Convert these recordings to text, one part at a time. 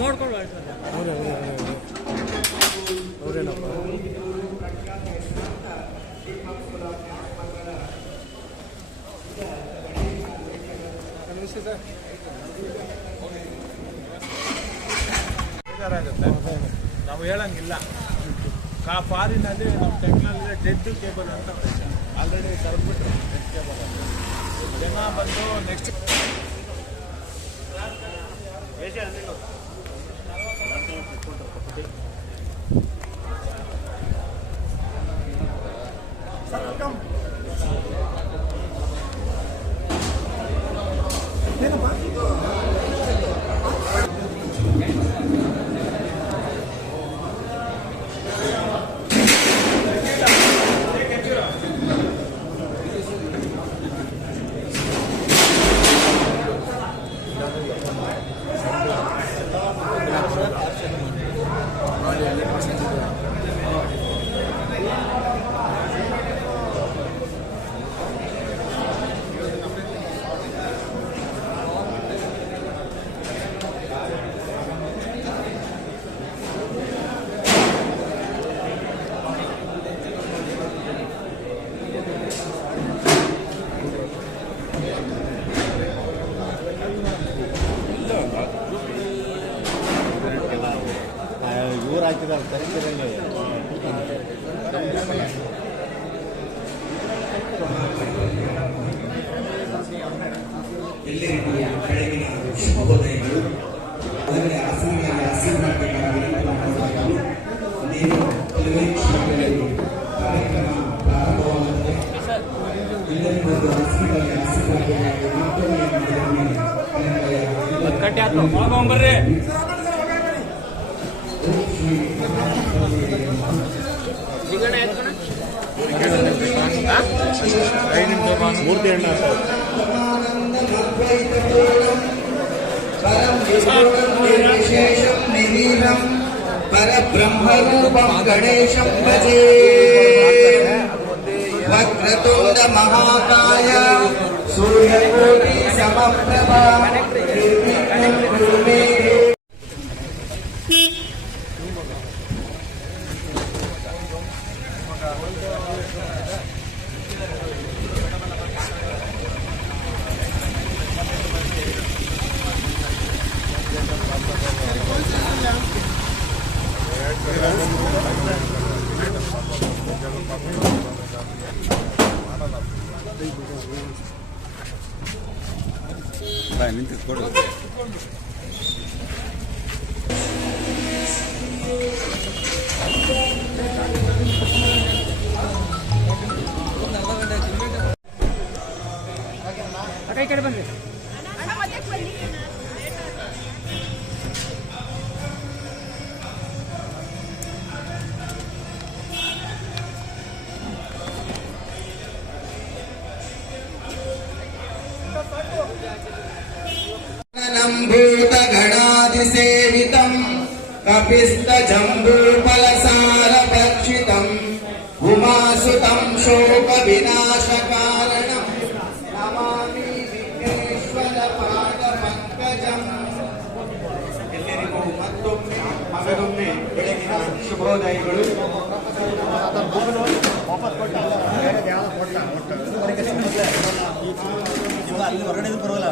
ನೋಡ್ಕೊಂಡು ಅವರೇನಪ್ಪ ನಾವು ಹೇಳಂಗಿಲ್ಲ. ಫಾರಿನಲ್ಲಿ ನಮ್ಮ ಟೆಕ್ನಾಲಜಿ ಡೆಡ್ ಕೇಬಲ್ ಅಂತ ಆಲ್ರೆಡಿ ಕರೆದ್ಬಿಟ್ರು. ಡೆಡ್ ಕೇಬಲ್ ಜನ ಬಂದು ನೆಕ್ಸ್ಟ್ ಇವ್ರು ಹಾಕಿದ್ದಾರೆ ತರೀತಿರಂಗೆ ಎಲ್ಲರಿಗೂ ಬೆಳಗಿನ ಶುಭೋದಯಗಳು. ಅದರಲ್ಲಿ ಆಸೀನವಾಗಿ ಆಶೀರ್ವಾದಗಳನ್ನು ನೀವು ಕೆಲವೇ ಕ್ಷಣಗಳಲ್ಲಿ ಕಾರ್ಯಕ್ರಮ ಪ್ರಾರಂಭವಾಗುತ್ತದೆ. ಎಲ್ಲರಿಗೂ ಒಂದು ಆಸೀನವಾಗಿ ಆಶೀರ್ವಾದಗಳನ್ನು ಮೂರ್ತಿ ಅಣ್ಣ परब्रह्मरूपं गणेशं भजे वक्रतुण्ड महाकाय सूर्यकोटि समप्रभा निर्विघ्नं कुरु मे ನಿಂತ್ಕೊಡು. ಈ ಕಡೆ ಬನ್ನಿ. भूतगणादिसेवितं कपिस्तजम्बूफलसारभक्षितं उमासुतं शोकविनाशकारणं नमामि विघ्नेश्वरपादपङ्कजम्. ಎಲ್ಲರಿಗೂ ಮಗದೊಮ್ಮೆ ಬೆಳಗಿನ ಶುಭೋದಯಗಳು. ಅಲ್ಲಿ ಹೊರಗಡೆ ಬರೋಲ್ಲ.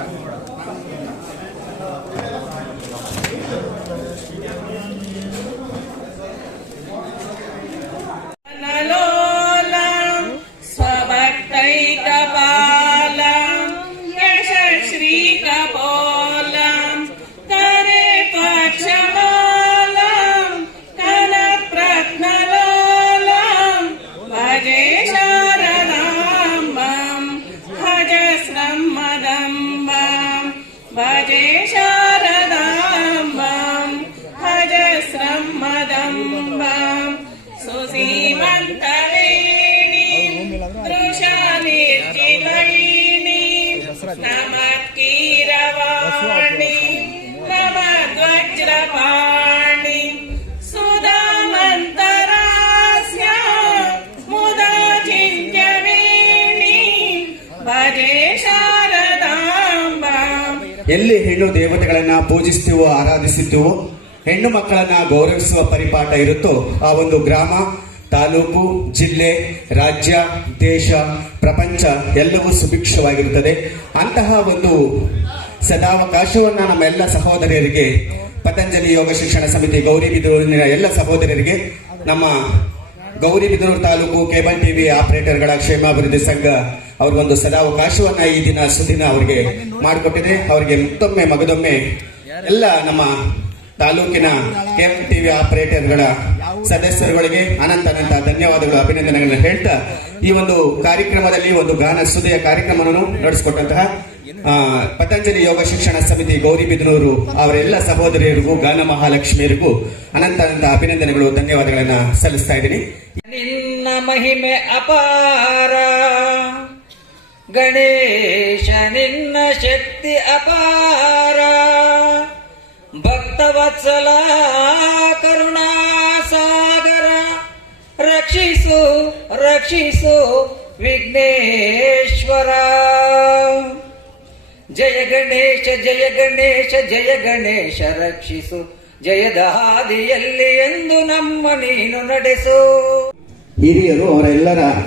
भजे शारदाम्बां भजस्रं मदम्बां सुसीमन्तवेणीं दृशानिर्जिवैणीं नमत्कीरवाणीं नमद्वज्रपाणीं सुधामन्तरास्यां मुदा चिन्त्यवेणीं भजे शारदाम्बां. ಎಲ್ಲಿ ಹೆಣ್ಣು ದೇವತೆಗಳನ್ನ ಪೂಜಿಸ್ತೀವೋ ಆರಾಧಿಸುತ್ತೀವೋ ಹೆಣ್ಣು ಮಕ್ಕಳನ್ನ ಗೌರವಿಸುವ ಪರಿಪಾಠ ಇರುತ್ತೋ ಆ ಒಂದು ಗ್ರಾಮ, ತಾಲೂಕು, ಜಿಲ್ಲೆ, ರಾಜ್ಯ, ದೇಶ, ಪ್ರಪಂಚ ಎಲ್ಲವೂ ಸುಭಿಕ್ಷವಾಗಿರುತ್ತದೆ. ಅಂತಹ ಒಂದು ಸದಾವಕಾಶವನ್ನ ನಮ್ಮ ಎಲ್ಲ ಸಹೋದರಿಯರಿಗೆ, ಪತಂಜಲಿ ಯೋಗ ಶಿಕ್ಷಣ ಸಮಿತಿ ಗೌರಿಬಿದನೂರಿನ ಎಲ್ಲ ಸಹೋದರರಿಗೆ, ನಮ್ಮ ಗೌರಿಬಿದನೂರು ತಾಲೂಕು ಕೇಬಲ್ ಟಿವಿ ಆಪರೇಟರ್ಗಳ ಕ್ಷೇಮಾಭಿವೃದ್ಧಿ ಸಂಘ ಅವ್ರಿಗೊಂದು ಸದಾವಕಾಶವನ್ನ ಈ ದಿನ ಸುದಿನ ಅವರಿಗೆ ಮಾಡಿಕೊಟ್ಟಿದೆ. ಅವರಿಗೆ ಮತ್ತೊಮ್ಮೆ ಮಗದೊಮ್ಮೆ ಎಲ್ಲ ನಮ್ಮ ತಾಲೂಕಿನ ಕೇಬಲ್ ಟಿವಿ ಆಪರೇಟರ್ಗಳ ಸದಸ್ಯರುಗಳಿಗೆ ಅನಂತ ಧನ್ಯವಾದಗಳು, ಅಭಿನಂದನೆಗಳನ್ನು ಹೇಳ್ತಾ ಈ ಒಂದು ಕಾರ್ಯಕ್ರಮದಲ್ಲಿ ಒಂದು ಗಾನ ಸುದೆಯ ಕಾರ್ಯಕ್ರಮವನ್ನು ನಡೆಸಿಕೊಟ್ಟಂತಹ ಪತಂಜಲಿ ಯೋಗ ಶಿಕ್ಷಣ ಸಮಿತಿ ಗೌರಿಬಿದನೂರು ಅವರೆಲ್ಲ ಸಹೋದರಿಯರಿಗೂ, ಗಾನ ಮಹಾಲಕ್ಷ್ಮಿಯರಿಗೂ ಅನಂತ ಅಭಿನಂದನೆಗಳು, ಧನ್ಯವಾದಗಳನ್ನ ಸಲ್ಲಿಸ್ತಾ ಇದ್ದೀನಿ. ನಿನ್ನ ಮಹಿಮೆ ಅಪಾರ ಗಣೇಶ, ನಿನ್ನ ಶಕ್ತಿ ಅಪಾರ, ಭಕ್ತವತ್ಸಲ ಕರುಣಾಸಾಗರ, ರಕ್ಷಿಸು ರಕ್ಷಿಸು ವಿಘ್ನೇಶ್ವರ. ಜಯ ಗಣೇಶ ಜಯ ಗಣೇಶ ಜಯ ಗಣೇಶ ರಕ್ಷಿಸು, ಜಯದ ಹಾದಿಯಲ್ಲಿ ಎಂದು ನಮ್ಮ ನೀನು ನಡೆಸು. ಹಿರಿಯರು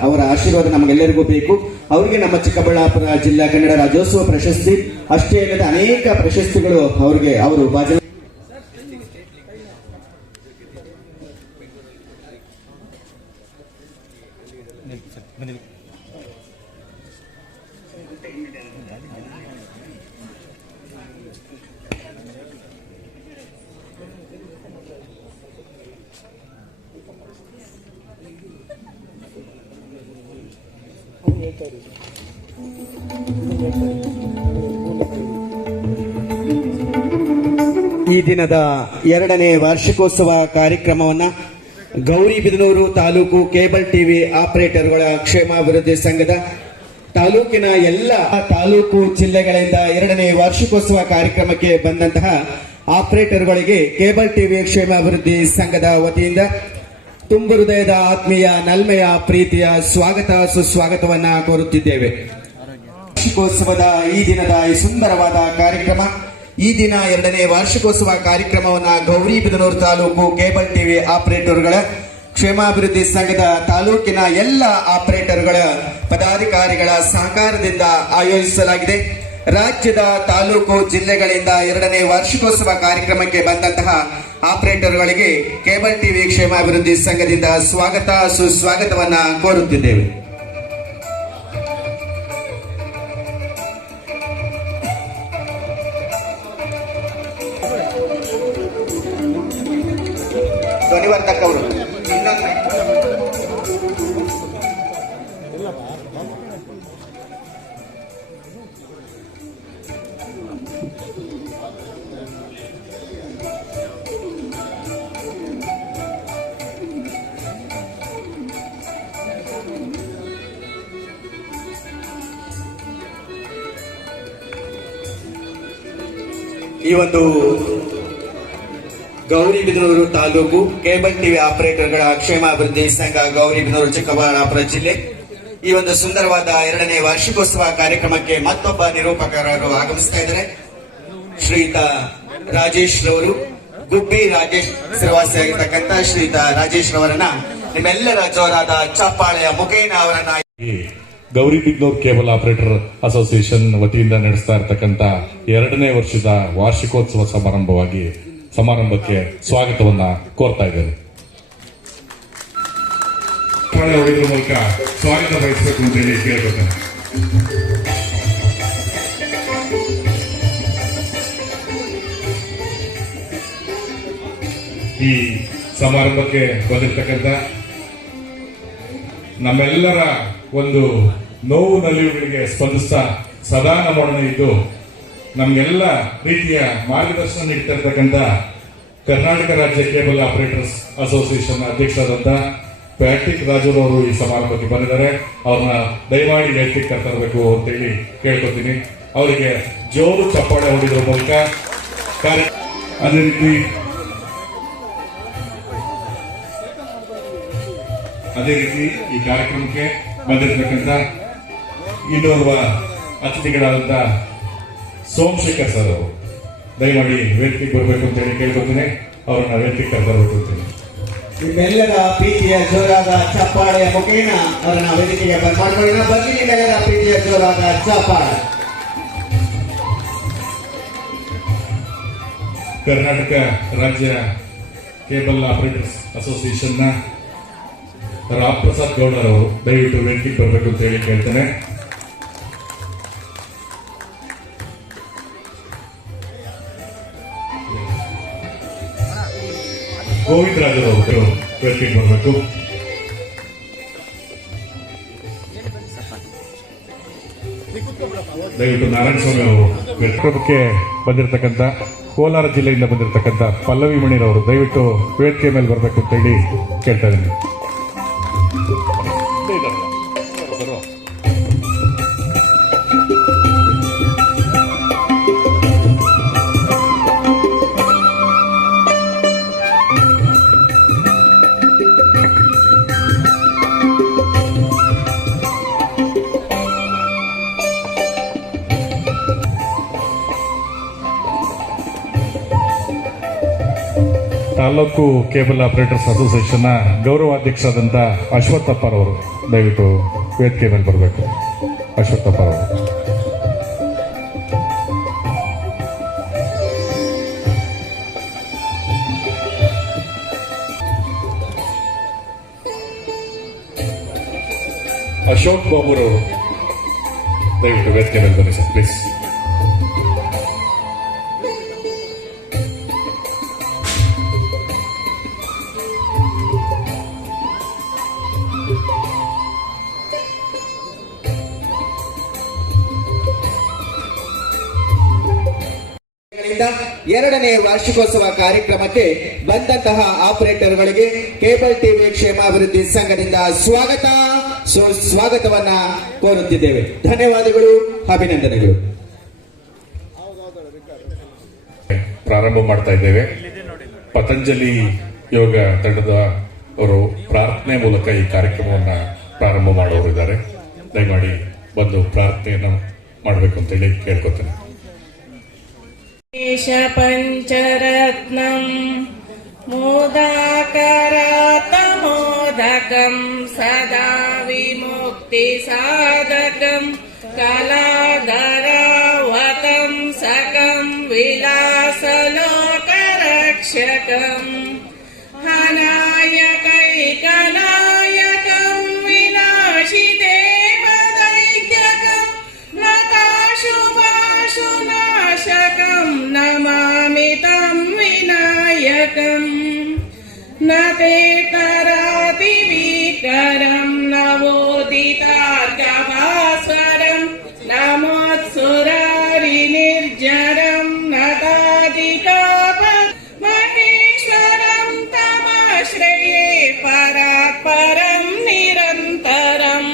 ಅವರ ಆಶೀರ್ವಾದ ನಮಗೆಲ್ಲರಿಗೂ ಬೇಕು. ಅವರಿಗೆ ನಮ್ಮ ಚಿಕ್ಕಬಳ್ಳಾಪುರ ಜಿಲ್ಲಾ ಕನ್ನಡ ರಾಜ್ಯೋತ್ಸವ ಪ್ರಶಸ್ತಿ ಅಷ್ಟೇ ಅಲ್ಲದೆ ಅನೇಕ ಪ್ರಶಸ್ತಿಗಳು ಅವರಿಗೆ ಅವರು ಭಾಜನ. ಈ ದಿನದ 2ನೇ ವಾರ್ಷಿಕೋತ್ಸವ ಕಾರ್ಯಕ್ರಮವನ್ನ ಗೌರಿಬಿದನೂರು ತಾಲೂಕು ಕೇಬಲ್ ಟಿವಿ ಆಪರೇಟರ್ಗಳ ಕ್ಷೇಮಾಭಿವೃದ್ಧಿ ಸಂಘದ ತಾಲೂಕಿನ ಎಲ್ಲ ತಾಲೂಕು ಜಿಲ್ಲೆಗಳಿಂದ 2ನೇ ವಾರ್ಷಿಕೋತ್ಸವ ಕಾರ್ಯಕ್ರಮಕ್ಕೆ ಬಂದಂತಹ ಆಪರೇಟರ್ಗಳಿಗೆ ಕೇಬಲ್ ಟಿವಿ ಕ್ಷೇಮಾಭಿವೃದ್ಧಿ ಸಂಘದ ವತಿಯಿಂದ ತುಂಬು ಹೃದಯದ ಆತ್ಮೀಯ ನಲ್ಮೆಯ ಪ್ರೀತಿಯ ಸ್ವಾಗತ ಸುಸ್ವಾಗತವನ್ನ ಕೋರುತ್ತಿದ್ದೇವೆ. ವಾರ್ಷಿಕೋತ್ಸವದ ಈ ದಿನದ ಈ ಸುಂದರವಾದ ಕಾರ್ಯಕ್ರಮ, ಈ ದಿನ 2ನೇ ವಾರ್ಷಿಕೋತ್ಸವ ಕಾರ್ಯಕ್ರಮವನ್ನ ಗೌರಿಬಿದನೂರು ತಾಲೂಕು ಕೇಬಲ್ ಟಿವಿ ಆಪರೇಟರ್ಗಳ ಕ್ಷೇಮಾಭಿವೃದ್ಧಿ ಸಂಘದ ತಾಲೂಕಿನ ಎಲ್ಲ ಆಪರೇಟರ್ಗಳ ಪದಾಧಿಕಾರಿಗಳ ಸಹಕಾರದಿಂದ ಆಯೋಜಿಸಲಾಗಿದೆ. ರಾಜ್ಯದ ತಾಲೂಕು ಜಿಲ್ಲೆಗಳಿಂದ 2ನೇ ವಾರ್ಷಿಕೋತ್ಸವ ಕಾರ್ಯಕ್ರಮಕ್ಕೆ ಬಂದಂತಹ ಆಪರೇಟರ್ಗಳಿಗೆ ಕೇಬಲ್ ಟಿವಿ ಕ್ಷೇಮಾಭಿವೃದ್ಧಿ ಸಂಘದಿಂದ ಸ್ವಾಗತ ಸುಸ್ವಾಗತವನ್ನ ಕೋರುತ್ತಿದ್ದೇವೆ. ಧ್ವನಿವರ್ಧಕ ಅವರು ಈ ಒಂದು ಗೌರಿಬಿದನೂರು ತಾಲೂಕು ಕೇಬಲ್ ಟಿವಿ ಆಪರೇಟರ್ಗಳ ಕ್ಷೇಮಾಭಿವೃದ್ಧಿ ಸಂಘ ಗೌರಿಬಿದನೂರು ಚಿಕ್ಕಬಳ್ಳಾಪುರ ಜಿಲ್ಲೆ ಈ ಒಂದು ಸುಂದರವಾದ 2ನೇ ವಾರ್ಷಿಕೋತ್ಸವ ಕಾರ್ಯಕ್ರಮಕ್ಕೆ ಮತ್ತೊಬ್ಬ ನಿರೂಪಕರು ಆಗಮಿಸ್ತಾ ಇದ್ದಾರೆ. ಶ್ರೀಯುತ ರಾಜೇಶ್ ರವರು, ಗುಬ್ಬಿ ರಾಜೇಶ್ ಹೆಸರುವಾಸಿಯಾಗಿರ್ತಕ್ಕಂಥ ಶ್ರೀಯುತ ರಾಜೇಶ್ ರವರನ್ನ ನಿಮ್ಮೆಲ್ಲರ ಜೋರಾದ ಚಪ್ಪಾಳೆಯ ಮುಖೇನ ಅವರನ್ನ ಗೌರಿಬಿದನೂರು ಕೇಬಲ್ ಆಪರೇಟರ್ ಅಸೋಸಿಯೇಷನ್ ವತಿಯಿಂದ ನಡೆಸ್ತಾ ಇರತಕ್ಕಂತ 2ನೇ ವರ್ಷದ ವಾರ್ಷಿಕೋತ್ಸವ ಸಮಾರಂಭಕ್ಕೆ ಸ್ವಾಗತವನ್ನ ಕೋರ್ತಾ ಇದ್ದೇನೆ. ಹೊಡೆಯುವ ಮೂಲಕ ಸ್ವಾಗತ ಬಯಸಬೇಕು ಅಂತ ಹೇಳಿ ಕೇಳ್ಬೇಕು. ಈ ಸಮಾರಂಭಕ್ಕೆ ಬಂದಿರತಕ್ಕಂತ ನಮ್ಮೆಲ್ಲರ ಒಂದು ನೋವು ನಲಿವುಗಳಿಗೆ ಸ್ಪಂದಿಸ್ತಾ ಸದಾ ನಮ್ಮೊಡನೆ ಇದ್ದು ನಮ್ಗೆಲ್ಲ ರೀತಿಯ ಮಾರ್ಗದರ್ಶನ ನೀಡ್ತಾ ಇರ್ತಕ್ಕಂಥ ಕರ್ನಾಟಕ ರಾಜ್ಯ ಕೇಬಲ್ ಆಪರೇಟರ್ಸ್ ಅಸೋಸಿಯೇಷನ್ ಅಧ್ಯಕ್ಷರಾದಂಥ ಪ್ಯಾಟ್ರಿಕ್ ರಾಜುರವರು ಈ ಸಮಾರಂಭಕ್ಕೆ ಬಂದಿದ್ದಾರೆ. ಅವ್ರನ್ನ ದಯಮಾಡಿ ವೇದಿಕೆಗೆ ಕರ್ತರಬೇಕು ಅಂತೇಳಿ ಕೇಳ್ಕೊತೀನಿ. ಅವರಿಗೆ ಜೋರು ಚಪ್ಪಾಳೆ ಹೊಡೆದ್ರ ಮೂಲಕ ಅದೇ ರೀತಿ ಈ ಕಾರ್ಯಕ್ರಮಕ್ಕೆ ಬಂದಿರತಕ್ಕಂಥ ಇನ್ನೋರ್ವ ಅತಿಥಿಗಳಾದಂಥ ಸೋಮಶೇಖರ್ ಸರ್ ಅವರು ದಯಮಾಡಿ ವೇದಿಕೆಗೆ ಬರಬೇಕು ಅಂತ ಹೇಳಿ ಕೇಳ್ಕೊತೀನಿ. ಅವರನ್ನ ವೇದಿಕೆಗೆ ಕರೆದರಬೇಕು ಅಂತೀನಿ. ನಿಮ್ಮೆಲ್ಲರ ಪ್ರೀತಿಯ ಜೋರಾದ ಚಪ್ಪಾಳೆಯ ಮುಖೇನ ಅವರನ್ನ ವೇದಿಕೆಗೆ ಬರ್ಮಾಡ್ಕೊಳ್ಳೋಣ. ಬನ್ನಿ, ನಿಮ್ಮೆಲ್ಲರ ಪ್ರೀತಿಯ ಜೋರಾದ ಚಪ್ಪಾಳೆ. ಕರ್ನಾಟಕ ರಾಜ್ಯ ಕೇಬಲ್ ಆಪರೇಟರ್ಸ್ ಅಸೋಸಿಯೇಷನ್ನ ರಾಮ್ ಪ್ರಸಾದ್ ಗೌಡರ್ ಅವರು ದಯವಿಟ್ಟು ವೇದಿಕೆಗೆ ಬರಬೇಕು ಅಂತ ಹೇಳಿ ಕೇಳ್ತೇನೆ. ಗೋವಿಂದ ರಾಜರವರು ವೇದಿಕೆಗೆ ಬರಬೇಕು. ದಯವಿಟ್ಟು ನಾರಾಯಣಸ್ವಾಮಿ ಅವರು ವೇದಿಕೆ ಬಂದಿರತಕ್ಕಂಥ ಕೋಲಾರ ಜಿಲ್ಲೆಯಿಂದ ಬಂದಿರತಕ್ಕಂಥ ಪಲ್ಲವಿ ಮಣಿರವರು ದಯವಿಟ್ಟು ವೇದಿಕೆ ಮೇಲೆ ಬರಬೇಕು ಅಂತ ಹೇಳಿ ಕೇಳ್ತಾ ಇದ್ದೀನಿ. ತಾಲೂಕು ಕೇಬಲ್ ಆಪರೇಟರ್ಸ್ ಅಸೋಸಿಯೇಷನ್ನ ಗೌರವಾಧ್ಯಕ್ಷರಾದಂಥ ಅಶ್ವತ್ಥಪ್ಪರವರು ದಯವಿಟ್ಟು ವೇದಿಕೆ ಮೇಲೆ ಬರಬೇಕು. ಅಶ್ವತ್ಥಪ್ಪರವರು. ಅಶೋಕ್ ಬಾಬುರವರು ದಯವಿಟ್ಟು ವೇದಿಕೆ ಮೇಲೆ ಬನ್ನಿ ಸರ್, ಪ್ಲೀಸ್. ಎರಡನೇ ವಾರ್ಷಿಕೋತ್ಸವ ಕಾರ್ಯಕ್ರಮಕ್ಕೆ ಬಂದಂತಹ ಆಪರೇಟರ್ಗಳಿಗೆ ಕೇಬಲ್ ಟಿವಿ ಕ್ಷೇಮಾಭಿವೃದ್ಧಿ ಸಂಘದಿಂದ ಸ್ವಾಗತವನ್ನ ಕೋರುತ್ತಿದ್ದೇವೆ. ಧನ್ಯವಾದಗಳು, ಅಭಿನಂದನೆಗಳು. ಪ್ರಾರಂಭ ಮಾಡ್ತಾ ಇದ್ದೇವೆ. ಪತಂಜಲಿ ಯೋಗ ತಂಡದ ಅವರು ಪ್ರಾರ್ಥನೆ ಮೂಲಕ ಈ ಕಾರ್ಯಕ್ರಮವನ್ನ ಪ್ರಾರಂಭ ಮಾಡೋರಿದ್ದಾರೆ. ದಯಮಾಡಿ ಬಂದು ಪ್ರಾರ್ಥನೆಯನ್ನು ಮಾಡಬೇಕು ಅಂತ ಹೇಳಿ ಕೇಳ್ಕೊತೇನೆ. ಪಂಚರತ್ನಂ ಮೋದಾಕರಾತಮೋದಕಂ ಸದಾ ವಿಮುಕ್ತಿ ಸಾಧಕಂ ಕಲಾಧರಾವತಂ ಸಕಂ ವಿಲಾಸಲೋಕರಕ್ಷಕಂ ಹನಾಯಕೈಕನಾಯಕಂ ವಿನಾಶಿತೆ ಪದೈತ್ಯಕಂ ನಕಾಶುಭಾಶುನಾಶಕಂ ನಮಾಮಿ ತಂ ವಿನಾಯಕಂ ನತೆ ತರಾತಿ ವಿಕರಂ ನವೋದಿತಾರ್ಕಭಾಸ್ವರಂ ನಮೋತ್ಸುರಾರಿ ನಿರ್ಜರಂ ನತಾದಿತಾಪಮಹೇಶ್ವರಂ ತಮಾಶ್ರಯೇ ಪರಾತ್ಪರಂ ನಿರಂತರಂ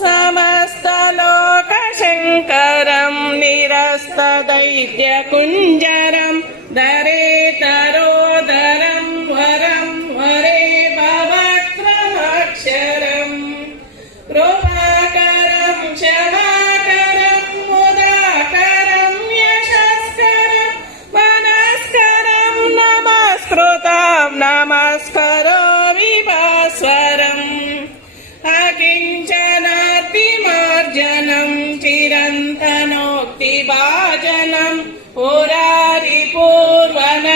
ಸಮಸ್ತಲೋಕಶಂಕರಂ ನಿರಸ್ತದೈತ್ಯಕುಂಜರಂ ದರೇತರೋದರಂ ವರಂ ವರೇ ಭವಕ್ರಮಕ್ಷರಂ ಕೃಪಾಕರಂ ಕ್ಷಮಾಕರಂ ಮುದಾಕರಂ ಯಶಸ್ಕರಂ ಮನಸ್ಕರಂ ನಮಸ್ಕೃತಾಂ ನಮಸ್ಕರೋಮಿ ಭಾಸ್ವರಂ ಅಕಿಂಚನಾರ್ತಿಮಾರ್ಜನಂ ಚಿರಂತನೋಕ್ತಿಭಾಜನಂ ಪುರಾರಿ ಪೂರ್ವನ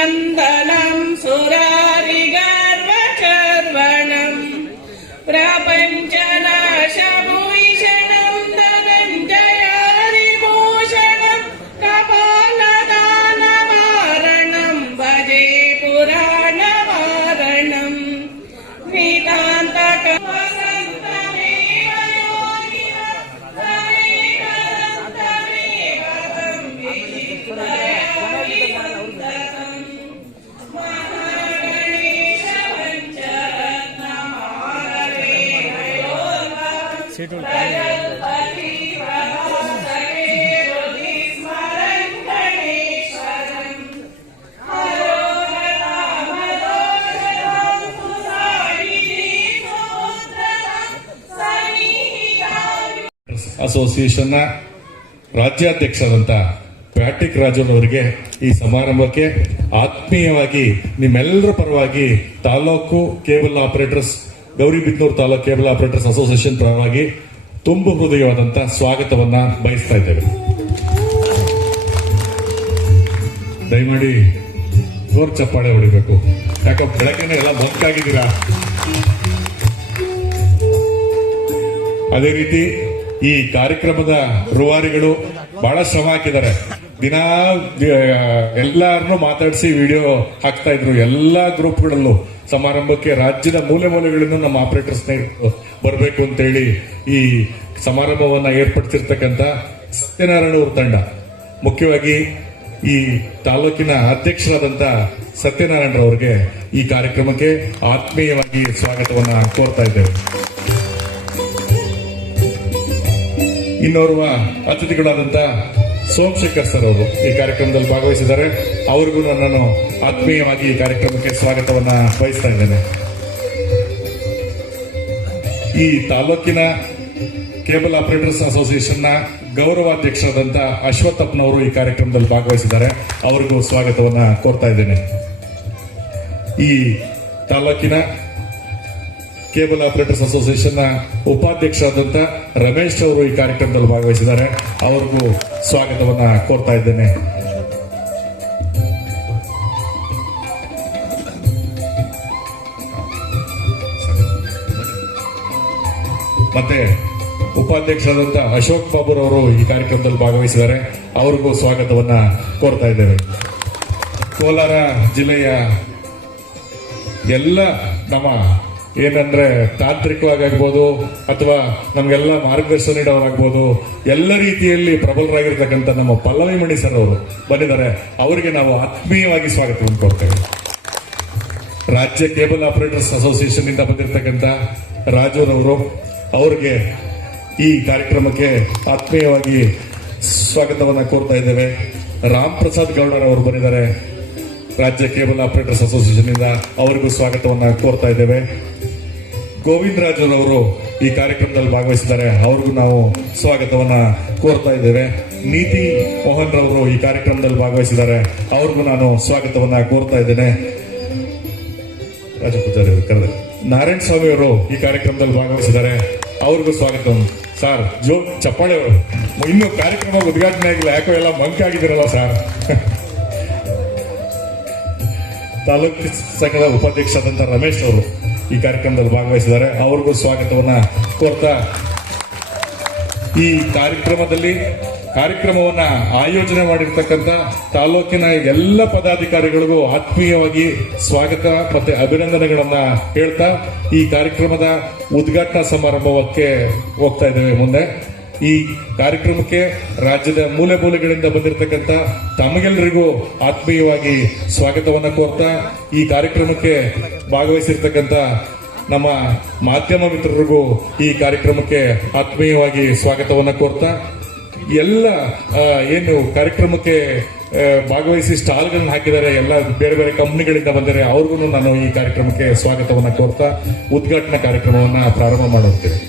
ಅಸೋಸಿಯೇಷನ್ನ ರಾಜ್ಯಾಧ್ಯಕ್ಷರಾದಂಥ ಪ್ಯಾಟ್ರಿಕ್ ರಾಜುರವರಿಗೆ ಈ ಸಮಾರಂಭಕ್ಕೆ ಆತ್ಮೀಯವಾಗಿ ನಿಮ್ಮೆಲ್ಲರ ಪರವಾಗಿ taluk cable operators Gauribidanur taluk cable operators association ಪರವಾಗಿ ತುಂಬು ಹೃದಯವಾದಂಥ ಸ್ವಾಗತವನ್ನ ಬಯಸ್ತಾ ಇದ್ದೇವೆ. ದಯಮಾಡಿ ಜೋರ್ ಚಪ್ಪಾಳೆ ಹೊಡಿಬೇಕು, ಯಾಕಂದ್ರೆ ಬೆಳಗ್ಗೆನೆ ಎಲ್ಲ ಮಂಕಾಗಿದ್ದೀರಾ. ಅದೇ ರೀತಿ ಈ ಕಾರ್ಯಕ್ರಮದ ರೂವಾರಿಗಳು ಬಹಳ ಶ್ರಮ ಹಾಕಿದ್ದಾರೆ. ದಿನ ಎಲ್ಲಾರನ್ನೂ ಮಾತಾಡಿಸಿ ವಿಡಿಯೋ ಹಾಕ್ತಾ ಇದ್ರು. ಎಲ್ಲಾ ಗ್ರೂಪ್ಗಳಲ್ಲೂ ಸಮಾರಂಭಕ್ಕೆ ರಾಜ್ಯದ ಮೂಲೆ ಮೂಲೆಗಳಿಂದ ನಮ್ಮ ಆಪರೇಟರ್ ಸ್ನೇಹಿತರು ಬರಬೇಕು ಅಂತೇಳಿ ಈ ಸಮಾರಂಭವನ್ನ ಏರ್ಪಡಿಸಿರ್ತಕ್ಕಂಥ ಸತ್ಯನಾರಾಯಣ ಅವ್ರ ತಂಡ, ಮುಖ್ಯವಾಗಿ ಈ ತಾಲೂಕಿನ ಅಧ್ಯಕ್ಷರಾದಂಥ ಸತ್ಯನಾರಾಯಣರವರಿಗೆ ಈ ಕಾರ್ಯಕ್ರಮಕ್ಕೆ ಆತ್ಮೀಯವಾಗಿ ಸ್ವಾಗತವನ್ನ ಕೋರ್ತಾ ಇದ್ದೇವೆ. ಇನ್ನೋರ್ವ ಅತಿಥಿಗಳಾದಂಥ ಸೋಮಶೇಖರ್ ಸರ್ ಅವರು ಈ ಕಾರ್ಯಕ್ರಮದಲ್ಲಿ ಭಾಗವಹಿಸಿದ್ದಾರೆ. ಅವರಿಗೂ ನಾನು ಆತ್ಮೀಯವಾಗಿ ಈ ಕಾರ್ಯಕ್ರಮಕ್ಕೆ ಸ್ವಾಗತವನ್ನ ಬಯಸ್ತಾ ಇದ್ದೇನೆ. ಈ ತಾಲೂಕಿನ ಕೇಬಲ್ ಆಪರೇಟರ್ಸ್ ಅಸೋಸಿಯೇಷನ್ನ ಗೌರವಾಧ್ಯಕ್ಷರಾದಂಥ ಅಶ್ವತ್ಥಪ್ಪನವರು ಈ ಕಾರ್ಯಕ್ರಮದಲ್ಲಿ ಭಾಗವಹಿಸಿದ್ದಾರೆ. ಅವರಿಗೂ ಸ್ವಾಗತವನ್ನ ಕೋರ್ತಾ ಇದ್ದೇನೆ. ಈ ತಾಲೂಕಿನ ಕೇಬಲ್ ಆಪರೇಟರ್ಸ್ ಅಸೋಸಿಯೇಷನ್ ಉಪಾಧ್ಯಕ್ಷರಾದಂಥ ರಮೇಶ್ ಅವರು ಈ ಕಾರ್ಯಕ್ರಮದಲ್ಲಿ ಭಾಗವಹಿಸಿದ್ದಾರೆ. ಅವರಿಗೂ ಸ್ವಾಗತವನ್ನ ಕೋರ್ತಾ ಇದ್ದೇನೆ. ಮತ್ತೆ ಉಪಾಧ್ಯಕ್ಷರಾದಂಥ ಅಶೋಕ್ ಬಾಬುರ್ ಅವರು ಈ ಕಾರ್ಯಕ್ರಮದಲ್ಲಿ ಭಾಗವಹಿಸಿದ್ದಾರೆ. ಅವರಿಗೂ ಸ್ವಾಗತವನ್ನ ಕೋರ್ತಾ ಇದ್ದೇವೆ. ಕೋಲಾರ ಜಿಲ್ಲೆಯ ಎಲ್ಲ ನಮ್ಮ ಏನಂದ್ರೆ ತಾಂತ್ರಿಕವಾಗಬಹುದು ಅಥವಾ ನಮ್ಗೆಲ್ಲ ಮಾರ್ಗದರ್ಶನ ನೀಡೋರಾಗ್ಬೋದು, ಎಲ್ಲ ರೀತಿಯಲ್ಲಿ ಪ್ರಬಲರಾಗಿರ್ತಕ್ಕಂಥ ನಮ್ಮ ಪಲ್ಲವಿ ಮಣಿ ಸರ್ ಅವರು ಬಂದಿದ್ದಾರೆ. ಅವರಿಗೆ ನಾವು ಆತ್ಮೀಯವಾಗಿ ಸ್ವಾಗತವನ್ನು ಕೋರ್ತೇವೆ. ರಾಜ್ಯ ಕೇಬಲ್ ಆಪರೇಟರ್ಸ್ ಅಸೋಸಿಯೇಷನ್ ಇಂದ ಬಂದಿರತಕ್ಕಂಥ ರಾಜೂರವರು, ಅವರಿಗೆ ಈ ಕಾರ್ಯಕ್ರಮಕ್ಕೆ ಆತ್ಮೀಯವಾಗಿ ಸ್ವಾಗತವನ್ನ ಕೋರ್ತಾ ಇದ್ದೇವೆ. ರಾಮ್ ಪ್ರಸಾದ್ ಗೌಡರ್ ಅವರು ಬಂದಿದ್ದಾರೆ ರಾಜ್ಯ ಕೇಬಲ್ ಆಪರೇಟರ್ಸ್ ಅಸೋಸಿಯೇಷನ್ ಇಂದ, ಅವರಿಗೂ ಸ್ವಾಗತವನ್ನ ಕೋರ್ತಾ ಇದ್ದೇವೆ. ಗೋವಿಂದ ರಾಜರವರು ಈ ಕಾರ್ಯಕ್ರಮದಲ್ಲಿ ಭಾಗವಹಿಸಿದ್ದಾರೆ. ಅವ್ರಿಗೂ ನಾವು ಸ್ವಾಗತವನ್ನ ಕೋರ್ತಾ ಇದ್ದೇವೆ. ನೀತಿ ಮೋಹನ್ ರವರು ಈ ಕಾರ್ಯಕ್ರಮದಲ್ಲಿ ಭಾಗವಹಿಸಿದ್ದಾರೆ. ಅವ್ರಿಗೂ ನಾನು ಸ್ವಾಗತವನ್ನ ಕೋರ್ತಾ ಇದ್ದೇನೆ. ರಾಜಪೂಜಾರಿ ಅವರು ಕರೆದ ನಾರಾಯಣ ಸ್ವಾಮಿ ಅವರು ಈ ಕಾರ್ಯಕ್ರಮದಲ್ಲಿ ಭಾಗವಹಿಸಿದ್ದಾರೆ. ಅವ್ರಿಗೂ ಸ್ವಾಗತವನ್ನು. ಸರ್ ಚಪ್ಪಾಳೆ ಅವರು, ಇನ್ನು ಕಾರ್ಯಕ್ರಮ ಉದ್ಘಾಟನೆ ಆಗಿಲ್ಲ, ಯಾಕೋ ಎಲ್ಲ ಮಂಕಾಗಿದ್ದೀರಲ್ಲ ಸರ್. ತಾಲೂಕು ಸಂಘದ ಉಪಾಧ್ಯಕ್ಷರಾದಂಥ ರಮೇಶ್ ಅವರು ಈ ಕಾರ್ಯಕ್ರಮದಲ್ಲಿ ಭಾಗವಹಿಸಿದ್ದಾರೆ. ಅವ್ರಿಗೂ ಸ್ವಾಗತವನ್ನ ಕೋರ್ತಾ, ಈ ಕಾರ್ಯಕ್ರಮವನ್ನ ಆಯೋಜನೆ ಮಾಡಿರ್ತಕ್ಕಂಥ ತಾಲೂಕಿನ ಎಲ್ಲ ಪದಾಧಿಕಾರಿಗಳಿಗೂ ಆತ್ಮೀಯವಾಗಿ ಸ್ವಾಗತ ಮತ್ತೆ ಅಭಿನಂದನೆಗಳನ್ನ ಹೇಳ್ತಾ ಈ ಕಾರ್ಯಕ್ರಮದ ಉದ್ಘಾಟನಾ ಸಮಾರಂಭಕ್ಕೆ ಹೋಗ್ತಾ ಇದ್ದೇವೆ. ಮುಂದೆ ಈ ಕಾರ್ಯಕ್ರಮಕ್ಕೆ ರಾಜ್ಯದ ಮೂಲೆ ಮೂಲೆಗಳಿಂದ ಬಂದಿರತಕ್ಕಂಥ ತಮಗೆಲ್ಲರಿಗೂ ಆತ್ಮೀಯವಾಗಿ ಸ್ವಾಗತವನ್ನ ಕೋರ್ತಾ, ಈ ಕಾರ್ಯಕ್ರಮಕ್ಕೆ ಭಾಗವಹಿಸಿರ್ತಕ್ಕಂಥ ನಮ್ಮ ಮಾಧ್ಯಮ ಮಿತ್ರರಿಗೂ ಈ ಕಾರ್ಯಕ್ರಮಕ್ಕೆ ಆತ್ಮೀಯವಾಗಿ ಸ್ವಾಗತವನ್ನ ಕೋರ್ತಾ, ಎಲ್ಲ ಏನು ಕಾರ್ಯಕ್ರಮಕ್ಕೆ ಭಾಗವಹಿಸಿ ಸ್ಟಾಲ್ಗಳನ್ನ ಹಾಕಿದ್ದಾರೆ, ಎಲ್ಲ ಬೇರೆ ಬೇರೆ ಕಂಪನಿಗಳಿಂದ ಬಂದರೆ ಅವ್ರಿಗೂ ನಾನು ಈ ಕಾರ್ಯಕ್ರಮಕ್ಕೆ ಸ್ವಾಗತವನ್ನ ಕೋರ್ತಾ ಉದ್ಘಾಟನಾ ಕಾರ್ಯಕ್ರಮವನ್ನ ಪ್ರಾರಂಭ ಮಾಡುತ್ತೇವೆ.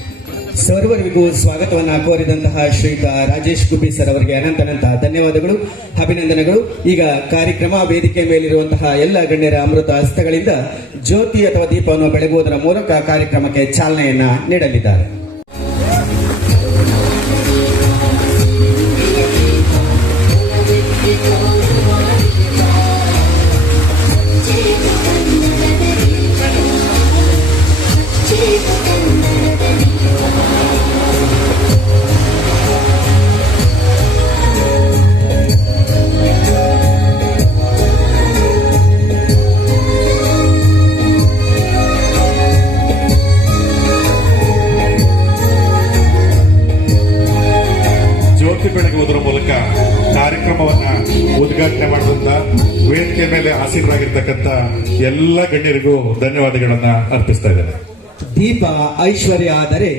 ಸರ್ವರಿಗೂ ಸ್ವಾಗತವನ್ನ ಕೋರಿದಂತಹ ಶ್ರೀಯುತ ರಾಜೇಶ್ ಗುಬ್ಬಿ ಸರ್ ಅವರಿಗೆ ಅನಂತ ಧನ್ಯವಾದಗಳು, ಅಭಿನಂದನೆಗಳು. ಈಗ ಕಾರ್ಯಕ್ರಮ ವೇದಿಕೆ ಮೇಲಿರುವಂತಹ ಎಲ್ಲ ಗಣ್ಯರ ಅಮೃತ ಹಸ್ತಗಳಿಂದ ಜ್ಯೋತಿ ಅಥವಾ ದೀಪವನ್ನು ಬೆಳಗುವುದರ ಮೂಲಕ ಕಾರ್ಯಕ್ರಮಕ್ಕೆ ಚಾಲನೆಯನ್ನ ನೀಡಲಿದ್ದಾರೆ. ಬೆಳಗುವುದರ ಮೂಲಕ ಕಾರ್ಯಕ್ರಮವನ್ನ ಉದ್ಘಾಟನೆ ಮಾಡುವಂತ ವೇದಿಕೆ ಮೇಲೆ ಆಸೀನರಾಗಿರ್ತಕ್ಕಂಥ ಎಲ್ಲ ಗಣ್ಯರಿಗೂ ಧನ್ಯವಾದಗಳನ್ನ ಅರ್ಪಿಸ್ತಾ ಇದ್ದೇನೆ. ದೀಪ ಐಶ್ವರ್ಯ ಆದರೆ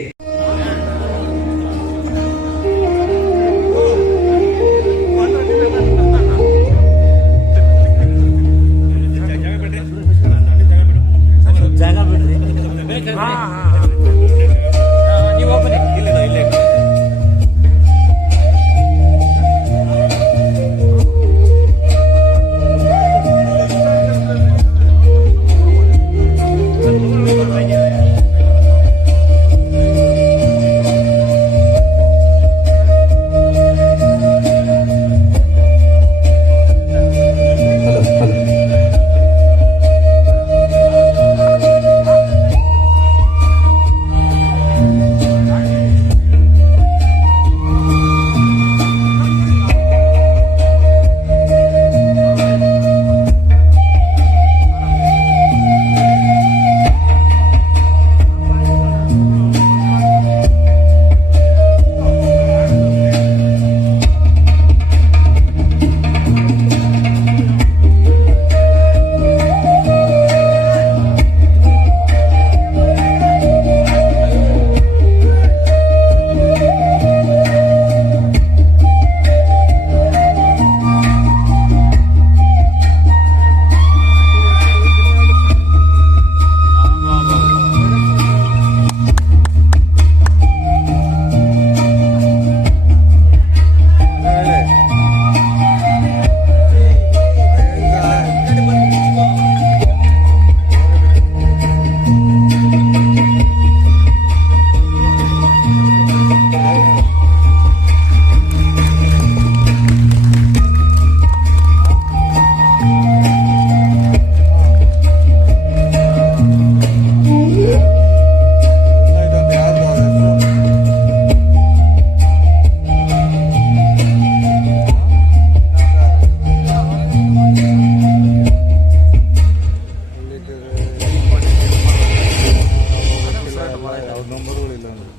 ಅವ್ರ ನಂಬರ್ಗಳಿಲ್ಲ ಅಂದ್ರೆ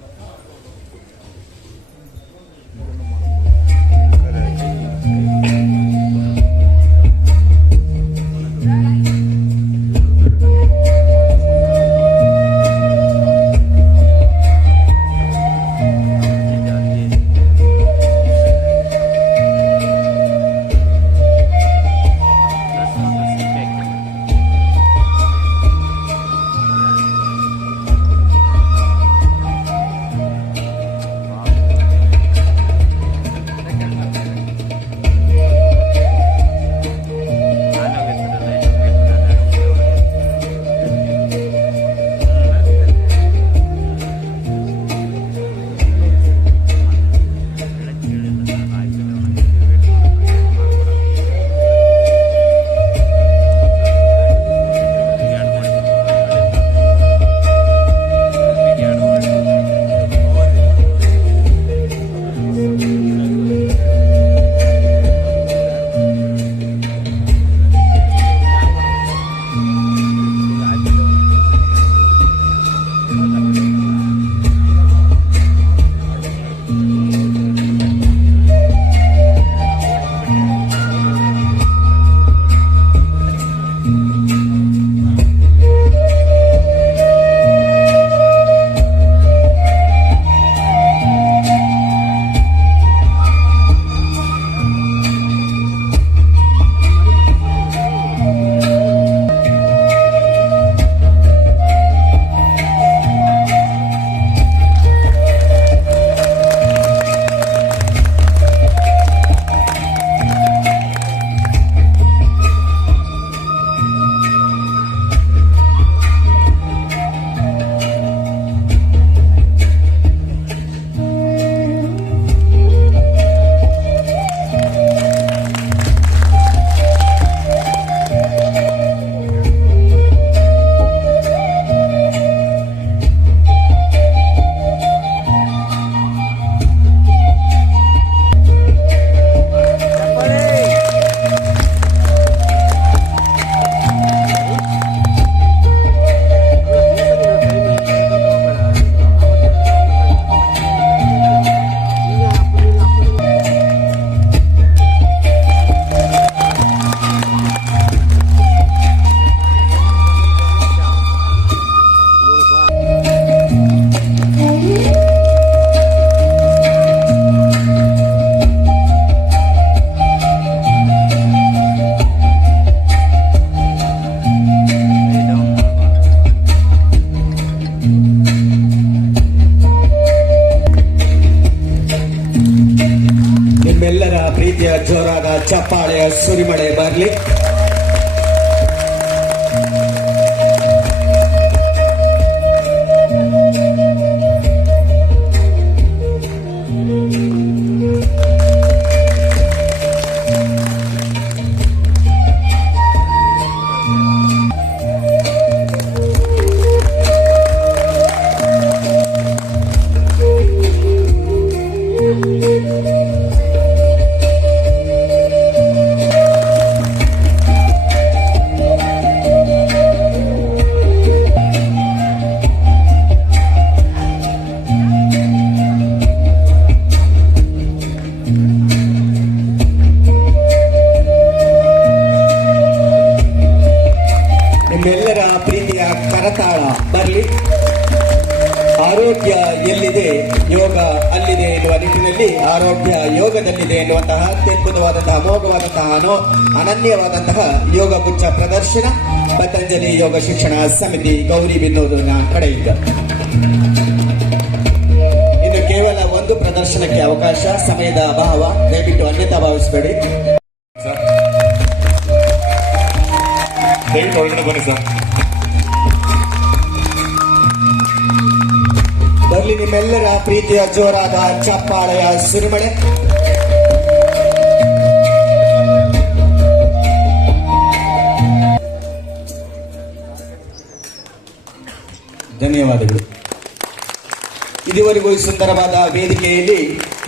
ಪ್ರೀತಿಯ ಜೋರಾದ ಚಪ್ಪಾಳೆಯ ಸುರಿಮಳೆ ಬರಲಿ. ನಿಮ್ಮೆಲ್ಲರ ಪ್ರೀತಿಯ ಕರತಾಳ ಬರಲಿ. ಆರೋಗ್ಯ ಎಲ್ಲಿದೆ ಯೋಗ ಅಲ್ಲಿದೆ ಎನ್ನುವ ನಿಟ್ಟಿನಲ್ಲಿ ಆರೋಗ್ಯ ಯೋಗದಲ್ಲಿದೆ ಎನ್ನುವಂತಹ ಅತ್ಯದ್ಭುತವಾದಂತಹ ಅಮೋಘವಾದಂತಹ ಅನನ್ಯವಾದಂತಹ ಯೋಗ ಗುಚ್ಛ ಪ್ರದರ್ಶನ ಪತಂಜಲಿ ಯೋಗ ಶಿಕ್ಷಣ ಸಮಿತಿ ಗೌರಿಬಿದನೂರಿನ ಕಡೆಯಿಂದ. ಇನ್ನು ಕೇವಲ ಒಂದು ಪ್ರದರ್ಶನಕ್ಕೆ ಅವಕಾಶ, ಸಮಯದ ಅಭಾವ, ದಯವಿಟ್ಟು ಅನ್ಯತಾ ಭಾವಿಸಬೇಡಿ. ದಯವಿಟ್ಟು ಒಳಗಡೆ ಬನ್ನಿ ಸರ್. ಬರಲಿ ನಿಮ್ಮೆಲ್ಲರ ಪ್ರೀತಿಯ ಜೋರಾದ ಚಪ್ಪಾಳೆಯ ಸುರಿಮಳೆ. ಧನ್ಯವಾದಗಳು. ಇದುವರೆಗೂ ಈ ಸುಂದರವಾದ ವೇದಿಕೆಯಲ್ಲಿ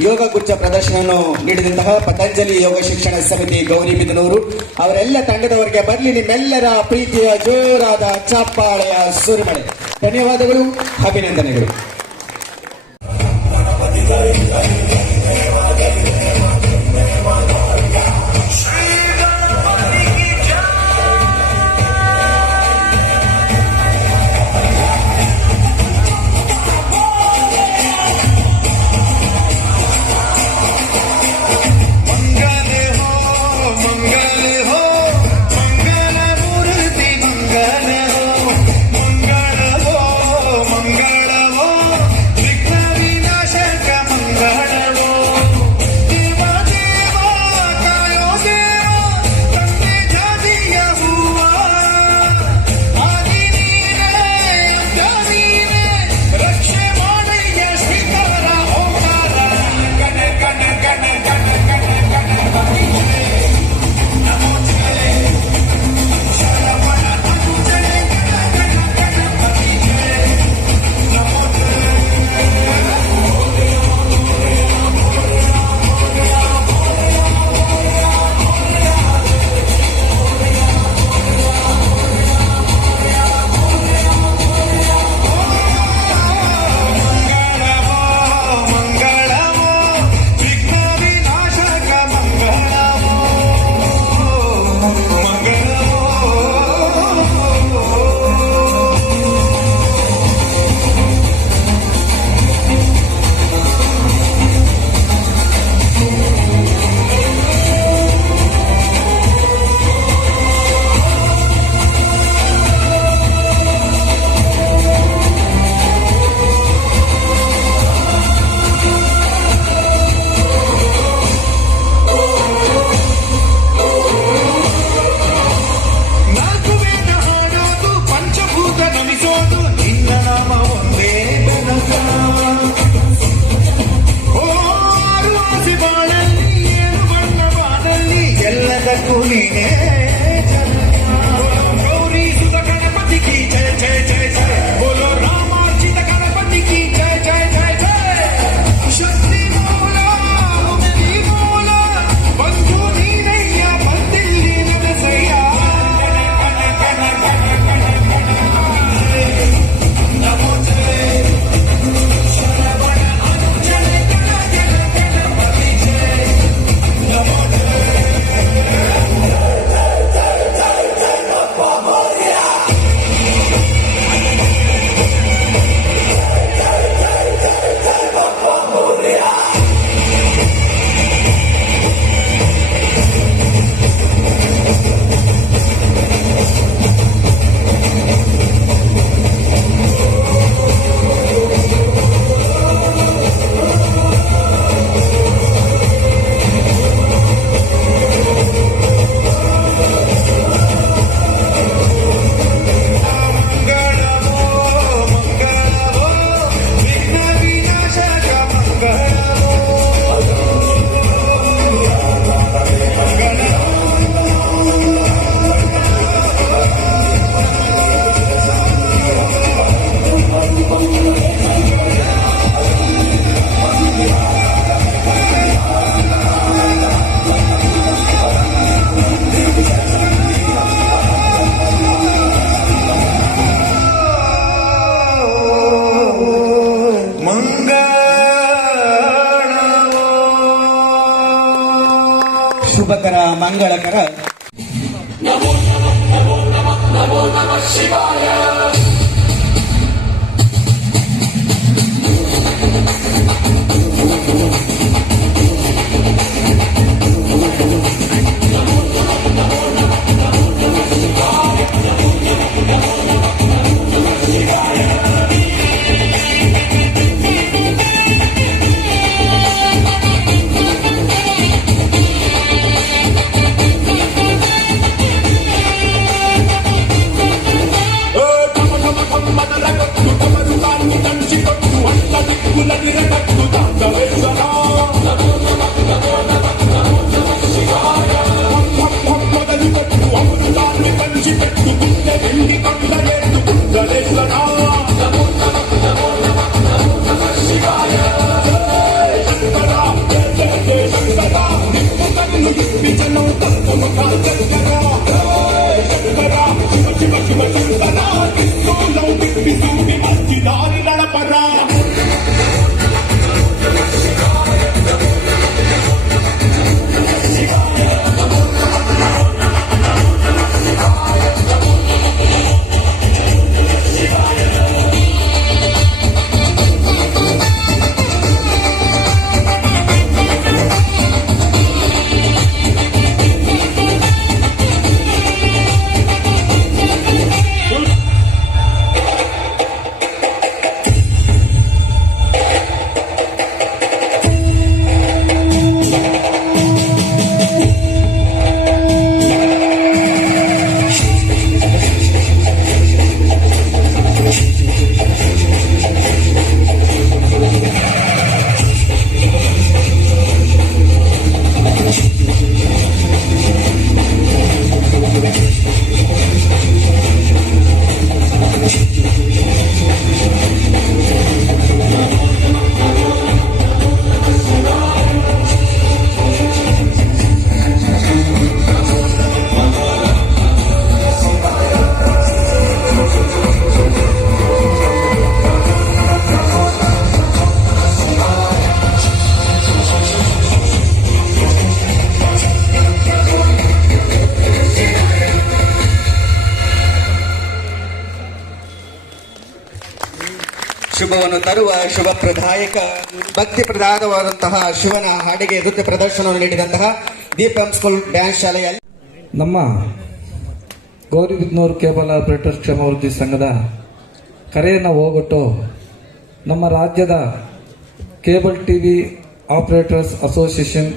ಯೋಗ ಗುಚ್ಛ ಪ್ರದರ್ಶನವನ್ನು ನೀಡಿದಂತಹ ಪತಂಜಲಿ ಯೋಗ ಶಿಕ್ಷಣ ಸಮಿತಿ ಗೌರಿಬಿದನೂರು ಅವರೆಲ್ಲ ತಂಡದವರಿಗೆ ಬರಲಿ ನಿಮ್ಮೆಲ್ಲರ ಪ್ರೀತಿಯ ಜೋರಾದ ಚಪ್ಪಾಳೆಯ ಸುರಿಮಳೆ. ಧನ್ಯವಾದಗಳು, ಅಭಿನಂದನೆಗಳು. ಶುಭಕರ ಮಂಗಳಕರ ನಮೋ ನಮಃ ಶಿವಾಯ. ಶುಭವನ್ನು ತರುವ ಶುಭ ಪ್ರದಾಯಕ ಭಕ್ತಿ ಪ್ರದಾನವಾದಂತಹ ಶಿವನ ಹಾಡಿಗೆ ನೃತ್ಯ ಪ್ರದರ್ಶನವನ್ನು ನೀಡಿದಂತಹ ದೀಪಂ ಸ್ಕೂಲ್ ಡ್ಯಾನ್ಸ್ ಶಾಲೆಯಲ್ಲಿ ನಮ್ಮ ಗೌರಿಬಿದನೂರು ಕೇಬಲ್ ಆಪರೇಟರ್ ಕ್ಷೇಮಾಭಿವೃದ್ಧಿ ಸಂಘದ ಕರೆಯನ್ನು ಹೋಗೊಟ್ಟು ನಮ್ಮ ರಾಜ್ಯದ ಕೇಬಲ್ ಟಿವಿ ಆಪರೇಟರ್ಸ್ ಅಸೋಸಿಯೇಷನ್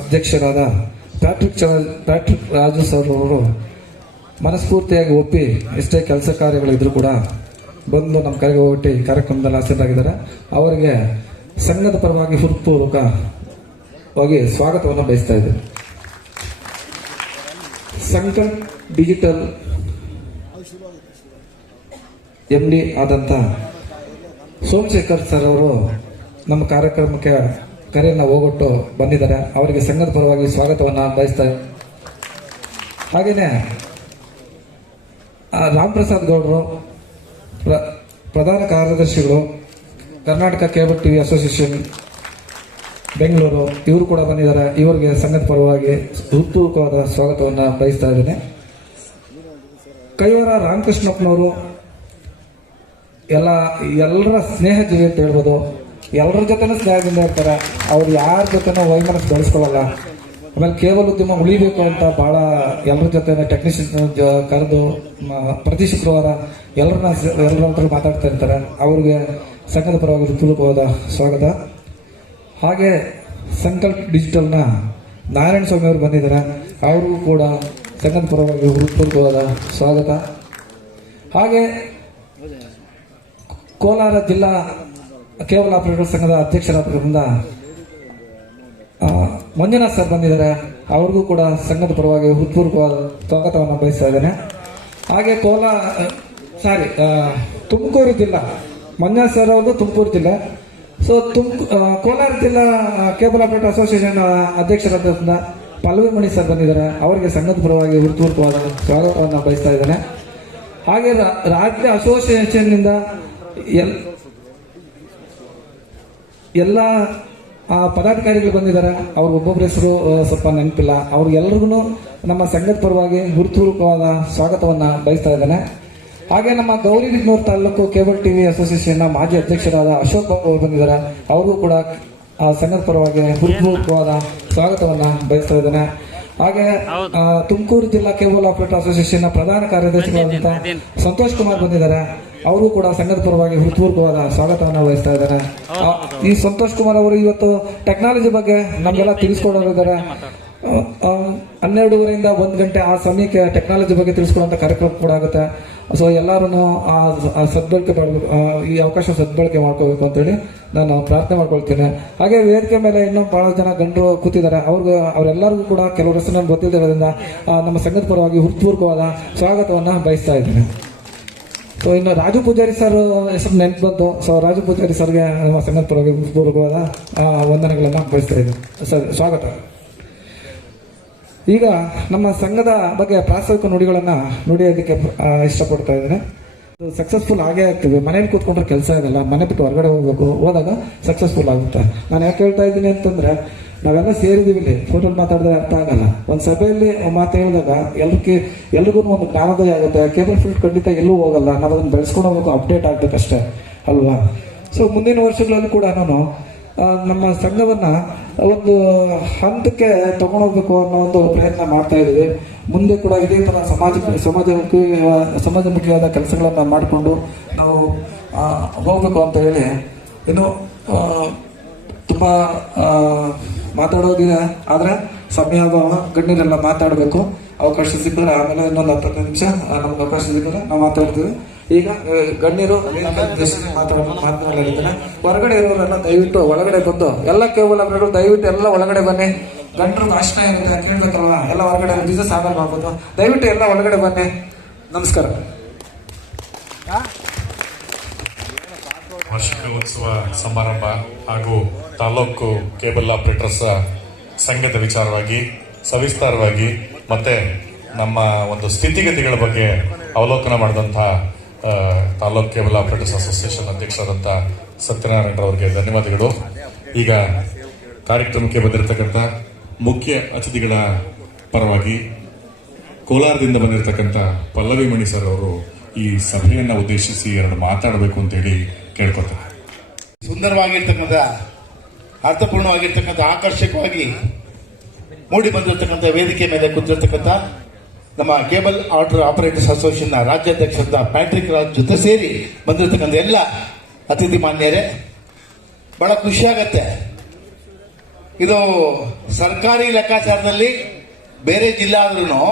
ಅಧ್ಯಕ್ಷರಾದ ಪ್ಯಾಟ್ರಿಕ್ ರಾಜು ಸರ್ ಅವರು ಮನಸ್ಫೂರ್ತಿಯಾಗಿ ಒಪ್ಪಿ ಎಷ್ಟೇ ಕೆಲಸ ಕಾರ್ಯಗಳಿದ್ರು ಕೂಡ ಬಂದು ನಮ್ಮ ಕರೆಗೆ ಹೋಗಿ ಕಾರ್ಯಕ್ರಮದಲ್ಲಿ ಹಾಜರಾಗಿದ್ದಾರೆ. ಅವರಿಗೆ ಸಂಘದ ಪರವಾಗಿ ಹೃತ್ಪೂರ್ವಕವಾಗಿ ಸ್ವಾಗತವನ್ನು ಬಯಸ್ತಾ ಇದ್ದೇನೆ. ಸಂಕಲ್ಪ್ ಡಿಜಿಟಲ್ MD ಆದಂಥ ಸೋಮಶೇಖರ್ ಸರ್ ಅವರು ನಮ್ಮ ಕಾರ್ಯಕ್ರಮಕ್ಕೆ ಕರೆಯನ್ನು ಹೋಗೊಟ್ಟು ಬಂದಿದ್ದಾರೆ. ಅವರಿಗೆ ಸಂಘದ ಪರವಾಗಿ ಸ್ವಾಗತವನ್ನು ಬಯಸ್ತಾ ಇದ್ದಾರೆ. ಹಾಗೆಯೇ ರಾಮ್ ಪ್ರಸಾದ್ ಗೌಡರು ಪ್ರಧಾನ ಕಾರ್ಯದರ್ಶಿಗಳು Karnataka cable TV association Bengaluru, ಇವರು ಕೂಡ ಬಂದಿದ್ದಾರೆ. ಇವರಿಗೆ ಸಂಘದ ಪರವಾಗಿ ಹೃತ್ಪೂರ್ವಕವಾದ ಸ್ವಾಗತವನ್ನು ಬಯಸ್ತಾ ಇದ್ದೇನೆ. ಕೈವಾರ ರಾಮಕೃಷ್ಣಪ್ಪನವರು ಎಲ್ಲರ ಸ್ನೇಹ ಜೀವಿ ಅಂತ ಹೇಳ್ಬೋದು. ಎಲ್ಲರ ಜೊತೆನೂ ಸ್ನೇಹದಿಂದ ಇರ್ತಾರೆ. ಅವ್ರು ಯಾರ ಜೊತೆನೂ ವೈಮನಸ್ಸು ಬೆಳೆಸ್ಕೊಳ್ಳಲ್ಲ. ಆಮೇಲೆ ಕೇಬಲ್ ಉದ್ಯಮ ಉಳಿಬೇಕು ಅಂತ ಬಹಳ ಎಲ್ಲರ ಜೊತೆ ಟೆಕ್ನಿಷಿಯನ್ ಕರೆದು ಪ್ರತಿ ಶುಕ್ರವಾರ ಎಲ್ಲರ ಹತ್ರ ಮಾತಾಡ್ತಾ ಇರ್ತಾರೆ. ಅವ್ರಿಗೆ ಸಂಘದ ಪರವಾಗಿ ಹೃತ್ಪೂರ್ವಕವಾದ ಸ್ವಾಗತ. ಹಾಗೆ ಸಂಕಲ್ಪ್ ಡಿಜಿಟಲ್ನ ನಾರಾಯಣ ಸ್ವಾಮಿ ಅವರು ಬಂದಿದ್ದಾರೆ. ಅವ್ರಿಗೂ ಕೂಡ ಸಂಘದ ಪರವಾಗಿ ಹೃತ್ಪೂರ್ವಕವಾದ ಸ್ವಾಗತ. ಹಾಗೆ ಕೋಲಾರ ಜಿಲ್ಲಾ ಕೇಬಲ್ ಆಪರೇಟರ್ ಸಂಘದ ಅಧ್ಯಕ್ಷರಾದ್ರಿಂದ ಮಂಜುನಾಥ್ ಸರ್ ಬಂದಿದ್ದಾರೆ. ಅವ್ರಿಗೂ ಕೂಡ ಸಂಘದ ಪರವಾಗಿ ಹೃತ್ಪೂರ್ವಕವಾದ ಸ್ವಾಗತವನ್ನು ಬಯಸ್ತಾ ಇದ್ದೇನೆ. ಹಾಗೆ ತುಮಕೂರು ಜಿಲ್ಲಾ ಮಂಜುನಾಥ್ ಸರ್ ಅವರು ತುಮಕೂರು ಜಿಲ್ಲೆ. ಸೊ ಕೋಲಾರ ಜಿಲ್ಲಾ ಕೇಬಲ್ ಆಪರೇಟರ್ ಅಸೋಸಿಯೇಷನ್ ಅಧ್ಯಕ್ಷರಾದ್ರಿಂದ ಪಲ್ಲವಿ ಮಣಿ ಸರ್ ಬಂದಿದ್ದಾರೆ. ಅವರಿಗೆ ಸಂಘದ ಪರವಾಗಿ ಹೃತ್ಪೂರ್ವಕವಾದ ಸ್ವಾಗತವನ್ನು ಬಯಸ್ತಾ ಇದ್ದೇನೆ. ಹಾಗೆ ರಾಜ್ಯ ಅಸೋಸಿಯೇಷನ್ನಿಂದ ಎಲ್ಲ ಪದಾಧಿಕಾರಿಗಳು ಬಂದಿದ್ದಾರೆ. ಅವ್ರು ಒಬ್ಬೊಬ್ಬರ ಹೆಸರು ಸ್ವಲ್ಪ ನೆನಪಿಲ್ಲ. ಅವ್ರಿಗೆಲ್ರಿಗೂ ನಮ್ಮ ಸಂಘದ ಪರವಾಗಿ ಹೃತ್ಪೂರ್ವಕವಾದ ಸ್ವಾಗತವನ್ನು ಬಯಸ್ತಾ ಇದ್ದೇನೆ. ಹಾಗೆ ನಮ್ಮ ಗೌರಿಬಿದನೂರು ತಾಲೂಕು ಕೇಬಲ್ ಟಿವಿ ಅಸೋಸಿಯೇಷನ್ನ ಮಾಜಿ ಅಧ್ಯಕ್ಷರಾದ ಅಶೋಕ್ ಬಾಬು ಅವರು ಬಂದಿದ್ದಾರೆ. ಅವ್ರಿಗೂ ಕೂಡ ಸಂಘದ ಪರವಾಗಿ ಹೃತ್ಪೂರ್ವಕವಾದ ಸ್ವಾಗತವನ್ನು ಬಯಸ್ತಾ ಇದ್ದೇನೆ. ಹಾಗೆ ತುಮಕೂರು ಜಿಲ್ಲಾ ಕೇಬಲ್ ಆಪರೇಟರ್ ಅಸೋಸಿಯೇಷನ್ನ ಪ್ರಧಾನ ಕಾರ್ಯದರ್ಶಿಗಳಾದಂಥ ಸಂತೋಷ್ ಕುಮಾರ್ ಬಂದಿದ್ದಾರೆ. ಅವರು ಕೂಡ ಸಂಘದ ಪರವಾಗಿ ಹೃತ್ಪೂರ್ವಕವಾದ ಸ್ವಾಗತವನ್ನು ವಹಿಸ್ತಾ ಇದ್ದಾರೆ. ಈ ಸಂತೋಷ್ ಕುಮಾರ್ ಅವರು ಇವತ್ತು ಟೆಕ್ನಾಲಜಿ ಬಗ್ಗೆ ನಮಗೆಲ್ಲ ತಿಳಿಸ್ಕೊಡೋರಿದ್ದಾರೆ. 12:30ರಿಂದ 1 ಗಂಟೆ ಆ ಸಮಯಕ್ಕೆ ಟೆಕ್ನಾಲಜಿ ಬಗ್ಗೆ ತಿಳಿಸ್ಕೊಡುವಂಥ ಕಾರ್ಯಕ್ರಮ ಕೂಡ ಆಗುತ್ತೆ. ಸೊ ಎಲ್ಲರೂ ಈ ಅವಕಾಶ ಸದ್ಬಳಕೆ ಮಾಡ್ಕೋಬೇಕು ಅಂತೇಳಿ ನಾನು ಪ್ರಾರ್ಥನೆ ಮಾಡ್ಕೊಳ್ತೇನೆ. ಹಾಗೆ ವೇದಿಕೆ ಮೇಲೆ ಇನ್ನೂ ಬಹಳ ಜನ ಗಂಡರು ಕೂತಿದ್ದಾರೆ. ಅವರೆಲ್ಲರಿಗೂ ಕೂಡ ಕೆಲವು ಹೆಸರು ನಮ್ಗೆ ಗೊತ್ತಿಲ್ಲದಿರೋದ್ರಿಂದ ನಮ್ಮ ಸಂಘದ ಪರವಾಗಿ ಹೃತ್ಪೂರ್ವಕವಾದ ಸ್ವಾಗತವನ್ನು ಬಯಸ್ತಾ ಇದ್ದೇನೆ. ಸೊ ಇನ್ನು ರಾಜು ಪೂಜಾರಿ ಸರ್ ಹೆಸರು ನೆನಪು ಬಂತು. ಸೊ ರಾಜು ಪೂಜಾರಿ ಸರ್ಗೆ ನಮ್ಮ ಸಂಘದ ಪರವಾಗಿ ಹೃತ್ಪೂರ್ವಕವಾದ ವಂದನೆಗಳನ್ನು ಬಯಸ್ತಾ ಇದ್ದೇನೆ. ಸರ್ ಸ್ವಾಗತ. ಈಗ ನಮ್ಮ ಸಂಘದ ಬಗ್ಗೆ ಪ್ರಾಸ್ತಾವಿಕ ನುಡಿಗಳನ್ನು ನುಡಿಯೋದಕ್ಕೆ ಇಷ್ಟಪಡ್ತಾ ಇದ್ದೇನೆ. ಸಕ್ಸಸ್ಫುಲ್ ಆಗೇ ಆಗ್ತೀವಿ. ಮನೇಲಿ ಕೂತ್ಕೊಂಡ್ರೆ ಕೆಲಸ ಇದೆಲ್ಲ, ಮನೆ ಬಿಟ್ಟು ಹೊರಗಡೆ ಹೋಗ್ಬೇಕು, ಹೋದಾಗ ಸಕ್ಸಸ್ಫುಲ್ ಆಗುತ್ತೆ. ನಾನು ಯಾಕೆ ಹೇಳ್ತಾ ಇದ್ದೀನಿ ಅಂತಂದ್ರೆ, ನಾವೆಲ್ಲ ಸೇರಿದೀವಿ ಇಲ್ಲಿ, ಫೋಟೋಲ್ ಮಾತಾಡಿದ್ರೆ ಅರ್ಥ ಆಗಲ್ಲ. ಒಂದು ಸಭೆಯಲ್ಲಿ ಮಾತು ಹೇಳಿದಾಗ ಎಲ್ರಿಗೂ ಒಂದು ಜ್ಞಾನೋದಯ ಆಗುತ್ತೆ. ಕೇಬಲ್ ಫೀಲ್ಡ್ ಖಂಡಿತ ಎಲ್ಲೂ ಹೋಗಲ್ಲ. ನಾವು ಅದನ್ನು ಬೆಳೆಸ್ಕೊಂಡು ಹೋಗ್ಬೇಕು, ಅಪ್ಡೇಟ್ ಆಗ್ಬೇಕಷ್ಟೇ ಅಲ್ವಾ. ಸೊ ಮುಂದಿನ ವರ್ಷಗಳಲ್ಲಿ ಕೂಡ ನಾನು ನಮ್ಮ ಸಂಘವನ್ನ ಒಂದು ಹಂತಕ್ಕೆ ತಗೊಂಡೋಗ್ಬೇಕು ಅನ್ನೋ ಒಂದು ಪ್ರಯತ್ನ ಮಾಡ್ತಾ ಇದ್ದೀವಿ. ಮುಂದೆ ಕೂಡ ಇದೇ ಥರ ಸಮಾಜಮುಖಿಯಾದ ಕೆಲಸಗಳನ್ನು ಮಾಡಿಕೊಂಡು ನಾವು ಹೋಗ್ಬೇಕು ಅಂತ ಹೇಳಿ ಇನ್ನು ತುಂಬ ಮಾತಾಡೋದಿದೆ. ಆದರೆ ಸಮಯ ಗಣ್ಯರೆಲ್ಲ ಮಾತಾಡಬೇಕು. ಅವಕಾಶ ಸಿಕ್ಕಿದ್ರೆ ಆಮೇಲೆ ಇನ್ನೊಂದು 10 ನಿಮಿಷ ನಮ್ಗೆ ಅವಕಾಶ ಸಿಕ್ಕಿದ್ರೆ ನಾವು ಮಾತಾಡ್ತೀವಿ. ಈಗ ಗಣ್ಯರು ಮಾತನಾಡಲಿದ್ದಾರೆ. ಹೊರಗಡೆ ಇರೋರೆಲ್ಲ ದಯವಿಟ್ಟು ಒಳಗಡೆ ಬಂದು, ಎಲ್ಲ ಕೇಬಲ್ ಆಪರೇಟರ್ ದಯವಿಟ್ಟು ಎಲ್ಲ ಒಳಗಡೆ ಬನ್ನಿ. ಗಂಟರು ನಾಷ್ಟ ಇರುತ್ತೆ ಕೇಳ್ಬೇಕಲ್ವಾ, ಎಲ್ಲ ಹೊರಗಡೆ ಬಿಸ್ನೆಸ್ ಆಮೇಲೆ ಮಾಡ್ಬೋದು. ದಯವಿಟ್ಟು ಎಲ್ಲ ಒಳಗಡೆ ಬನ್ನಿ. ನಮಸ್ಕಾರ. ವಾರ್ಷಿಕ ಉತ್ಸವ ಸಮಾರಂಭ ಹಾಗೂ ತಾಲೂಕು ಕೇಬಲ್ ಆಪರೇಟರ್ಸ್ ಸಂಘದ ವಿಚಾರವಾಗಿ ಸವಿಸ್ತಾರವಾಗಿ ಮತ್ತೆ ನಮ್ಮ ಒಂದು ಸ್ಥಿತಿಗತಿಗಳ ಬಗ್ಗೆ ಅವಲೋಕನ ಮಾಡಿದಂತಹ ತಾಲೂಕು ಕೇಬಲ್ ಆಪರೇಟರ್ಸ್ ಅಸೋಸಿಯೇಷನ್ ಅಧ್ಯಕ್ಷರಾದಂಥ ಸತ್ಯನಾರಾಯಣರವರಿಗೆ ಧನ್ಯವಾದಗಳು. ಈಗ ಕಾರ್ಯಕ್ರಮಕ್ಕೆ ಬಂದಿರತಕ್ಕಂಥ ಮುಖ್ಯ ಅತಿಥಿಗಳ ಪರವಾಗಿ ಕೋಲಾರದಿಂದ ಬಂದಿರತಕ್ಕಂಥ ಪಲ್ಲವಿ ಮಣಿ ಸರ್ ಅವರು ಈ ಸಭೆಯನ್ನು ಉದ್ದೇಶಿಸಿ 2 ಮಾತಾಡಬೇಕು ಅಂತೇಳಿ ಕೇಳ್ಕೊತಾರೆ. ಸುಂದರವಾಗಿರ್ತಕ್ಕಂಥ, ಅರ್ಥಪೂರ್ಣವಾಗಿರ್ತಕ್ಕಂಥ, ಆಕರ್ಷಕವಾಗಿ ಮೂಡಿ ಬಂದಿರತಕ್ಕಂಥ ವೇದಿಕೆ ಮೇಲೆ ಕೂತಿರ್ತಕ್ಕಂಥ ನಮ್ಮ ಕೇಬಲ್ ಆಪರೇಟರ್ಸ್ ಅಸೋಸಿಯೇಷನ್ನ ರಾಜ್ಯಾಧ್ಯಕ್ಷರಾದ ಪ್ಯಾಟ್ರಿಕ್ ರಾಜ್ ಜೊತೆ ಸೇರಿ ಬಂದಿರತಕ್ಕಂಥ ಎಲ್ಲ ಅತಿಥಿ ಮಾನ್ಯರೇ, ಬಹಳ ಖುಷಿಯಾಗತ್ತೆ. ಇದು ಸರ್ಕಾರಿ ಲೆಕ್ಕಾಚಾರದಲ್ಲಿ ಬೇರೆ ಜಿಲ್ಲೆ ಆದ್ರೂ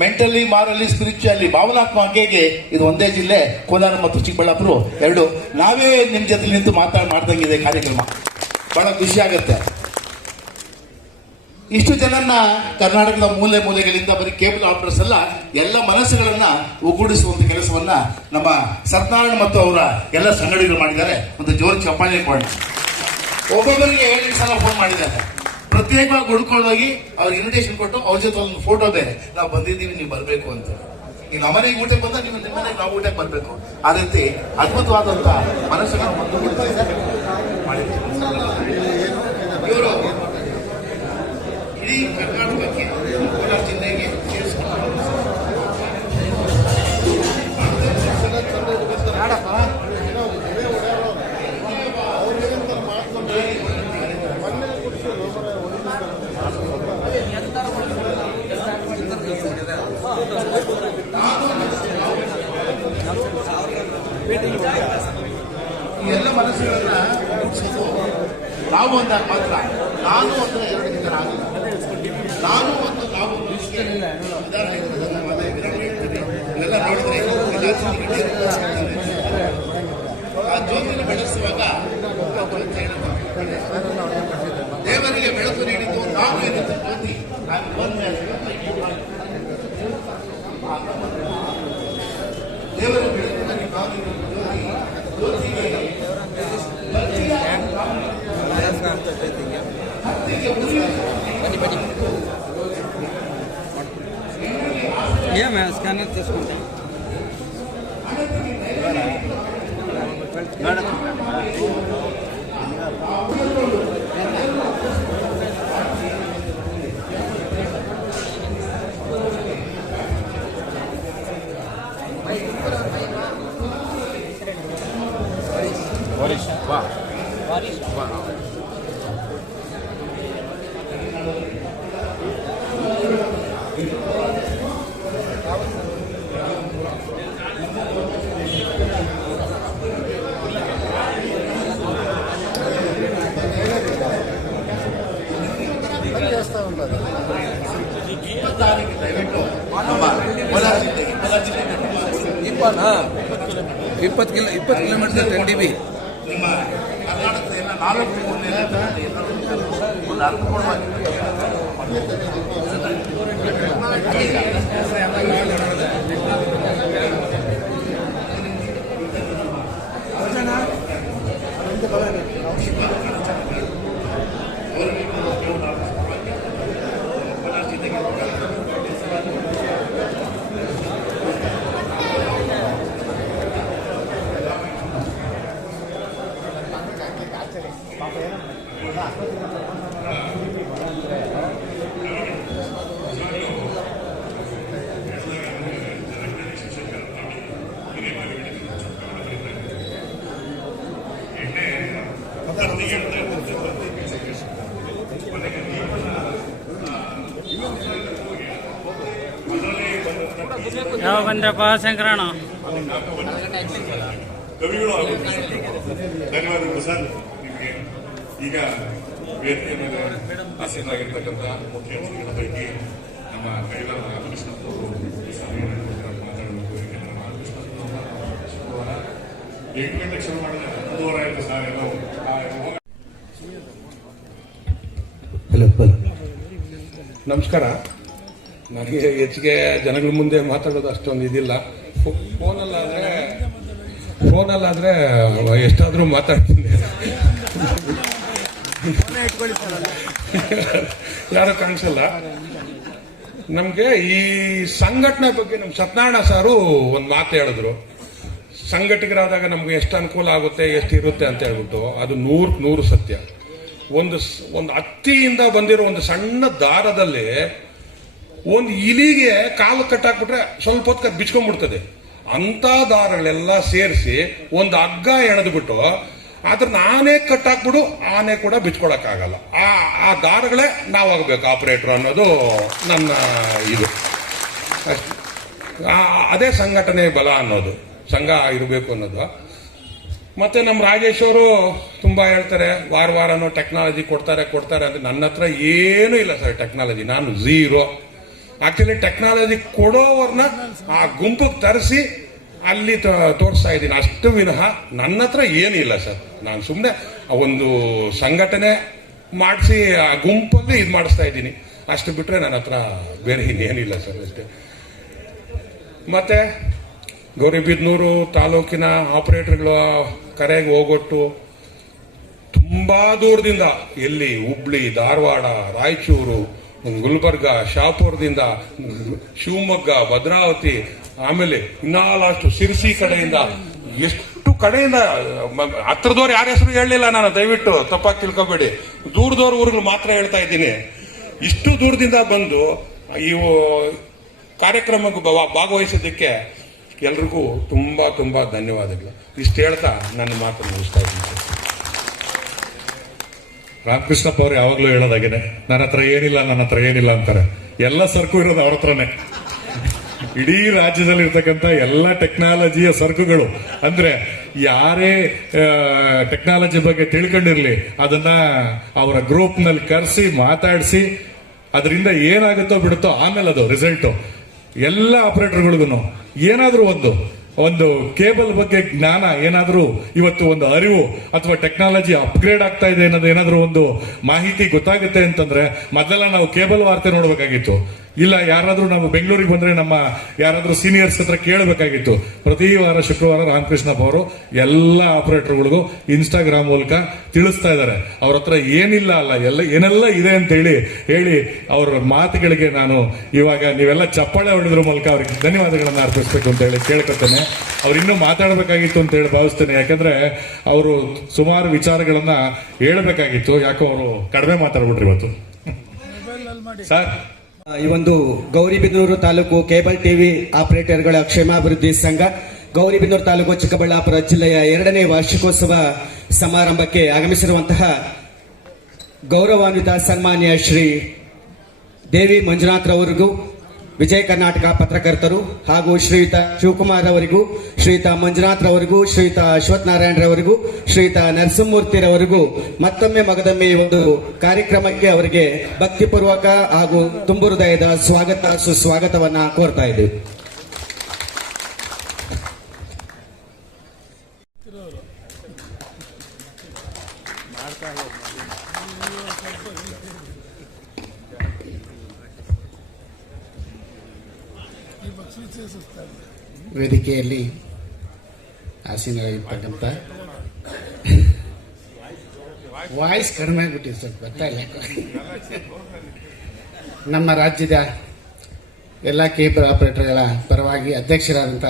ಮೆಂಟಲಿ, ಮಾರಲಿ, ಸ್ಪಿರಿಚುವಲಿ, ಭಾವನಾತ್ಮಕವಾಗಿ ಇದು ಒಂದೇ ಜಿಲ್ಲೆ, ಕೋಲಾರ ಮತ್ತು ಚಿಕ್ಕಬಳ್ಳಾಪುರ ಎರಡು. ನಾವೇ ನಿಮ್ಮ ಜೊತೆ ನಿಂತು ಮಾಡ್ದಂಗಿದೆ ಕಾರ್ಯಕ್ರಮ. ಬಹಳ ಖುಷಿ ಆಗುತ್ತೆ. ಇಷ್ಟು ಜನನ್ನ ಕರ್ನಾಟಕದ ಮೂಲೆ ಮೂಲೆಗಳಿಂದ ಬರೀ ಕೇಬಲ್ ಆಪರೇಟರ್ಸ್ ಅಲ್ಲ, ಎಲ್ಲ ಮನಸ್ಸುಗಳನ್ನ ಒಗ್ಗೂಡಿಸುವಂತ ಕೆಲಸವನ್ನ ನಮ್ಮ ಸತ್ಯನಾರಾಯಣ ಮತ್ತು ಅವರ ಎಲ್ಲ ಸಂಘಟನೆಗಳು ಮಾಡಿದ್ದಾರೆ. ಒಂದು ಜೋರು ಚಪ್ಪಾಳೆ ಕೊಡಿ. ಒಬ್ಬೊಬ್ಬರಿಗೆ 7 ಸಲ ಫೋನ್ ಮಾಡಿದ್ದಾರೆ. ಪ್ರತ್ಯೇಕವಾಗಿ ಹುಡ್ಕೊಂಡೋಗಿ ಅವ್ರಿಗೆ ಇನ್ವಿಟೇಷನ್ ಕೊಟ್ಟು ಅವ್ರ ಜೊತೆ ಒಂದು ಫೋಟೋ ಬೇರೆ, ನಾವು ಬಂದಿದ್ದೀವಿ, ನೀವು ಬರಬೇಕು ಅಂತ. ಈಗ ನಮ್ಮನೆಗೆ ಊಟಕ್ಕೆ ಬಂದ ನೀವು ನಿಮ್ಮ ಮನೆಗೆ ನಾವು ಊಟಕ್ಕೆ ಬರಬೇಕು. ಆ ರೀತಿ ಅದ್ಭುತವಾದಂತ ಮನಸ್ಸುಗಳನ್ನು ಇವರು ಇಡೀ ಕರ್ನಾಟಕಕ್ಕೆ, ಕೋಲಾರ ಜಿಲ್ಲೆಗೆ ಎಲ್ಲ ಮನಸ್ಸುಗಳನ್ನ ನಾವು ಅಂತ ಮಾತ್ರ, ನಾನು ಅಂತ 2 ಜನ ಆಗಿಲ್ಲ, ನಾನು ಮತ್ತು ನಾವು ಎಲ್ಲ ನೋಡಿದ್ರೆ ಆ ಜ್ಯೋತಿನ ಬೆಳೆಸುವಾಗ ದೇವರಿಗೆ ಬೆಳಕು ನೀಡಿದ್ದು ನಾನು ಎನ್ನುತ್ತ ಜ್ಯೋತಿ. ದೇವರ ಬೆಳಕಿನಲ್ಲಿ ನಾನು ಜ್ಯೋತಿಗೆ స్కానర్ తీసుకుంటా ಇಪ್ಪತ್ತು ಕಿಲೋಮೀಟರ್ 10 dB. ನಿಮ್ಮ ಕರ್ನಾಟಕದ ಎಲ್ಲ 4 ಒಂದು ಅರ್ಥಪೂರ್ಣವಾಗಿ ಯಾವ ಬಂದ್ರಪ್ಪ ಶಂಕರಣ್ಣ? ಕವಿಗಳು ಧನ್ಯವಾದಗಳು ಸರ್ ನಿಮಗೆ. ಈಗ ವೇದಿಕೆ ಮೇಲೆ ಆಸೀನರಾಗಿರ್ತಕ್ಕಂಥ ಮುಖ್ಯಮಂತ್ರಿಗಳ ಪೈಕಿ ನಮ್ಮ ಕೈವಾರ ರಾಮಕೃಷ್ಣಪ್ಪ ಮಾತಾಡಬೇಕು. ಯಾಕೆಂದ್ರೆ ರಾಮಕೃಷ್ಣಪ್ಪ ಶುಕ್ರವಾರ 8 ಗಂಟೆಗೆ ಶುರು ಮಾಡಿದ್ರೆ 1:30 ಆಯಿತು ಸರ್. ಹಲೋ, ನಮಸ್ಕಾರ. ನನಗೆ ಹೆಚ್ಚಿಗೆ ಜನಗಳ ಮುಂದೆ ಮಾತಾಡೋದು ಅಷ್ಟೊಂದು ಇದಿಲ್ಲ. ಫೋನಲ್ಲಾದ್ರೆ ಎಷ್ಟಾದ್ರೂ ಮಾತಾಡ್ತೀನಿ. ಯಾರು ಕಾಣಿಸಲ್ಲ. ನಮ್ಗೆ ಈ ಸಂಘಟನೆ ಬಗ್ಗೆ ನಮ್ಮ ಸತ್ಯನಾರಾಯಣ ಸಾರು ಒಂದು ಮಾತು ಹೇಳಿದ್ರು. ಸಂಘಟಕರಾದಾಗ ನಮ್ಗೆ ಎಷ್ಟು ಅನುಕೂಲ ಆಗುತ್ತೆ, ಎಷ್ಟು ಇರುತ್ತೆ ಅಂತ ಹೇಳ್ಬಿಟ್ಟು ಅದು 100% ಸತ್ಯ. ಒಂದು ಹತ್ತಿಯಿಂದ ಬಂದಿರೋ ಒಂದು ಸಣ್ಣ ದಾರದಲ್ಲಿ ಒಂದು ಇಲಿಗೆ ಕಾಲು ಕಟ್ಟಾಕ್ಬಿಟ್ರೆ ಸ್ವಲ್ಪ ಹೊತ್ತು ಬಿಚ್ಕೊಂಡ್ಬಿಡ್ತದೆ. ಅಂತ ದಾರಗಳೆಲ್ಲ ಸೇರಿಸಿ ಒಂದು ಹಗ್ಗ ಎಳೆದ್ಬಿಟ್ಟು ಅದ್ರ ಆನೆ ಕಟ್ಟಾಕ್ಬಿಡು, ಆನೆ ಕೂಡ ಬಿಚ್ಕೊಳಕ್ಕಾಗಲ್ಲ. ಆ ದಾರಗಳೇ ನಾವಾಗಬೇಕು ಆಪರೇಟರ್ ಅನ್ನೋದು ನನ್ನ ಇದು. ಅದೇ ಸಂಘಟನೆ ಬಲ ಅನ್ನೋದು, ಸಂಘ ಇರಬೇಕು ಅನ್ನೋದು. ಮತ್ತೆ ನಮ್ಮ ರಾಜೇಶ್ ಅವರು ತುಂಬಾ ಹೇಳ್ತಾರೆ, ವಾರನೂ ಟೆಕ್ನಾಲಜಿ ಕೊಡ್ತಾರೆ ಅಂದ್ರೆ ನನ್ನ ಹತ್ರ ಏನೂ ಇಲ್ಲ ಸರ್ ಟೆಕ್ನಾಲಜಿ, ನಾನು ಝೀರೋ. ಆಕ್ಚುಲಿ ಟೆಕ್ನಾಲಜಿ ಕೊಡೋವರ್ನ ಆ ಗುಂಪಿಗೆ ತರಿಸಿ ಅಲ್ಲಿ ತೋರಿಸ್ತಾ ಇದ್ದೀನಿ ಅಷ್ಟು ವಿನಃ ನನ್ನ ಹತ್ರ ಏನಿಲ್ಲ ಸರ್. ನಾನು ಸುಮ್ಮನೆ ಒಂದು ಸಂಘಟನೆ ಮಾಡಿಸಿ ಆ ಗುಂಪಲ್ಲಿ ಇದು ಮಾಡಿಸ್ತಾ ಇದ್ದೀನಿ ಅಷ್ಟು ಬಿಟ್ರೆ ನನ್ನ ಹತ್ರ ಬೇರೆ ಇನ್ನೇನಿಲ್ಲ ಸರ್ ಅಷ್ಟೇ. ಮತ್ತೆ ಗೌರಿಬಿದನೂರು ತಾಲೂಕಿನ ಆಪರೇಟರ್ಗಳು ಕರೆಗೆ ಹೋಗೊಟ್ಟು ತುಂಬಾ ದೂರದಿಂದ, ಎಲ್ಲಿ ಹುಬ್ಳಿ, ಧಾರವಾಡ, ರಾಯಚೂರು, ಗುಲ್ಬರ್ಗ, ಶಾಪುರದಿಂದ, ಶಿವಮೊಗ್ಗ, ಭದ್ರಾವತಿ, ಆಮೇಲೆ ಇನ್ನ ಲಾಸ್ಟ್ ಸಿರ್ಸಿ ಕಡೆಯಿಂದ, ಎಷ್ಟು ಕಡೆಯಿಂದ, ಹತ್ರದವ್ರು ಯಾರ ಹೆಸರು ಹೇಳಲಿಲ್ಲ ನಾನು, ದಯವಿಟ್ಟು ತಪ್ಪಾಗಿ ತಿಳ್ಕೊಬೇಡಿ. ದೂರದವ್ರ ಊರುಗಳು ಮಾತ್ರ ಹೇಳ್ತಾ ಇದ್ದೀನಿ. ಇಷ್ಟು ದೂರದಿಂದ ಬಂದು ಇವು ಕಾರ್ಯಕ್ರಮಕ್ಕೆ ಭಾಗವಹಿಸೋದಕ್ಕೆ ಎಲ್ರಿಗೂ ತುಂಬಾ ತುಂಬಾ ಧನ್ಯವಾದಗಳು. ಇಷ್ಟು ಹೇಳ್ತಾ ನನ್ನ ಮಾತು ಮುಗಿಸ್ತಾ ಇದ್ದೀನಿ. ರಾಮಕೃಷ್ಣಪ್ಪ ಅವ್ರು ಯಾವಾಗ್ಲೂ ಹೇಳೋದಾಗೇನೆ, ನನ್ನ ಹತ್ರ ಏನಿಲ್ಲ ಅಂತಾರೆ. ಎಲ್ಲ ಸರಕು ಇರೋದು ಅವ್ರ ಹತ್ರನೇ. ಇಡೀ ರಾಜ್ಯದಲ್ಲಿ ಇರ್ತಕ್ಕಂಥ ಎಲ್ಲ ಟೆಕ್ನಾಲಜಿಯ ಸರಕುಗಳು, ಅಂದ್ರೆ ಯಾರೇ ಟೆಕ್ನಾಲಜಿ ಬಗ್ಗೆ ತಿಳ್ಕೊಂಡಿರ್ಲಿ ಅದನ್ನ ಅವರ ಗ್ರೂಪ್ ನಲ್ಲಿ ಕರೆಸಿ ಮಾತಾಡಿಸಿ ಅದರಿಂದ ಏನಾಗುತ್ತೋ ಬಿಡುತ್ತೋ ಆಮೇಲೆ ಅದು ರಿಸಲ್ಟ್ ಎಲ್ಲ ಆಪರೇಟರ್ಗಳಿಗೂ ಏನಾದ್ರೂ ಒಂದು ಕೇಬಲ್ ಬಗ್ಗೆ ಜ್ಞಾನ, ಏನಾದ್ರೂ ಇವತ್ತು ಒಂದು ಅರಿವು ಅಥವಾ ಟೆಕ್ನಾಲಜಿ ಅಪ್ಗ್ರೇಡ್ ಆಗ್ತಾ ಇದೆ ಅನ್ನೋದು ಏನಾದ್ರೂ ಒಂದು ಮಾಹಿತಿ ಗೊತ್ತಾಗುತ್ತೆ ಅಂತಂದ್ರೆ ಮೊದಲೆಲ್ಲ ನಾವು ಕೇಬಲ್ ವಾರ್ತೆ ನೋಡ್ಬೇಕಾಗಿತ್ತು. ಇಲ್ಲ ಯಾರಾದ್ರೂ ನಾವು ಬೆಂಗಳೂರಿಗೆ ಬಂದ್ರೆ ನಮ್ಮ ಯಾರಾದ್ರೂ ಸೀನಿಯರ್ಸ್ ಹತ್ರ ಕೇಳಬೇಕಾಗಿತ್ತು. ಪ್ರತಿ ವಾರ ಶುಕ್ರವಾರ ರಾಮಕೃಷ್ಣಪ್ಪ ಅವರು ಎಲ್ಲ ಆಪರೇಟರ್ಗಳಿಗೂ ಇನ್ಸ್ಟಾಗ್ರಾಮ್ ಮೂಲಕ ತಿಳಿಸ್ತಾ ಇದ್ದಾರೆ. ಅವ್ರ ಹತ್ರ ಏನಿಲ್ಲ ಏನೆಲ್ಲ ಇದೆ ಅಂತ ಹೇಳಿ ಅವ್ರ ಮಾತುಗಳಿಗೆ ನಾನು ಇವಾಗ ನೀವೆಲ್ಲ ಚಪ್ಪಾಳೆ ಹೊಡೆದ್ರ ಮೂಲಕ ಅವ್ರಿಗೆ ಧನ್ಯವಾದಗಳನ್ನ ಅರ್ಪಿಸಬೇಕು ಅಂತ ಹೇಳಿ ಕೇಳ್ಕೊತೇನೆ. ಅವ್ರು ಇನ್ನೂ ಮಾತಾಡಬೇಕಾಗಿತ್ತು ಅಂತ ಹೇಳಿ ಭಾವಿಸ್ತೇನೆ. ಯಾಕಂದ್ರೆ ಅವರು ಸುಮಾರು ವಿಚಾರಗಳನ್ನ ಹೇಳಬೇಕಾಗಿತ್ತು, ಯಾಕೋ ಅವರು ಕಡಿಮೆ ಮಾತಾಡ್ಬಿಟ್ರಿ ಇವತ್ತು. ಸರ್, ಈ ಒಂದು ಗೌರಿಬಿದನೂರು ತಾಲೂಕು ಕೇಬಲ್ ಟಿವಿ ಆಪರೇಟರ್ಗಳ ಕ್ಷೇಮಾಭಿವೃದ್ಧಿ ಸಂಘ ಗೌರಿಬಿದನೂರು ತಾಲೂಕು ಚಿಕ್ಕಬಳ್ಳಾಪುರ ಜಿಲ್ಲೆಯ 2ನೇ ವಾರ್ಷಿಕೋತ್ಸವ ಸಮಾರಂಭಕ್ಕೆ ಆಗಮಿಸಿರುವಂತಹ ಗೌರವಾನ್ವಿತ ಸನ್ಮಾನ್ಯ ಶ್ರೀ ದೇವಿ ಮಂಜುನಾಥ್ ರವರಿಗೂ, ವಿಜಯ ಕರ್ನಾಟಕ ಪತ್ರಕರ್ತರು ಹಾಗೂ ಶ್ರೀಯುತ ಶಿವಕುಮಾರ್ ಅವರಿಗೂ, ಶ್ರೀಯುತ ಮಂಜುನಾಥ್ ರವರಿಗೂ, ಶ್ರೀಯುತ ಅಶ್ವಥ್ ನಾರಾಯಣ್ ರವರಿಗೂ, ಶ್ರೀಯುತ ನರಸಿಂಹಮೂರ್ತಿ ರವರಿಗೂ ಮತ್ತೊಮ್ಮೆ ಮಗದೊಮ್ಮೆ ಈ ಒಂದು ಕಾರ್ಯಕ್ರಮಕ್ಕೆ ಅವರಿಗೆ ಭಕ್ತಿಪೂರ್ವಕ ಹಾಗೂ ತುಂಬು ಹೃದಯದ ಸ್ವಾಗತ ಸುಸ್ವಾಗತವನ್ನ ಕೋರ್ತಾ ಇದ್ದೀವಿ. ವೇದಿಕೆಯಲ್ಲಿ ಆಸೀನರಾಗಿರ್ತಕ್ಕಂಥ ವಾಯ್ಸ್ ಕಡಿಮೆ ಆಗ್ಬಿಟ್ಟಿದೆ, ಸ್ವಲ್ಪ ಗೊತ್ತಾಯಿಲ್ಲ. ನಮ್ಮ ರಾಜ್ಯದ ಎಲ್ಲ ಕೇಬಲ್ ಆಪರೇಟರ್ಗಳ ಪರವಾಗಿ ಅಧ್ಯಕ್ಷರಾದಂಥ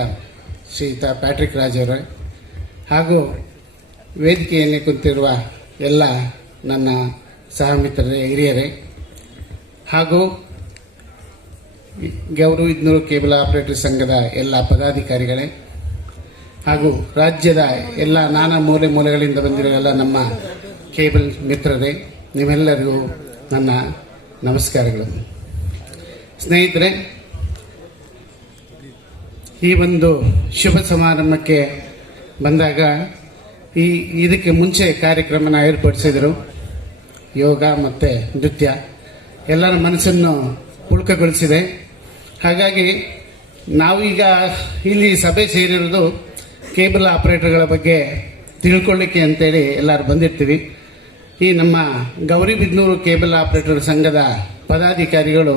ಶ್ರೀಯುತ ಪ್ಯಾಟ್ರಿಕ್ ರಾಜ್ ಅವರೇ ಹಾಗೂ ವೇದಿಕೆಯಲ್ಲಿ ಕುಂತಿರುವ ಎಲ್ಲ ನನ್ನ ಸಹಮಿತ್ರರೇ, ಹಿರಿಯರೇ ಹಾಗೂ ಗೌರಿಬಿದನೂರು ಕೇಬಲ್ ಆಪರೇಟರ್ ಸಂಘದ ಎಲ್ಲ ಪದಾಧಿಕಾರಿಗಳೇ ಹಾಗೂ ರಾಜ್ಯದ ಎಲ್ಲ ನಾನಾ ಮೂಲೆಗಳಿಂದ ಬಂದಿರೋ ಎಲ್ಲ ನಮ್ಮ ಕೇಬಲ್ ಮಿತ್ರರೇ, ನಿಮ್ಮೆಲ್ಲರಿಗೂ ನನ್ನ ನಮಸ್ಕಾರಗಳು. ಸ್ನೇಹಿತರೆ, ಈ ಒಂದು ಶುಭ ಸಮಾರಂಭಕ್ಕೆ ಬಂದಾಗ ಇದಕ್ಕೆ ಮುಂಚೆ ಕಾರ್ಯಕ್ರಮನ ಏರ್ಪಡಿಸಿದರು. ಯೋಗ ಮತ್ತು ನೃತ್ಯ ಎಲ್ಲರ ಮನಸ್ಸನ್ನು ಪುಳಕಗೊಳಿಸಿದೆ. ಹಾಗಾಗಿ ನಾವೀಗ ಇಲ್ಲಿ ಸಭೆ ಸೇರಿರೋದು ಕೇಬಲ್ ಆಪರೇಟರ್ಗಳ ಬಗ್ಗೆ ತಿಳ್ಕೊಳ್ಳಿಕ್ಕೆ ಅಂತೇಳಿ ಎಲ್ಲರೂ ಬಂದಿರ್ತೀವಿ. ಈ ನಮ್ಮ ಗೌರಿಬಿದನೂರು ಕೇಬಲ್ ಆಪರೇಟರ್ ಸಂಘದ ಪದಾಧಿಕಾರಿಗಳು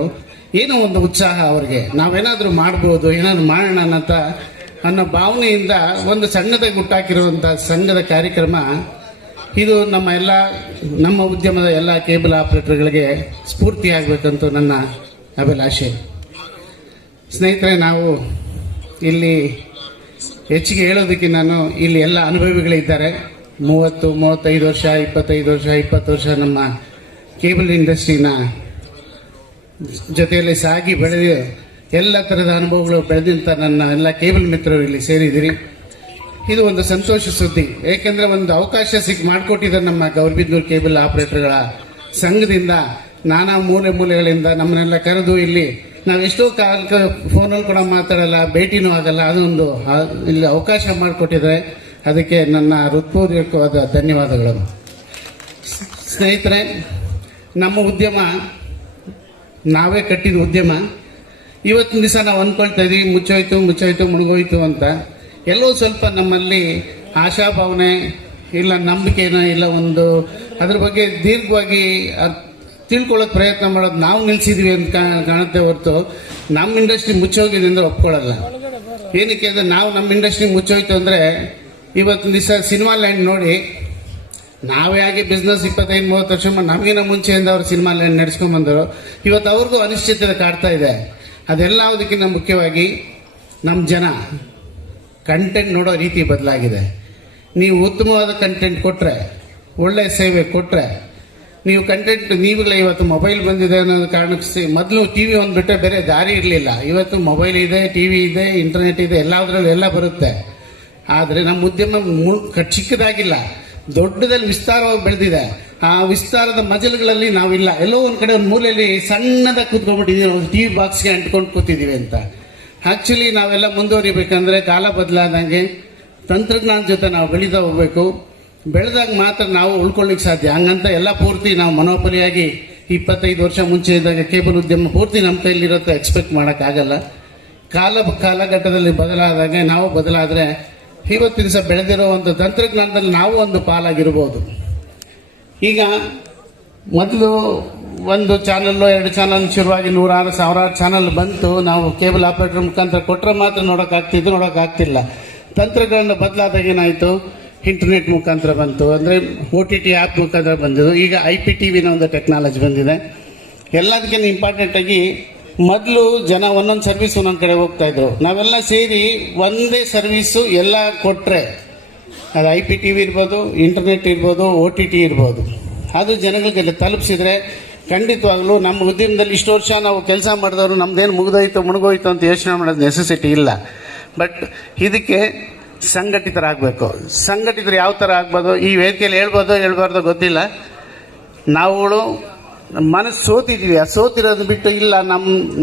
ಏನೋ ಒಂದು ಉತ್ಸಾಹ, ಅವರಿಗೆ ನಾವೇನಾದರೂ ಮಾಡ್ಬೋದು, ಏನಾದರೂ ಮಾಡೋಣ ಅನ್ನೋ ಭಾವನೆಯಿಂದ ಒಂದು ಸಣ್ಣದಾಗಿ ಹುಟ್ಟಾಕಿರುವಂಥ ಸಂಘದ ಕಾರ್ಯಕ್ರಮ ಇದು. ನಮ್ಮ ಉದ್ಯಮದ ಎಲ್ಲ ಕೇಬಲ್ ಆಪರೇಟರ್ಗಳಿಗೆ ಸ್ಫೂರ್ತಿಯಾಗಬೇಕಂತ ನನ್ನ ಅಭಿಲಾಷೆ. ಸ್ನೇಹಿತರೆ, ನಾವು ಇಲ್ಲಿ ಹೆಚ್ಚಿಗೆ ಹೇಳೋದಕ್ಕೆ ಇಲ್ಲಿ ಎಲ್ಲ ಅನುಭವಿಗಳಿದ್ದಾರೆ. 30, 35 ವರ್ಷ, 25 ವರ್ಷ, 20 ವರ್ಷ ನಮ್ಮ ಕೇಬಲ್ ಇಂಡಸ್ಟ್ರಿನ ಜೊತೆಯಲ್ಲಿ ಸಾಗಿ ಬೆಳೆದು ಎಲ್ಲ ಥರದ ಅನುಭವಗಳು ಬೆಳೆದಂಥ ನನ್ನ ಎಲ್ಲ ಕೇಬಲ್ ಮಿತ್ರರು ಇಲ್ಲಿ ಸೇರಿದಿರಿ. ಇದು ಒಂದು ಸಂತೋಷ ಸುದ್ದಿ. ಏಕೆಂದರೆ ಒಂದು ಅವಕಾಶ ಮಾಡಿಕೊಟ್ಟಿದ್ದಾರೆ ನಮ್ಮ ಗೌರಿಬಿದನೂರು ಕೇಬಲ್ ಆಪರೇಟರ್ಗಳ ಸಂಘದಿಂದ. ನಾನಾ ಮೂಲೆಗಳಿಂದ ನಮ್ಮನ್ನೆಲ್ಲ ಕರೆದು ಇಲ್ಲಿ ನಾವು ಎಷ್ಟೋ ಕಾಲಕ್ಕೆ ಫೋನಲ್ಲಿ ಕೂಡ ಮಾತಾಡಲ್ಲ, ಭೇಟಿನೂ ಆಗಲ್ಲ, ಅದೊಂದು ಇಲ್ಲಿ ಅವಕಾಶ ಮಾಡಿಕೊಟ್ಟಿದ್ದಾರೆ. ಅದಕ್ಕೆ ನನ್ನ ಹೃತ್ಪೂರ್ವಕವಾದ ಧನ್ಯವಾದಗಳು. ಸ್ನೇಹಿತರೆ, ನಮ್ಮ ಉದ್ಯಮ ನಾವೇ ಕಟ್ಟಿದ ಉದ್ಯಮ. ಇವತ್ತಿನ ದಿವಸ ನಾವು ಅಂದ್ಕೊಳ್ತಾ ಇದ್ದೀವಿ ಮುಚ್ಚೋಯ್ತು ಮುಳುಗೋಯ್ತು ಅಂತ. ಎಲ್ಲೋ ಸ್ವಲ್ಪ ನಮ್ಮಲ್ಲಿ ಆಶಾಭಾವನೆ ಇಲ್ಲ, ನಂಬಿಕೆನ ಇಲ್ಲ, ಒಂದು ಅದ್ರ ಬಗ್ಗೆ ದೀರ್ಘವಾಗಿ ತಿಳ್ಕೊಳ್ಳೋಕೆ ಪ್ರಯತ್ನ ಮಾಡೋದು ನಾವು ನಿಲ್ಸಿದ್ವಿ ಅಂತ ಕಾಣುತ್ತೆ ಹೊರತು ನಮ್ಮ ಇಂಡಸ್ಟ್ರಿ ಮುಚ್ಚೋಗಿದೆ ಅಂದರೆ ಒಪ್ಕೊಳ್ಳಲ್ಲ. ಏನಕ್ಕೆ ಅಂದರೆ ನಾವು ನಮ್ಮ ಇಂಡಸ್ಟ್ರಿ ಮುಚ್ಚೋಯ್ತು ಅಂದರೆ ಇವತ್ತಿನ ದಿವಸ ಸಿನಿಮಾ ಲ್ಯಾಂಡ್ ನೋಡಿ, ನಾವೇ ಆಗಿ ಬಿಸ್ನೆಸ್ 25-30 ವರ್ಷ ನಮಗಿನ ಮುಂಚೆಯಿಂದ ಅವರು ಸಿನಿಮಾ ಲ್ಯಾಂಡ್ ನಡೆಸ್ಕೊಂಡ್ಬಂದರು. ಇವತ್ತು ಅವ್ರಿಗೂ ಅನಿಶ್ಚಿತತೆ ಕಾಡ್ತಾ ಇದೆ. ಅದೆಲ್ಲದಕ್ಕಿಂತ ಮುಖ್ಯವಾಗಿ ನಮ್ಮ ಜನ ಕಂಟೆಂಟ್ ನೋಡೋ ರೀತಿ ಬದಲಾಗಿದೆ. ನೀವು ಉತ್ತಮವಾದ ಕಂಟೆಂಟ್ ಕೊಟ್ಟರೆ, ಒಳ್ಳೆಯ ಸೇವೆ ಕೊಟ್ಟರೆ, ನೀವು ಕಂಟೆಂಟ್ ನೀವುಗಳೇ ಇವತ್ತು ಮೊಬೈಲ್ ಬಂದಿದೆ ಅನ್ನೋದು ಕಾರಣಕ್ಕೆ ಮೊದಲು ಟಿ ವಿ ಒಂದು ಬಿಟ್ಟರೆ ಬೇರೆ ದಾರಿ ಇರಲಿಲ್ಲ. ಇವತ್ತು ಮೊಬೈಲ್ ಇದೆ, ಟಿ ವಿ ಇದೆ, ಇಂಟರ್ನೆಟ್ ಇದೆ, ಎಲ್ಲದರಲ್ಲೂ ಎಲ್ಲ ಬರುತ್ತೆ. ಆದರೆ ನಮ್ಮ ಉದ್ಯಮ ಚಿಕ್ಕದಾಗಿಲ್ಲ, ದೊಡ್ಡದಲ್ಲಿ ವಿಸ್ತಾರವಾಗಿ ಬೆಳೆದಿದೆ. ಆ ವಿಸ್ತಾರದ ಮಜಲುಗಳಲ್ಲಿ ನಾವಿಲ್ಲ. ಎಲ್ಲೋ ಒಂದು ಕಡೆ ಒಂದು ಮೂಲೆಯಲ್ಲಿ ಸಣ್ಣದಾಗಿ ಕೂತ್ಕೊಂಡ್ಬಿಟ್ಟಿದ್ದೀವಿ, ಒಂದು ಟಿ ವಿ ಬಾಕ್ಸ್ಗೆ ಅಂಟ್ಕೊಂಡು ಕೂತಿದ್ದೀವಿ ಅಂತ. ಆ್ಯಕ್ಚುಲಿ ನಾವೆಲ್ಲ ಮುಂದುವರಿಬೇಕಂದ್ರೆ ಕಾಲ ಬದಲಾದಂಗೆ ತಂತ್ರಜ್ಞಾನದ ಜೊತೆ ನಾವು ಬೆಳೀತಾ ಹೋಗಬೇಕು. ಬೆಳೆದಾಗ ಮಾತ್ರ ನಾವು ಉಳ್ಕೊಳ್ಳಿಕ್ಕೆ ಸಾಧ್ಯ. ಹಂಗಂತ ಎಲ್ಲ ಪೂರ್ತಿ ನಾವು ಮನೋಪಲಿಯಾಗಿ 25 ವರ್ಷ ಮುಂಚೆ ಇದ್ದಾಗ ಕೇಬಲ್ ಉದ್ಯಮ ಪೂರ್ತಿ ನಮ್ಮ ಕೈಲಿರುತ್ತೆ ಎಕ್ಸ್ಪೆಕ್ಟ್ ಮಾಡೋಕ್ಕಾಗಲ್ಲ. ಕಾಲಘಟ್ಟದಲ್ಲಿ ಬದಲಾದಾಗ ನಾವು ಬದಲಾದರೆ ಇವತ್ತಿನ ದಿವಸ ಬೆಳೆದಿರೋ ಒಂದು ತಂತ್ರಜ್ಞಾನದಲ್ಲಿ ನಾವು ಒಂದು ಪಾಲಾಗಿರ್ಬೋದು. ಈಗ ಮೊದಲು ಒಂದು ಚಾನಲ್ಲು 2 ಚಾನಲ್ ಶುರುವಾಗಿ 100,000 ಚಾನಲ್ ಬಂತು. ನಾವು ಕೇಬಲ್ ಆಪರೇಟರ್ ಮುಖಾಂತರ ಕೊಟ್ಟರೆ ಮಾತ್ರ ನೋಡೋಕ್ಕಾಗ್ತಿಲ್ಲ. ತಂತ್ರಜ್ಞಾನ ಬದಲಾದಾಗ ಏನಾಯಿತು, ಇಂಟರ್ನೆಟ್ ಮುಖಾಂತರ ಬಂತು, ಅಂದರೆ OTT ಆ್ಯಪ್ ಮುಖಾಂತರ ಬಂದಿದ್ದು. ಈಗ IPTV ಒಂದು ಟೆಕ್ನಾಲಜಿ ಬಂದಿದೆ. ಎಲ್ಲದಕ್ಕಿಂತ ಇಂಪಾರ್ಟೆಂಟಾಗಿ ಮೊದಲು ಜನ ಒಂದೊಂದು ಸರ್ವಿಸ್ ಒಂದೊಂದು ಕಡೆ ಹೋಗ್ತಾ ಇದ್ರು. ನಾವೆಲ್ಲ ಸೇರಿ ಒಂದೇ ಸರ್ವಿಸು ಎಲ್ಲ ಕೊಟ್ಟರೆ, ಅದು IPTV ಇರ್ಬೋದು, ಇಂಟರ್ನೆಟ್ ಇರ್ಬೋದು, OTT ಇರ್ಬೋದು, ಅದು ಜನಗಳಿಗೆ ತಲುಪಿಸಿದ್ರೆ ಖಂಡಿತವಾಗ್ಲೂ ನಮ್ಮ ಉದ್ಯಮದಲ್ಲಿ ಇಷ್ಟು ವರ್ಷ ನಾವು ಕೆಲಸ ಮಾಡಿದವರು ನಮ್ದೇನು ಮುಳುಗೋಯ್ತು ಅಂತ ಯೋಚನೆ ಮಾಡೋದು ನೆಸೆಸಿಟಿ ಇಲ್ಲ. ಬಟ್ ಇದಕ್ಕೆ ಸಂಘಟಿತರಾಗಬೇಕು. ಸಂಘಟಿತರು ಯಾವ ಥರ ಆಗ್ಬೋದು, ಈ ವೇದಿಕೆಯಲ್ಲಿ ಹೇಳ್ಬಾರ್ದೋ ಗೊತ್ತಿಲ್ಲ. ನಾವುಗಳು ಮನಸ್ಸು ಸೋತಿದ್ದೀವಿ. ಆ ಸೋತಿರೋದು ಬಿಟ್ಟು ಇಲ್ಲ,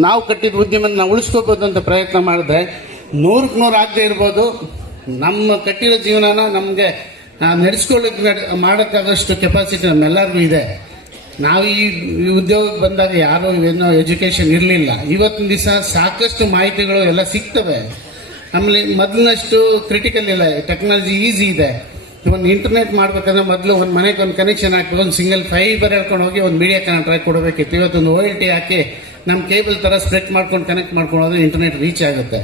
ನಾವು ಕಟ್ಟಿದ ಉದ್ಯಮ ನಾವು ಉಳಿಸ್ಕೋಬೋದು ಅಂತ ಪ್ರಯತ್ನ ಮಾಡಿದ್ರೆ 100ಕ್ಕೆ 100 ಆಗದೆ ಇರ್ಬೋದು. ನಮ್ಮ ಕಟ್ಟಿರೋ ಜೀವನನ ನಮಗೆ ನಡೆಸ್ಕೊಳ್ಳಿಕ್ಕೆ ಮಾಡೋಕ್ಕಾಗಷ್ಟು ಕೆಪಾಸಿಟಿ ನಮ್ಮೆಲ್ಲರಿಗೂ ಇದೆ. ನಾವು ಈ ಉದ್ಯೋಗಕ್ಕೆ ಬಂದಾಗ ಯಾರೂ ಏನೋ ಎಜುಕೇಷನ್ ಇರಲಿಲ್ಲ. ಇವತ್ತಿನ ದಿವಸ ಸಾಕಷ್ಟು ಮಾಹಿತಿಗಳು ಎಲ್ಲ ಸಿಗ್ತವೆ. ಆಮೇಲೆ ಮೊದಲಿನಷ್ಟು ಕ್ರಿಟಿಕಲ್ ಇಲ್ಲ, ಟೆಕ್ನಾಲಜಿ ಈಸಿ ಇದೆ. ಒಂದು ಇಂಟರ್ನೆಟ್ ಮಾಡ್ಬೇಕಂದ್ರೆ ಮೊದಲು ಒಂದು ಮನೆಗೆ ಒಂದು ಕನೆಕ್ಷನ್ ಹಾಕಬೇಕು, ಒಂದು ಸಿಂಗಲ್ ಫೈಬರ್ ಹೇಳ್ಕೊಂಡು ಹೋಗಿ ಒಂದು ಮೀಡಿಯಾ ಕನೆಕ್ಟ್ ಆಗಿ ಕೊಡಬೇಕಿತ್ತು. ಇವತ್ತೊಂದು OLT ಹಾಕಿ ನಮ್ಮ ಕೇಬಲ್ ಥರ ಸ್ಪ್ರೆಡ್ ಮಾಡ್ಕೊಂಡು ಕನೆಕ್ಟ್ ಮಾಡ್ಕೊಳ್ಳೋದು ಇಂಟರ್ನೆಟ್ ರೀಚ್ ಆಗುತ್ತೆ.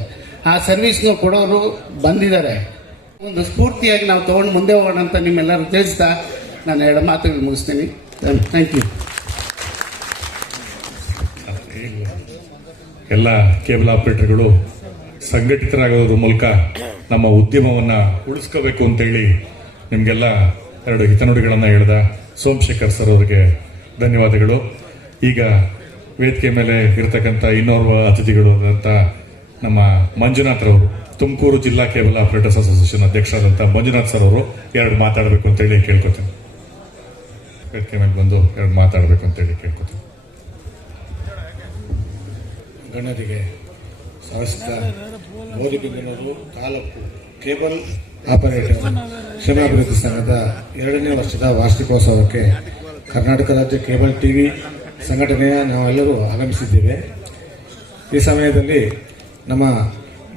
ಆ ಸರ್ವಿಸ್ನು ಕೊಡೋರು ಬಂದಿದ್ದಾರೆ. ಒಂದು ಸ್ಫೂರ್ತಿಯಾಗಿ ನಾವು ತೊಗೊಂಡು ಮುಂದೆ ಹೋಗೋಣ ಅಂತ ನಿಮ್ಮೆಲ್ಲರೂ ತಿಳಿಸ್ತಾ ನಾನು 2 ಮಾತುಗಳು ಮುಗಿಸ್ತೀನಿ. Thank you. ಎಲ್ಲ ಕೇಬಲ್ ಆಪರೇಟರ್ಗಳು ಸಂಘಟಿತರಾಗೋದ್ರ ಮೂಲಕ ನಮ್ಮ ಉದ್ಯಮವನ್ನು ಉಳಿಸ್ಕೋಬೇಕು ಅಂತೇಳಿ ನಿಮಗೆಲ್ಲ 2 ಹಿತನುಡಿಗಳನ್ನು ಹೇಳಿದ ಸೋಮಶೇಖರ್ ಸರ್ ಅವರಿಗೆ ಧನ್ಯವಾದಗಳು. ಈಗ ವೇದಿಕೆ ಮೇಲೆ ಇರತಕ್ಕಂಥ ಇನ್ನೋರ್ವ ಅತಿಥಿಗಳು ಆದಂಥ ನಮ್ಮ ಮಂಜುನಾಥ್ ರವರು, ತುಮಕೂರು ಜಿಲ್ಲಾ ಕೇಬಲ್ ಆಪರೇಟರ್ಸ್ ಅಸೋಸಿಯೇಷನ್ ಅಧ್ಯಕ್ಷರಾದಂಥ ಮಂಜುನಾಥ್ ಸರ್ ಅವರು 2 ಮಾತಾಡಬೇಕು ಅಂತೇಳಿ ಕೇಳ್ಕೊತೀನಿ. ವೇದಿಕೆ ಮೇಲೆ ಬಂದು 2 ಮಾತಾಡಬೇಕು ಅಂತೇಳಿ ಕೇಳ್ಕೊತೀನಿ. ಗಣ್ಯರಿಗೆ ಶಾಸಕ ಗೌರಿಬಿದನೂರು ತಾಲೂಕು ಕೇಬಲ್ ಆಪರೇಟರ್ ಕ್ಷೇಮಾಭಿವೃದ್ಧಿ ಸಂಘದ 2ನೇ ವರ್ಷದ ವಾರ್ಷಿಕೋತ್ಸವಕ್ಕೆ ಕರ್ನಾಟಕ ರಾಜ್ಯ ಕೇಬಲ್ TV ಸಂಘಟನೆಯ ನಾವೆಲ್ಲರೂ ಆಗಮಿಸಿದ್ದೇವೆ. ಈ ಸಮಯದಲ್ಲಿ ನಮ್ಮ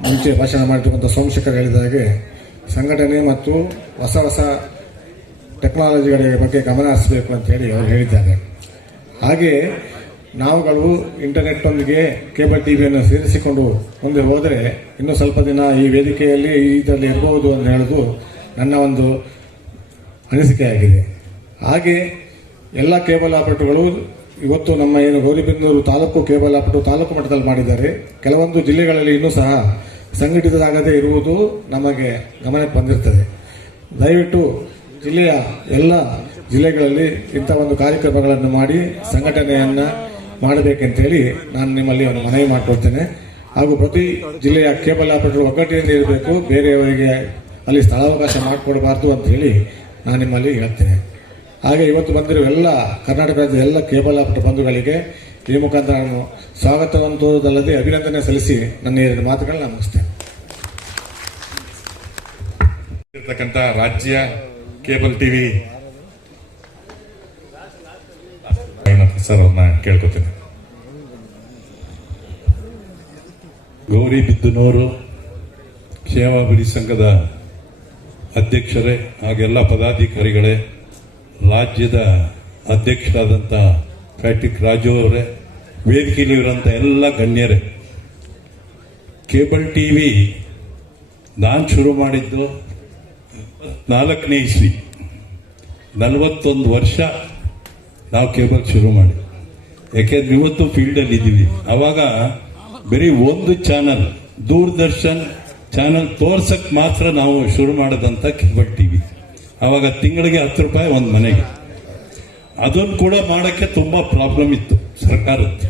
ಮುಂಚೆ ಭಾಷಣ ಮಾಡಿರ್ತಕ್ಕಂಥ ಸೋಮಶೇಖರ್ ಹೇಳಿದ ಹಾಗೆ ಸಂಘಟನೆ ಮತ್ತು ಹೊಸ ಟೆಕ್ನಾಲಜಿಗಳ ಬಗ್ಗೆ ಗಮನ ಹರಿಸಬೇಕು ಅಂತೇಳಿ ಅವರು ಹೇಳಿದ್ದಾರೆ. ಹಾಗೆಯೇ ನಾವುಗಳು ಇಂಟರ್ನೆಟ್ನೊಂದಿಗೆ ಕೇಬಲ್ ಟಿವಿಯನ್ನು ಸೇರಿಸಿಕೊಂಡು ಮುಂದೆ ಹೋದರೆ ಇನ್ನೂ ಸ್ವಲ್ಪ ದಿನ ಈ ವೇದಿಕೆಯಲ್ಲಿ ಇದರಲ್ಲಿ ಇರಬಹುದು ಅಂತ ಹೇಳೋದು ನನ್ನ ಒಂದು ಅನಿಸಿಕೆಯಾಗಿದೆ. ಹಾಗೆ ಎಲ್ಲ ಕೇಬಲ್ ಆಪರೇಟರ್ಗಳು ಇವತ್ತು ನಮ್ಮ ಏನು ಗೌರಿಬಿದನೂರು ತಾಲೂಕು ಕೇಬಲ್ ಆಪರೇಟರ್ ತಾಲೂಕು ಮಟ್ಟದಲ್ಲಿ ಮಾಡಿದ್ದಾರೆ. ಕೆಲವೊಂದು ಜಿಲ್ಲೆಗಳಲ್ಲಿ ಇನ್ನೂ ಸಹ ಸಂಘಟಿತರಾಗದೇ ಇರುವುದು ನಮಗೆ ಗಮನಕ್ಕೆ ಬಂದಿರ್ತದೆ. ದಯವಿಟ್ಟು ಜಿಲ್ಲೆಯ ಎಲ್ಲ ಜಿಲ್ಲೆಗಳಲ್ಲಿ ಇಂಥ ಒಂದು ಕಾರ್ಯಕ್ರಮಗಳನ್ನು ಮಾಡಿ ಸಂಘಟನೆಯನ್ನು ಮಾಡಬೇಕಂತೇಳಿ ನಾನು ನಿಮ್ಮಲ್ಲಿ ಒಂದು ಮನವಿ ಮಾಡಿಕೊಡ್ತೇನೆ. ಹಾಗೂ ಪ್ರತಿ ಜಿಲ್ಲೆಯ ಕೇಬಲ್ ಆಪರೇಟರ್ ಒಗ್ಗಟ್ಟಿನಿಂದ ಇರಬೇಕು, ಬೇರೆಯವರಿಗೆ ಅಲ್ಲಿ ಸ್ಥಳಾವಕಾಶ ಮಾಡಿಕೊಡಬಾರ್ದು ಅಂತ ಹೇಳಿ ನಾನು ನಿಮ್ಮಲ್ಲಿ ಹೇಳ್ತೇನೆ. ಹಾಗೆ ಇವತ್ತು ಬಂದಿರುವ ಎಲ್ಲ ಕರ್ನಾಟಕ ರಾಜ್ಯದ ಎಲ್ಲ ಕೇಬಲ್ ಆಪರೇಟರ್ ಬಂಧುಗಳಿಗೆ ಈ ಮುಖಾಂತರ ನಾನು ಸ್ವಾಗತವನ್ನು ತೋರುವುದಲ್ಲದೆ ಅಭಿನಂದನೆ ಸಲ್ಲಿಸಿ ನನ್ನ ಎರಡು ಮಾತುಗಳನ್ನ ಮುಗಿಸ್ತೇನೆ. ಇರ್ತಕ್ಕಂಥ ರಾಜ್ಯ ಕೇಬಲ್ ಟಿವಿ ಸರ್ ಅವ್ರನ್ನ ಕೇಳ್ಕೊತೀನಿ. ಗೌರಿಬಿದನೂರು ಕ್ಷೇಮಾಭಿವೃದ್ಧಿ ಸಂಘದ ಅಧ್ಯಕ್ಷರೇ ಹಾಗೆಲ್ಲ ಪದಾಧಿಕಾರಿಗಳೇ, ರಾಜ್ಯದ ಅಧ್ಯಕ್ಷರಾದಂಥ ಪ್ಯಾಟ್ರಿಕ್ ರಾಜು ಅವರೇ, ವೇದಿಕೆಯಲ್ಲಿರುವಂಥ ಎಲ್ಲ ಗಣ್ಯರೇ, ಕೇಬಲ್ ಟಿವಿ ನಾನು ಶುರು ಮಾಡಿದ್ದು 4ನೇ ಇಸ್ವಿ, 41 ವರ್ಷ ನಾವು ಕೇಬಲ್ ಶುರು ಮಾಡಿ. ಯಾಕೆಂದ್ರೆ ಇವತ್ತು ಫೀಲ್ಡಲ್ಲಿ ಇದ್ದೀವಿ. ಅವಾಗ ಬರೀ ಒಂದು ಚಾನಲ್, ದೂರದರ್ಶನ್ ಚಾನಲ್ ತೋರ್ಸಕ್ ಮಾತ್ರ ನಾವು ಶುರು ಮಾಡೋದಂತ ಕೇಬಲ್ ಟಿವಿ. ಅವಾಗ ತಿಂಗಳಿಗೆ 10 ರೂಪಾಯಿ ಒಂದು ಮನೆಗೆ. ಅದನ್ನು ಕೂಡ ಮಾಡೋಕ್ಕೆ ತುಂಬಾ ಪ್ರಾಬ್ಲಮ್ ಇತ್ತು ಸರ್ಕಾರದ್ದು.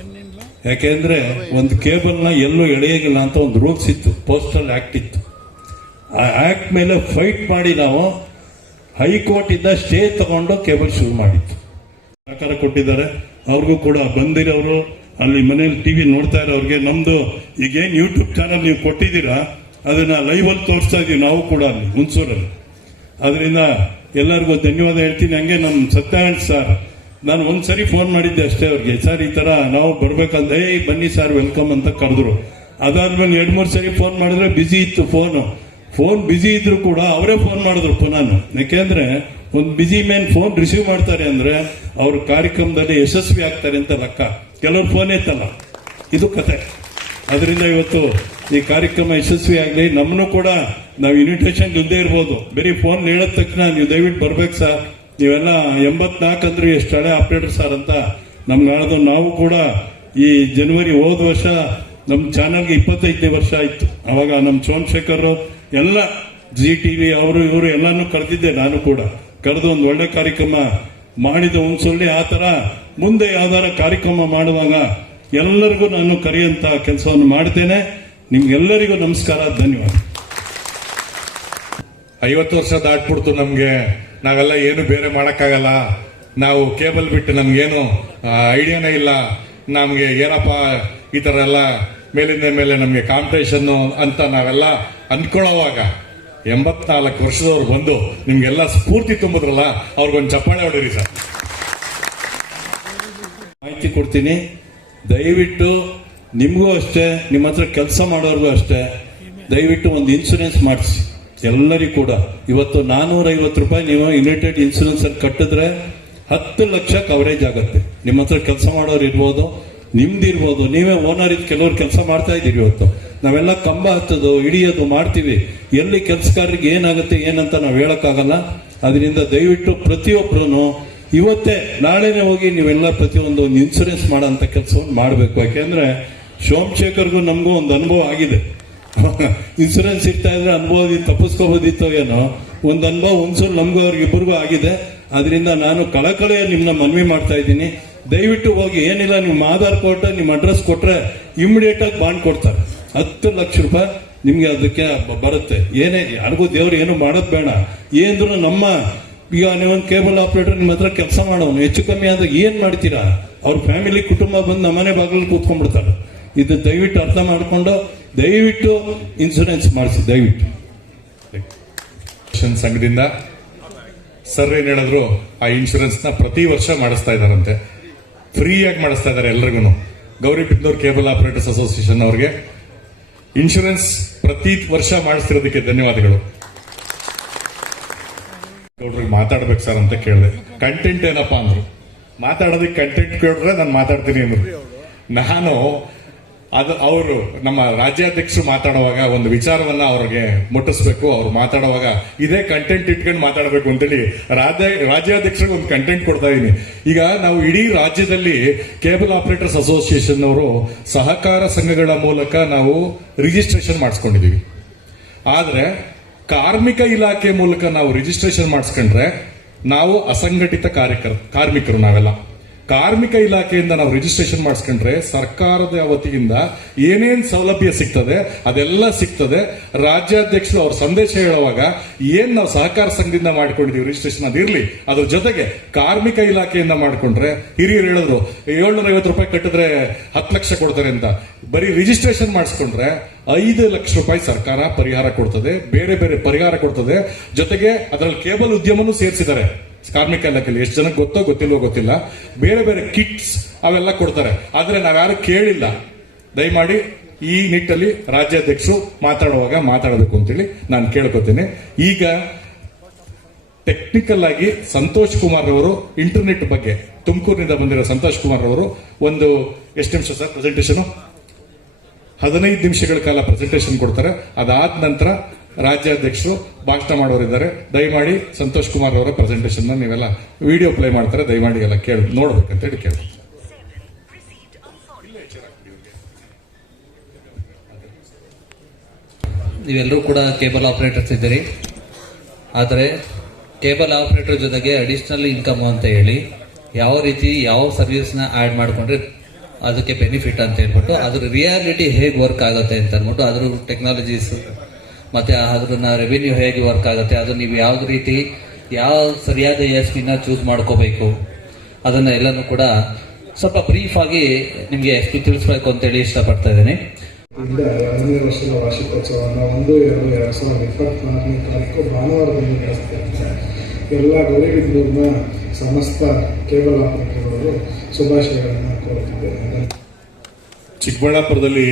ಯಾಕೆಂದ್ರೆ ಒಂದು ಕೇಬಲ್ನ ಎಲ್ಲೂ ಎಳೆಯಾಗಿಲ್ಲ ಅಂತ ಒಂದು ರೂಲ್ಸ್ ಇತ್ತು, ಪೋಸ್ಟಲ್ ಆಕ್ಟ್ ಇತ್ತು. ಆ ಆಕ್ಟ್ ಮೇಲೆ ಫೈಟ್ ಮಾಡಿ ನಾವು ಹೈಕೋರ್ಟ್ ಇಂದ ಸ್ಟೇ ತಗೊಂಡು ಕೇಬಲ್ ಶುರು ಮಾಡಿತ್ತು. ಸರ್ಕಾರ ಕೊಟ್ಟಿದ್ದಾರೆ. ಅವ್ರಿಗೂ ಕೂಡ ಬಂದಿರೋರು, ಅಲ್ಲಿ ಮನೇಲಿ ಟಿವಿ ನೋಡ್ತಾ ಇರೋರಿಗೆ, ನಮ್ದು ಈಗೇನು ಯೂಟ್ಯೂಬ್ ಚಾನಲ್ ನೀವು ಕೊಟ್ಟಿದ್ದೀರಾ ಅದನ್ನ ಲೈವ್ ಅಲ್ಲಿ ತೋರಿಸ್ತಾ ಇದೀವಿ ನಾವು ಕೂಡ ಅಲ್ಲಿ ಹುಣಸೂರಲ್ಲಿ. ಅದರಿಂದ ಎಲ್ಲರಿಗೂ ಧನ್ಯವಾದ ಹೇಳ್ತೀನಿ. ಹಂಗೆ ನಮ್ಮ ಸತ್ಯನಾರಾಯಣ ಸರ್, ನಾನು ಒಂದ್ಸರಿ ಫೋನ್ ಮಾಡಿದ್ದೆ ಅಷ್ಟೇ ಅವ್ರಿಗೆ, ಸರ್ ಈ ತರ ನಾವು ಬರ್ಬೇಕಂದ್ರೆ ಬನ್ನಿ ಸರ್ ವೆಲ್ಕಮ್ ಅಂತ ಕರೆದ್ರು. ಅದಾದ್ಮೇಲೆ 2-3 ಸರಿ ಫೋನ್ ಮಾಡಿದ್ರೆ ಬಿಸಿ ಇತ್ತು ಫೋನ್ ಬಿಸಿ ಇದ್ರು ಕೂಡ ಅವರೇ ಫೋನ್ ಮಾಡಿದ್ರು ಪುನಃ. ಯಾಕೆಂದ್ರೆ ಒಂದು ಬಿಸಿ ಮ್ಯಾನ್ ಫೋನ್ ರಿಸೀವ್ ಮಾಡ್ತಾರೆ ಅಂದ್ರೆ ಅವ್ರ ಕಾರ್ಯಕ್ರಮದಲ್ಲಿ ಯಶಸ್ವಿ ಆಗ್ತಾರೆ ಅಂತ ಲೆಕ್ಕ. ಕೆಲವ್ರು ಫೋನ್ ಎತ್ತಲ್ಲ, ಇದು ಕತೆ. ಅದರಿಂದ ಇವತ್ತು ಈ ಕಾರ್ಯಕ್ರಮ ಯಶಸ್ವಿ ಆಗಲಿ. ನಮ್ಮನ್ನು ಕೂಡ ನಾವು ಇನ್ವಿಟೇಷನ್ ಇಲ್ಲದೆ ಇರ್ಬೋದು, ಬರೀ ಫೋನ್ ಹೇಳಿದ ತಕ್ಷಣ ನೀವು ದಯವಿಟ್ಟು ಬರ್ಬೇಕು ಸರ್, ನೀವೆಲ್ಲ 84 ಅಂದ್ರೆ ಎಷ್ಟು ಹಳೆ ಆಪರೇಟರ್ ಸರ್ ಅಂತ ನಮ್ಗೆ ಹೇಳಿದ್ರು. ನಾವು ಕೂಡ ಈ ಜನವರಿ ಹೋದ ವರ್ಷ ನಮ್ಮ ಚಾನಲ್ಗೆ 25ನೇ ವರ್ಷ ಆಯ್ತು. ಅವಾಗ ನಮ್ಮ ಸೋಮಶೇಖರ್ ಎಲ್ಲ ZTV ಅವರು ಇವರು ಎಲ್ಲಾನು ಕರೆದಿದ್ದೆ. ನಾನು ಕೂಡ ಕರೆದು ಒಂದು ಒಳ್ಳೆ ಕಾರ್ಯಕ್ರಮ ಮಾಡಿದ ಹುಣಸೂರಲ್ಲಿ. ಆ ತರ ಮುಂದೆ ಯಾವ್ದಾರ ಕಾರ್ಯಕ್ರಮ ಮಾಡುವಾಗ ಎಲ್ಲರಿಗೂ ನಾನು ಕರೆಯುವಂತ ಕೆಲಸವನ್ನು ಮಾಡ್ತೇನೆ. ನಿಮ್ಗೆಲ್ಲರಿಗೂ ನಮಸ್ಕಾರ, ಧನ್ಯವಾದ. 50 ವರ್ಷ ದಾಟ್ಬಿಡ್ತು ನಮ್ಗೆ, ನಾವೆಲ್ಲ ಏನು ಬೇರೆ ಮಾಡಕ್ಕಾಗಲ್ಲ, ನಾವು ಕೇಬಲ್ ಬಿಟ್ಟು ನಮ್ಗೇನು ಐಡಿಯಾನೇ ಇಲ್ಲ, ನಮ್ಗೆ ಏನಪ್ಪ ಈ ತರ ಎಲ್ಲ ಮೇಲಿಂದ ಮೇಲೆ ನಮ್ಗೆ ಕಾಂಪಿಟೇಷನ್ ಅಂತ ನಾವೆಲ್ಲ ಅಂದ್ಕೊಳ್ಳೋವಾಗ 84 ವರ್ಷದವ್ರು ಬಂದು ನಿಮ್ಗೆಲ್ಲ ಸ್ಫೂರ್ತಿ ತುಂಬಿದ್ರಲ್ಲ, ಅವ್ರಿಗೊಂದು ಚಪ್ಪಾಳೆ ಹೊಡೀರಿ ಸರ್. ಮಾಹಿತಿ ಕೊಡ್ತೀನಿ. ದಯವಿಟ್ಟು ನಿಮಗೂ ಅಷ್ಟೇ, ನಿಮ್ಮ ಹತ್ರ ಕೆಲಸ ಮಾಡೋರ್ಗೂ ಅಷ್ಟೇ, ದಯವಿಟ್ಟು ಒಂದು ಇನ್ಸೂರೆನ್ಸ್ ಮಾಡಿಸಿ ಎಲ್ಲರಿಗೂ ಕೂಡ. ಇವತ್ತು 450 ರೂಪಾಯಿ ನೀವು ಯುನೈಟೆಡ್ ಇನ್ಸೂರೆನ್ಸ್ ಅಲ್ಲಿ ಕಟ್ಟಿದ್ರೆ 10 ಲಕ್ಷ ಕವರೇಜ್ ಆಗುತ್ತೆ. ನಿಮ್ಮ ಹತ್ರ ಕೆಲಸ ಮಾಡೋರು ಇರ್ಬೋದು, ನಿಮ್ದಿರ್ಬೋದು, ನೀವೇ ಓನರ್ ಇದ್ ಕೆಲವ್ರು ಕೆಲಸ ಮಾಡ್ತಾ ಇದ್ದೀರಿ. ಇವತ್ತು ನಾವೆಲ್ಲ ಕಂಬ ಹತ್ತೋದು ಹಿಡಿಯೋದು ಮಾಡ್ತೀವಿ, ಎಲ್ಲಿ ಕೆಲಸಗಾರರಿಗೆ ಏನಾಗುತ್ತೆ ಏನಂತ ನಾವು ಹೇಳಕ್ಕಾಗಲ್ಲ. ಅದರಿಂದ ದಯವಿಟ್ಟು ಪ್ರತಿಯೊಬ್ಬರು ಇವತ್ತೇ ನಾಳೆನೆ ಹೋಗಿ ನೀವೆಲ್ಲ ಪ್ರತಿಯೊಂದು ಇನ್ಸೂರೆನ್ಸ್ ಮಾಡೋಂಥ ಕೆಲಸವನ್ನು ಮಾಡಬೇಕು. ಯಾಕೆಂದ್ರೆ ಸೋಮಶೇಖರ್ಗೂ ನಮಗೂ ಒಂದು ಅನುಭವ ಆಗಿದೆ. ಇನ್ಸೂರೆನ್ಸ್ ಇರ್ತಾ ಇದ್ರೆ ಅನುಭವ ತಪ್ಪಿಸ್ಕೋಬೋದಿತ್ತೋ ಏನೋ, ಒಂದು ಅನುಭವ ಹುಣಸೂರು ನಮಗೂ ಅವ್ರಿಗಿಬ್ಬರಿಗೂ ಆಗಿದೆ. ಅದರಿಂದ ನಾನು ಕಳಕಳಿಯ ನಿಮ್ಮನ್ನ ಮನವಿ ಮಾಡ್ತಾ ಇದ್ದೀನಿ, ದಯವಿಟ್ಟು ಹೋಗಿ. ಏನಿಲ್ಲ, ನಿಮ್ಮ ಆಧಾರ್ ಕಾರ್ಡ್ ನಿಮ್ಮ ಅಡ್ರೆಸ್ ಕೊಟ್ರೆ ಇಮಿಡಿಯೇಟ್ ಆಗಿ ಬಾಂಡ್ ಕೊಡ್ತಾರೆ. 10 ಲಕ್ಷ ರೂಪಾಯಿ ನಿಮ್ಗೆ ಅದಕ್ಕೆ ಬರುತ್ತೆ. ಏನೇ ಯಾರಿಗೂ ದೇವ್ರು ಏನು ಮಾಡೋದು ಬೇಡ. ಏನ್ರು ನಮ್ಮ ಈಗ ನೀವೊಂದು ಕೇಬಲ್ ಆಪರೇಟರ್ ನಿಮ್ಮ ಹತ್ರ ಕೆಲಸ ಮಾಡೋನು ಹೆಚ್ಚು ಕಮ್ಮಿ ಆದಾಗ ಏನ್ ಮಾಡ್ತೀರಾ? ಅವ್ರ ಫ್ಯಾಮಿಲಿ ಕುಟುಂಬ ಬಂದು ನಮ್ಮನೆ ಬಾಗಿಲು ಕೂತ್ಕೊಂಡ್ಬಿಡ್ತಾರೆ. ಇದು ದಯವಿಟ್ಟು ಅರ್ಥ ಮಾಡ್ಕೊಂಡು ದಯವಿಟ್ಟು ಇನ್ಸೂರೆನ್ಸ್ ಮಾಡಿಸಿ ದಯವಿಟ್ಟು. ಸಂಘದಿಂದ ಸರ್ ಏನ್ ಹೇಳಿದ್ರು, ಆ ಇನ್ಶೂರೆನ್ಸ್ ನ ಪ್ರತಿ ವರ್ಷ ಮಾಡಿಸ್ತಾ ಇದಾರಂತೆ, ಫ್ರೀಯಾಗಿ ಮಾಡಿಸ್ತಾ ಇದ್ದಾರೆ ಎಲ್ರಿಗೂ. ಗೌರಿಬಿದನೂರು ಕೇಬಲ್ ಆಪರೇಟರ್ಸ್ ಅಸೋಸಿಯೇಷನ್ ಅವ್ರಿಗೆ ಇನ್ಶೂರೆನ್ಸ್ ಪ್ರತಿ ವರ್ಷ ಮಾಡಿಸ್ತಿರೋದಕ್ಕೆ ಧನ್ಯವಾದಗಳು. ಗೌಡ್ರಿಗೆ ಮಾತಾಡ್ಬೇಕು ಸರ್ ಅಂತ ಕೇಳಿದೆ. ಕಂಟೆಂಟ್ ಏನಪ್ಪಾ ಅಂದ್ರು, ಮಾತಾಡೋದಕ್ಕೆ ಕಂಟೆಂಟ್ ಕೇಳಿದ್ರೆ ನಾನು ಮಾತಾಡ್ತೀನಿ ಅಂದ್ರು. ನಾನು ಅದು ಅವರು ನಮ್ಮ ರಾಜ್ಯಾಧ್ಯಕ್ಷರು ಮಾತಾಡುವಾಗ ಒಂದು ವಿಚಾರವನ್ನ ಅವ್ರಿಗೆ ಮುಟ್ಟಿಸ್ಬೇಕು. ಅವ್ರು ಮಾತಾಡುವಾಗ ಇದೇ ಕಂಟೆಂಟ್ ಇಟ್ಕೊಂಡು ಮಾತಾಡಬೇಕು ಅಂತೇಳಿ ರಾಜ್ಯಾಧ್ಯಕ್ಷರಿಗೆ ಒಂದು ಕಂಟೆಂಟ್ ಕೊಡ್ತಾ ಇದೀನಿ. ಈಗ ನಾವು ಇಡೀ ರಾಜ್ಯದಲ್ಲಿ ಕೇಬಲ್ ಆಪರೇಟರ್ಸ್ ಅಸೋಸಿಯೇಷನ್ ಅವರು ಸಹಕಾರ ಸಂಘಗಳ ಮೂಲಕ ನಾವು ರಿಜಿಸ್ಟ್ರೇಷನ್ ಮಾಡಿಸ್ಕೊಂಡಿದೀವಿ. ಆದ್ರೆ ಕಾರ್ಮಿಕ ಇಲಾಖೆ ಮೂಲಕ ನಾವು ರಿಜಿಸ್ಟ್ರೇಷನ್ ಮಾಡಿಸ್ಕೊಂಡ್ರೆ ನಾವು ಅಸಂಘಟಿತ ಕಾರ್ಮಿಕರು. ನಾವೆಲ್ಲ ಕಾರ್ಮಿಕ ಇಲಾಖೆಯಿಂದ ನಾವು ರಿಜಿಸ್ಟ್ರೇಷನ್ ಮಾಡಿಸ್ಕೊಂಡ್ರೆ ಸರ್ಕಾರದ ವತಿಯಿಂದ ಏನೇನ್ ಸೌಲಭ್ಯ ಸಿಗ್ತದೆ ಅದೆಲ್ಲ ಸಿಗ್ತದೆ. ರಾಜ್ಯಾಧ್ಯಕ್ಷರು ಅವ್ರ ಸಂದೇಶ ಹೇಳುವಾಗ ಏನ್ ನಾವು ಸಹಕಾರ ಸಂಘದಿಂದ ಮಾಡ್ಕೊಂಡಿದೀವಿ ರಿಜಿಸ್ಟ್ರೇಷನ್ ಅದಿರ್ಲಿ, ಅದ್ರ ಜೊತೆಗೆ ಕಾರ್ಮಿಕ ಇಲಾಖೆಯಿಂದ ಮಾಡ್ಕೊಂಡ್ರೆ ಹಿರಿಯರು ಹೇಳಿದ್ರು 750 ರೂಪಾಯಿ ಕಟ್ಟಿದ್ರೆ 10 ಲಕ್ಷ ಕೊಡ್ತಾರೆ ಅಂತ. ಬರೀ ರಿಜಿಸ್ಟ್ರೇಷನ್ ಮಾಡಿಸ್ಕೊಂಡ್ರೆ 5 ಲಕ್ಷ ರೂಪಾಯಿ ಸರ್ಕಾರ ಪರಿಹಾರ ಕೊಡ್ತದೆ, ಬೇರೆ ಬೇರೆ ಪರಿಹಾರ ಕೊಡ್ತದೆ. ಜೊತೆಗೆ ಅದರಲ್ಲಿ ಕೇಬಲ್ ಉದ್ಯಮನೂ ಸೇರಿಸಿದ್ದಾರೆ ಕಾರ್ಮಿಕ ಇಲಾಖೆಯಲ್ಲಿ. ಎಷ್ಟು ಜನಕ್ಕೆ ಗೊತ್ತೋ ಗೊತ್ತಿಲ್ವೋ ಗೊತ್ತಿಲ್ಲ, ಬೇರೆ ಬೇರೆ ಕಿಟ್ಸ್ ಅವೆಲ್ಲ ಕೊಡ್ತಾರೆ. ಆದ್ರೆ ನಾವ್ಯಾರು ಕೇಳಿಲ್ಲ. ದಯಮಾಡಿ ಈ ನಿಟ್ಟಲ್ಲಿ ರಾಜ್ಯಾಧ್ಯಕ್ಷರು ಮಾತಾಡುವಾಗ ಮಾತಾಡಬೇಕು ಅಂತೇಳಿ ನಾನು ಕೇಳ್ಕೊತೀನಿ. ಈಗ ಟೆಕ್ನಿಕಲ್ ಆಗಿ ಸಂತೋಷ್ ಕುಮಾರ್ ಅವರು ಇಂಟರ್ನೆಟ್ ಬಗ್ಗೆ ತುಮಕೂರಿನಿಂದ ಬಂದಿರೋ ಸಂತೋಷ್ ಕುಮಾರ್ ಅವರು ಒಂದು ಎಷ್ಟು ನಿಮಿಷ ಸರ್ ಪ್ರೆಸೆಂಟೇಷನ್? 15 ನಿಮಿಷಗಳ ಕಾಲ ಪ್ರೆಸೆಂಟೇಷನ್ ಕೊಡ್ತಾರೆ. ಅದಾದ ನಂತರ ರಾಜ್ಯಾಧ್ಯಕ್ಷರು ಭಾಷಣ ಮಾಡೋರಿದ್ದಾರೆ. ದಯಮಾಡಿ ಸಂತೋಷ್ ಕುಮಾರ್ ಅವರ ಪ್ರೆಸೆಂಟೇಷನ್ ನೀವೆಲ್ಲ ವಿಡಿಯೋ ಪ್ಲೇ ಮಾಡ್ತಾರೆ, ದಯಮಾಡಿ ಎಲ್ಲ ಕೇಳಿ ನೋಡ್ಬೇಕಂತೇಳಿ ಕೇಳಿ. ನೀವೆಲ್ಲರೂ ಕೂಡ ಕೇಬಲ್ ಆಪರೇಟರ್ಸ್ ಇದ್ದೀರಿ. ಆದರೆ ಕೇಬಲ್ ಆಪರೇಟರ್ ಜೊತೆಗೆ ಅಡಿಷನಲ್ ಇನ್ಕಮ್ ಅಂತ ಹೇಳಿ ಯಾವ ರೀತಿ ಯಾವ ಸರ್ವಿಸ್ನ ಆ್ಯಡ್ ಮಾಡಿಕೊಂಡ್ರೆ ಅದಕ್ಕೆ ಬೆನಿಫಿಟ್ ಅಂತ ಹೇಳ್ಬಿಟ್ಟು ಅದ್ರ ರಿಯಾಲಿಟಿ ಹೇಗೆ ವರ್ಕ್ ಆಗುತ್ತೆ ಅಂತ ಅಂದ್ಬಿಟ್ಟು ಅದ್ರ ಟೆಕ್ನಾಲಜೀಸ್ ಮತ್ತೆ ಅದ್ರನ್ನ ರೆವಿನ್ಯೂ ಹೇಗೆ ವರ್ಕ್ ಆಗುತ್ತೆ, ಅದು ನೀವು ಯಾವ್ದು ರೀತಿ ಯಾವ ಸರಿಯಾದ ಎಸ್ಪಿನ ಚೂಸ್ ಮಾಡ್ಕೋಬೇಕು ಅದನ್ನ ಎಲ್ಲನೂ ಕೂಡ ಸ್ವಲ್ಪ ಬ್ರೀಫ್ ಆಗಿ ನಿಮಗೆ ಎಸ್ಪಿ ತಿಳಿಸ್ಬೇಕು ಅಂತೇಳಿ ಇಷ್ಟಪಡ್ತಾ ಇದ್ದೀನಿ. 2ನೇ ವರ್ಷದ ವಾರ್ಷಿಕೋತ್ಸವವನ್ನು 1/2/2024ನೇ ತಾರೀಕು ಭಾನುವಾರದಲ್ಲಿ ನಡೆಸ್ತಾ ಎಲ್ಲ ಗೌರಿಬಿದನೂರಿನ ಸಮಸ್ತ ಕೇಬಲ್ ಆಪರೇಟರ್ಗಳು ಶುಭಾಶಯಗಳನ್ನು ಕೋರುತ್ತಿದ್ದೇನೆ. ಚಿಕ್ಕಬಳ್ಳಾಪುರದಲ್ಲಿ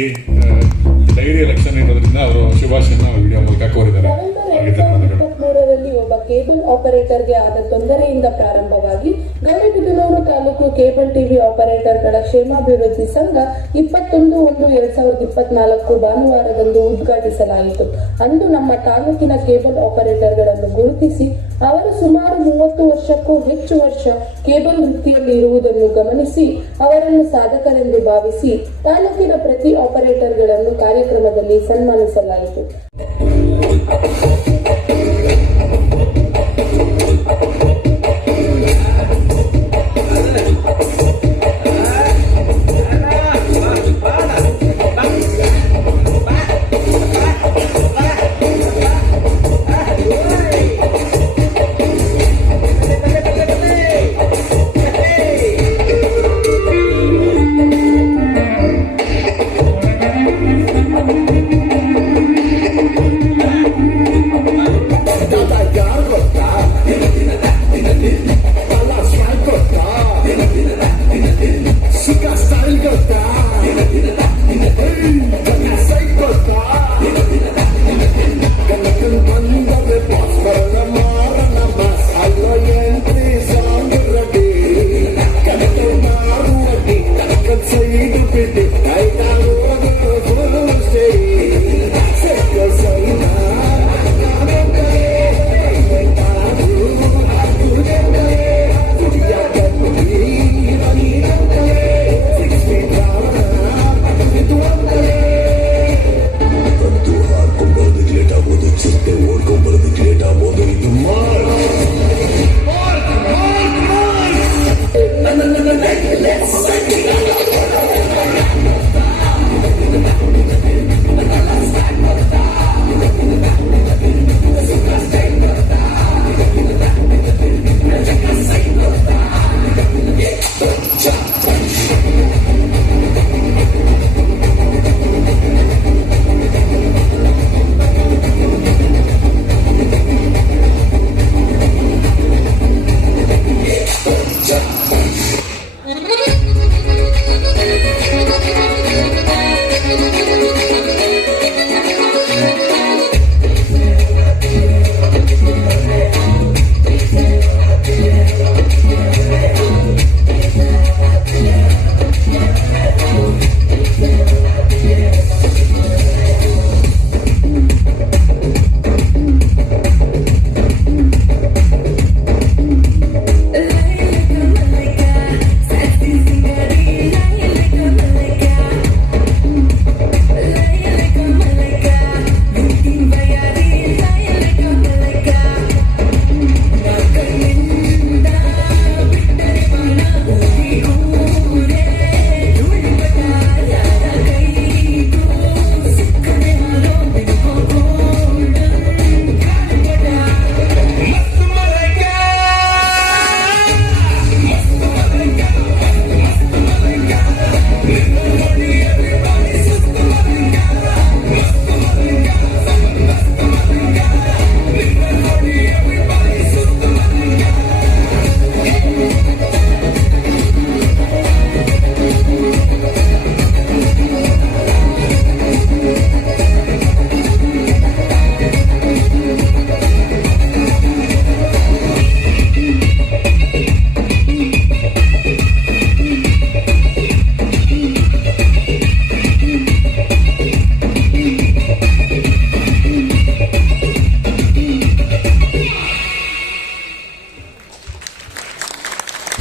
ಡೈರಿ ಎಲೆಕ್ಷನ್ ಇರೋದ್ರಿಂದ ಅವರು ಶುಭಾಶಯನ ವಿಡಿಯೋ ಮೂಲಕ ಕೋರಿದ್ದಾರೆ. ರಲ್ಲಿ ಒಬ್ಬ ಕೇಬಲ್ ಆಪರೇಟರ್ಗೆ ಆದ ತೊಂದರೆಯಿಂದ ಪ್ರಾರಂಭವಾಗಿ ಗೌರಿಬಿದನೂರು ತಾಲೂಕು ಕೇಬಲ್ ಟಿವಿ ಆಪರೇಟರ್ಗಳ ಕ್ಷೇಮಾಭಿವೃದ್ಧಿ ಸಂಘ 21/1/2024 ಭಾನುವಾರದಂದು ಉದ್ಘಾಟಿಸಲಾಯಿತು. ಅಂದು ನಮ್ಮ ತಾಲೂಕಿನ ಕೇಬಲ್ ಆಪರೇಟರ್ಗಳನ್ನು ಗುರುತಿಸಿ ಅವರು ಸುಮಾರು 30 ವರ್ಷಕ್ಕೂ ಹೆಚ್ಚು ವರ್ಷ ಕೇಬಲ್ ವೃತ್ತಿಯಲ್ಲಿ ಇರುವುದನ್ನು ಗಮನಿಸಿ ಅವರನ್ನು ಸಾಧಕರೆಂದು ಭಾವಿಸಿ ತಾಲೂಕಿನ ಪ್ರತಿ ಆಪರೇಟರ್ಗಳನ್ನು ಕಾರ್ಯಕ್ರಮದಲ್ಲಿ ಸನ್ಮಾನಿಸಲಾಯಿತು.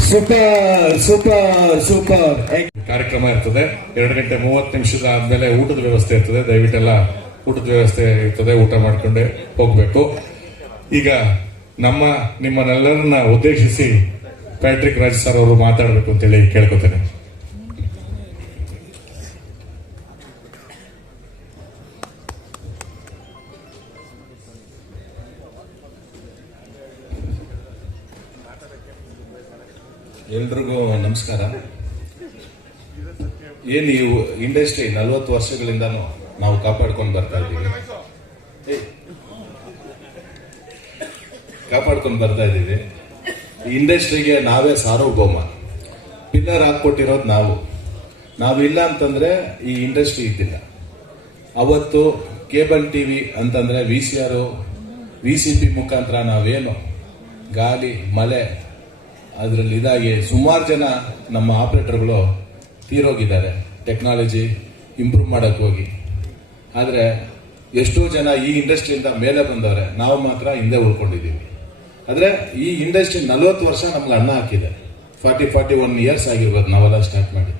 Super super super. ಕಾರ್ಯಕ್ರಮ ಇರ್ತದೆ. 2:30 ಆದ್ಮೇಲೆ ಊಟದ ವ್ಯವಸ್ಥೆ ಇರ್ತದೆ. ದಯವಿಟ್ಟೆಲ್ಲ ಊಟದ ವ್ಯವಸ್ಥೆ ಇರ್ತದೆ, ಊಟ ಮಾಡ್ಕೊಂಡೆ ಹೋಗ್ಬೇಕು. ಈಗ ನಿಮ್ಮನ್ನೆಲ್ಲರನ್ನ ಉದ್ದೇಶಿಸಿ ಪ್ಯಾಟ್ರಿಕ್ ರಾಜ್ ಸರ್ ಅವರು ಮಾತಾಡಬೇಕು ಅಂತೇಳಿ ಕೇಳ್ಕೊತೇನೆ. ಎಲ್ರಿಗೂ ನಮಸ್ಕಾರ. ಏನು ಈ ಇಂಡಸ್ಟ್ರಿ 40 ವರ್ಷಗಳಿಂದನೂ ನಾವು ಕಾಪಾಡ್ಕೊಂಡು ಬರ್ತಾ ಇದ್ದೀವಿ. ಈ ಇಂಡಸ್ಟ್ರಿಗೆ ನಾವೇ ಸಾರ್ವಭೌಮ, ಪಿಲ್ಲರ್ ಹಾಕೊಟ್ಟಿರೋದು ನಾವಿಲ್ಲ ಅಂತಂದ್ರೆ ಈ ಇಂಡಸ್ಟ್ರಿ ಇದ್ದಿಲ್ಲ. ಅವತ್ತು ಕೇಬಲ್ ಟಿವಿ ಅಂತಂದ್ರೆ VCR, VCP ಮುಖಾಂತರ ನಾವೇನು ಗಾಳಿ ಮಳೆ ಅದರಲ್ಲಿ ಇದಾಗಿ ಸುಮಾರು ಜನ ನಮ್ಮ ಆಪರೇಟರ್ಗಳು ತೀರೋಗಿದ್ದಾರೆ ಟೆಕ್ನಾಲಜಿ ಇಂಪ್ರೂವ್ ಮಾಡಕ್ಕೆ ಹೋಗಿ. ಆದರೆ ಎಷ್ಟೋ ಜನ ಈ ಇಂಡಸ್ಟ್ರಿಯಿಂದ ಮೇಲೆ ಬಂದವ್ರೆ, ನಾವು ಮಾತ್ರ ಹಿಂದೆ ಉಳ್ಕೊಂಡಿದ್ದೀವಿ. ಆದರೆ ಈ ಇಂಡಸ್ಟ್ರಿ 40 ವರ್ಷ ನಮ್ಗೆ ಅನ್ನ ಹಾಕಿದೆ. 41 ಇಯರ್ಸ್ ಆಗಿರ್ಬೋದು ನಾವೆಲ್ಲ ಸ್ಟಾರ್ಟ್ ಮಾಡಿ.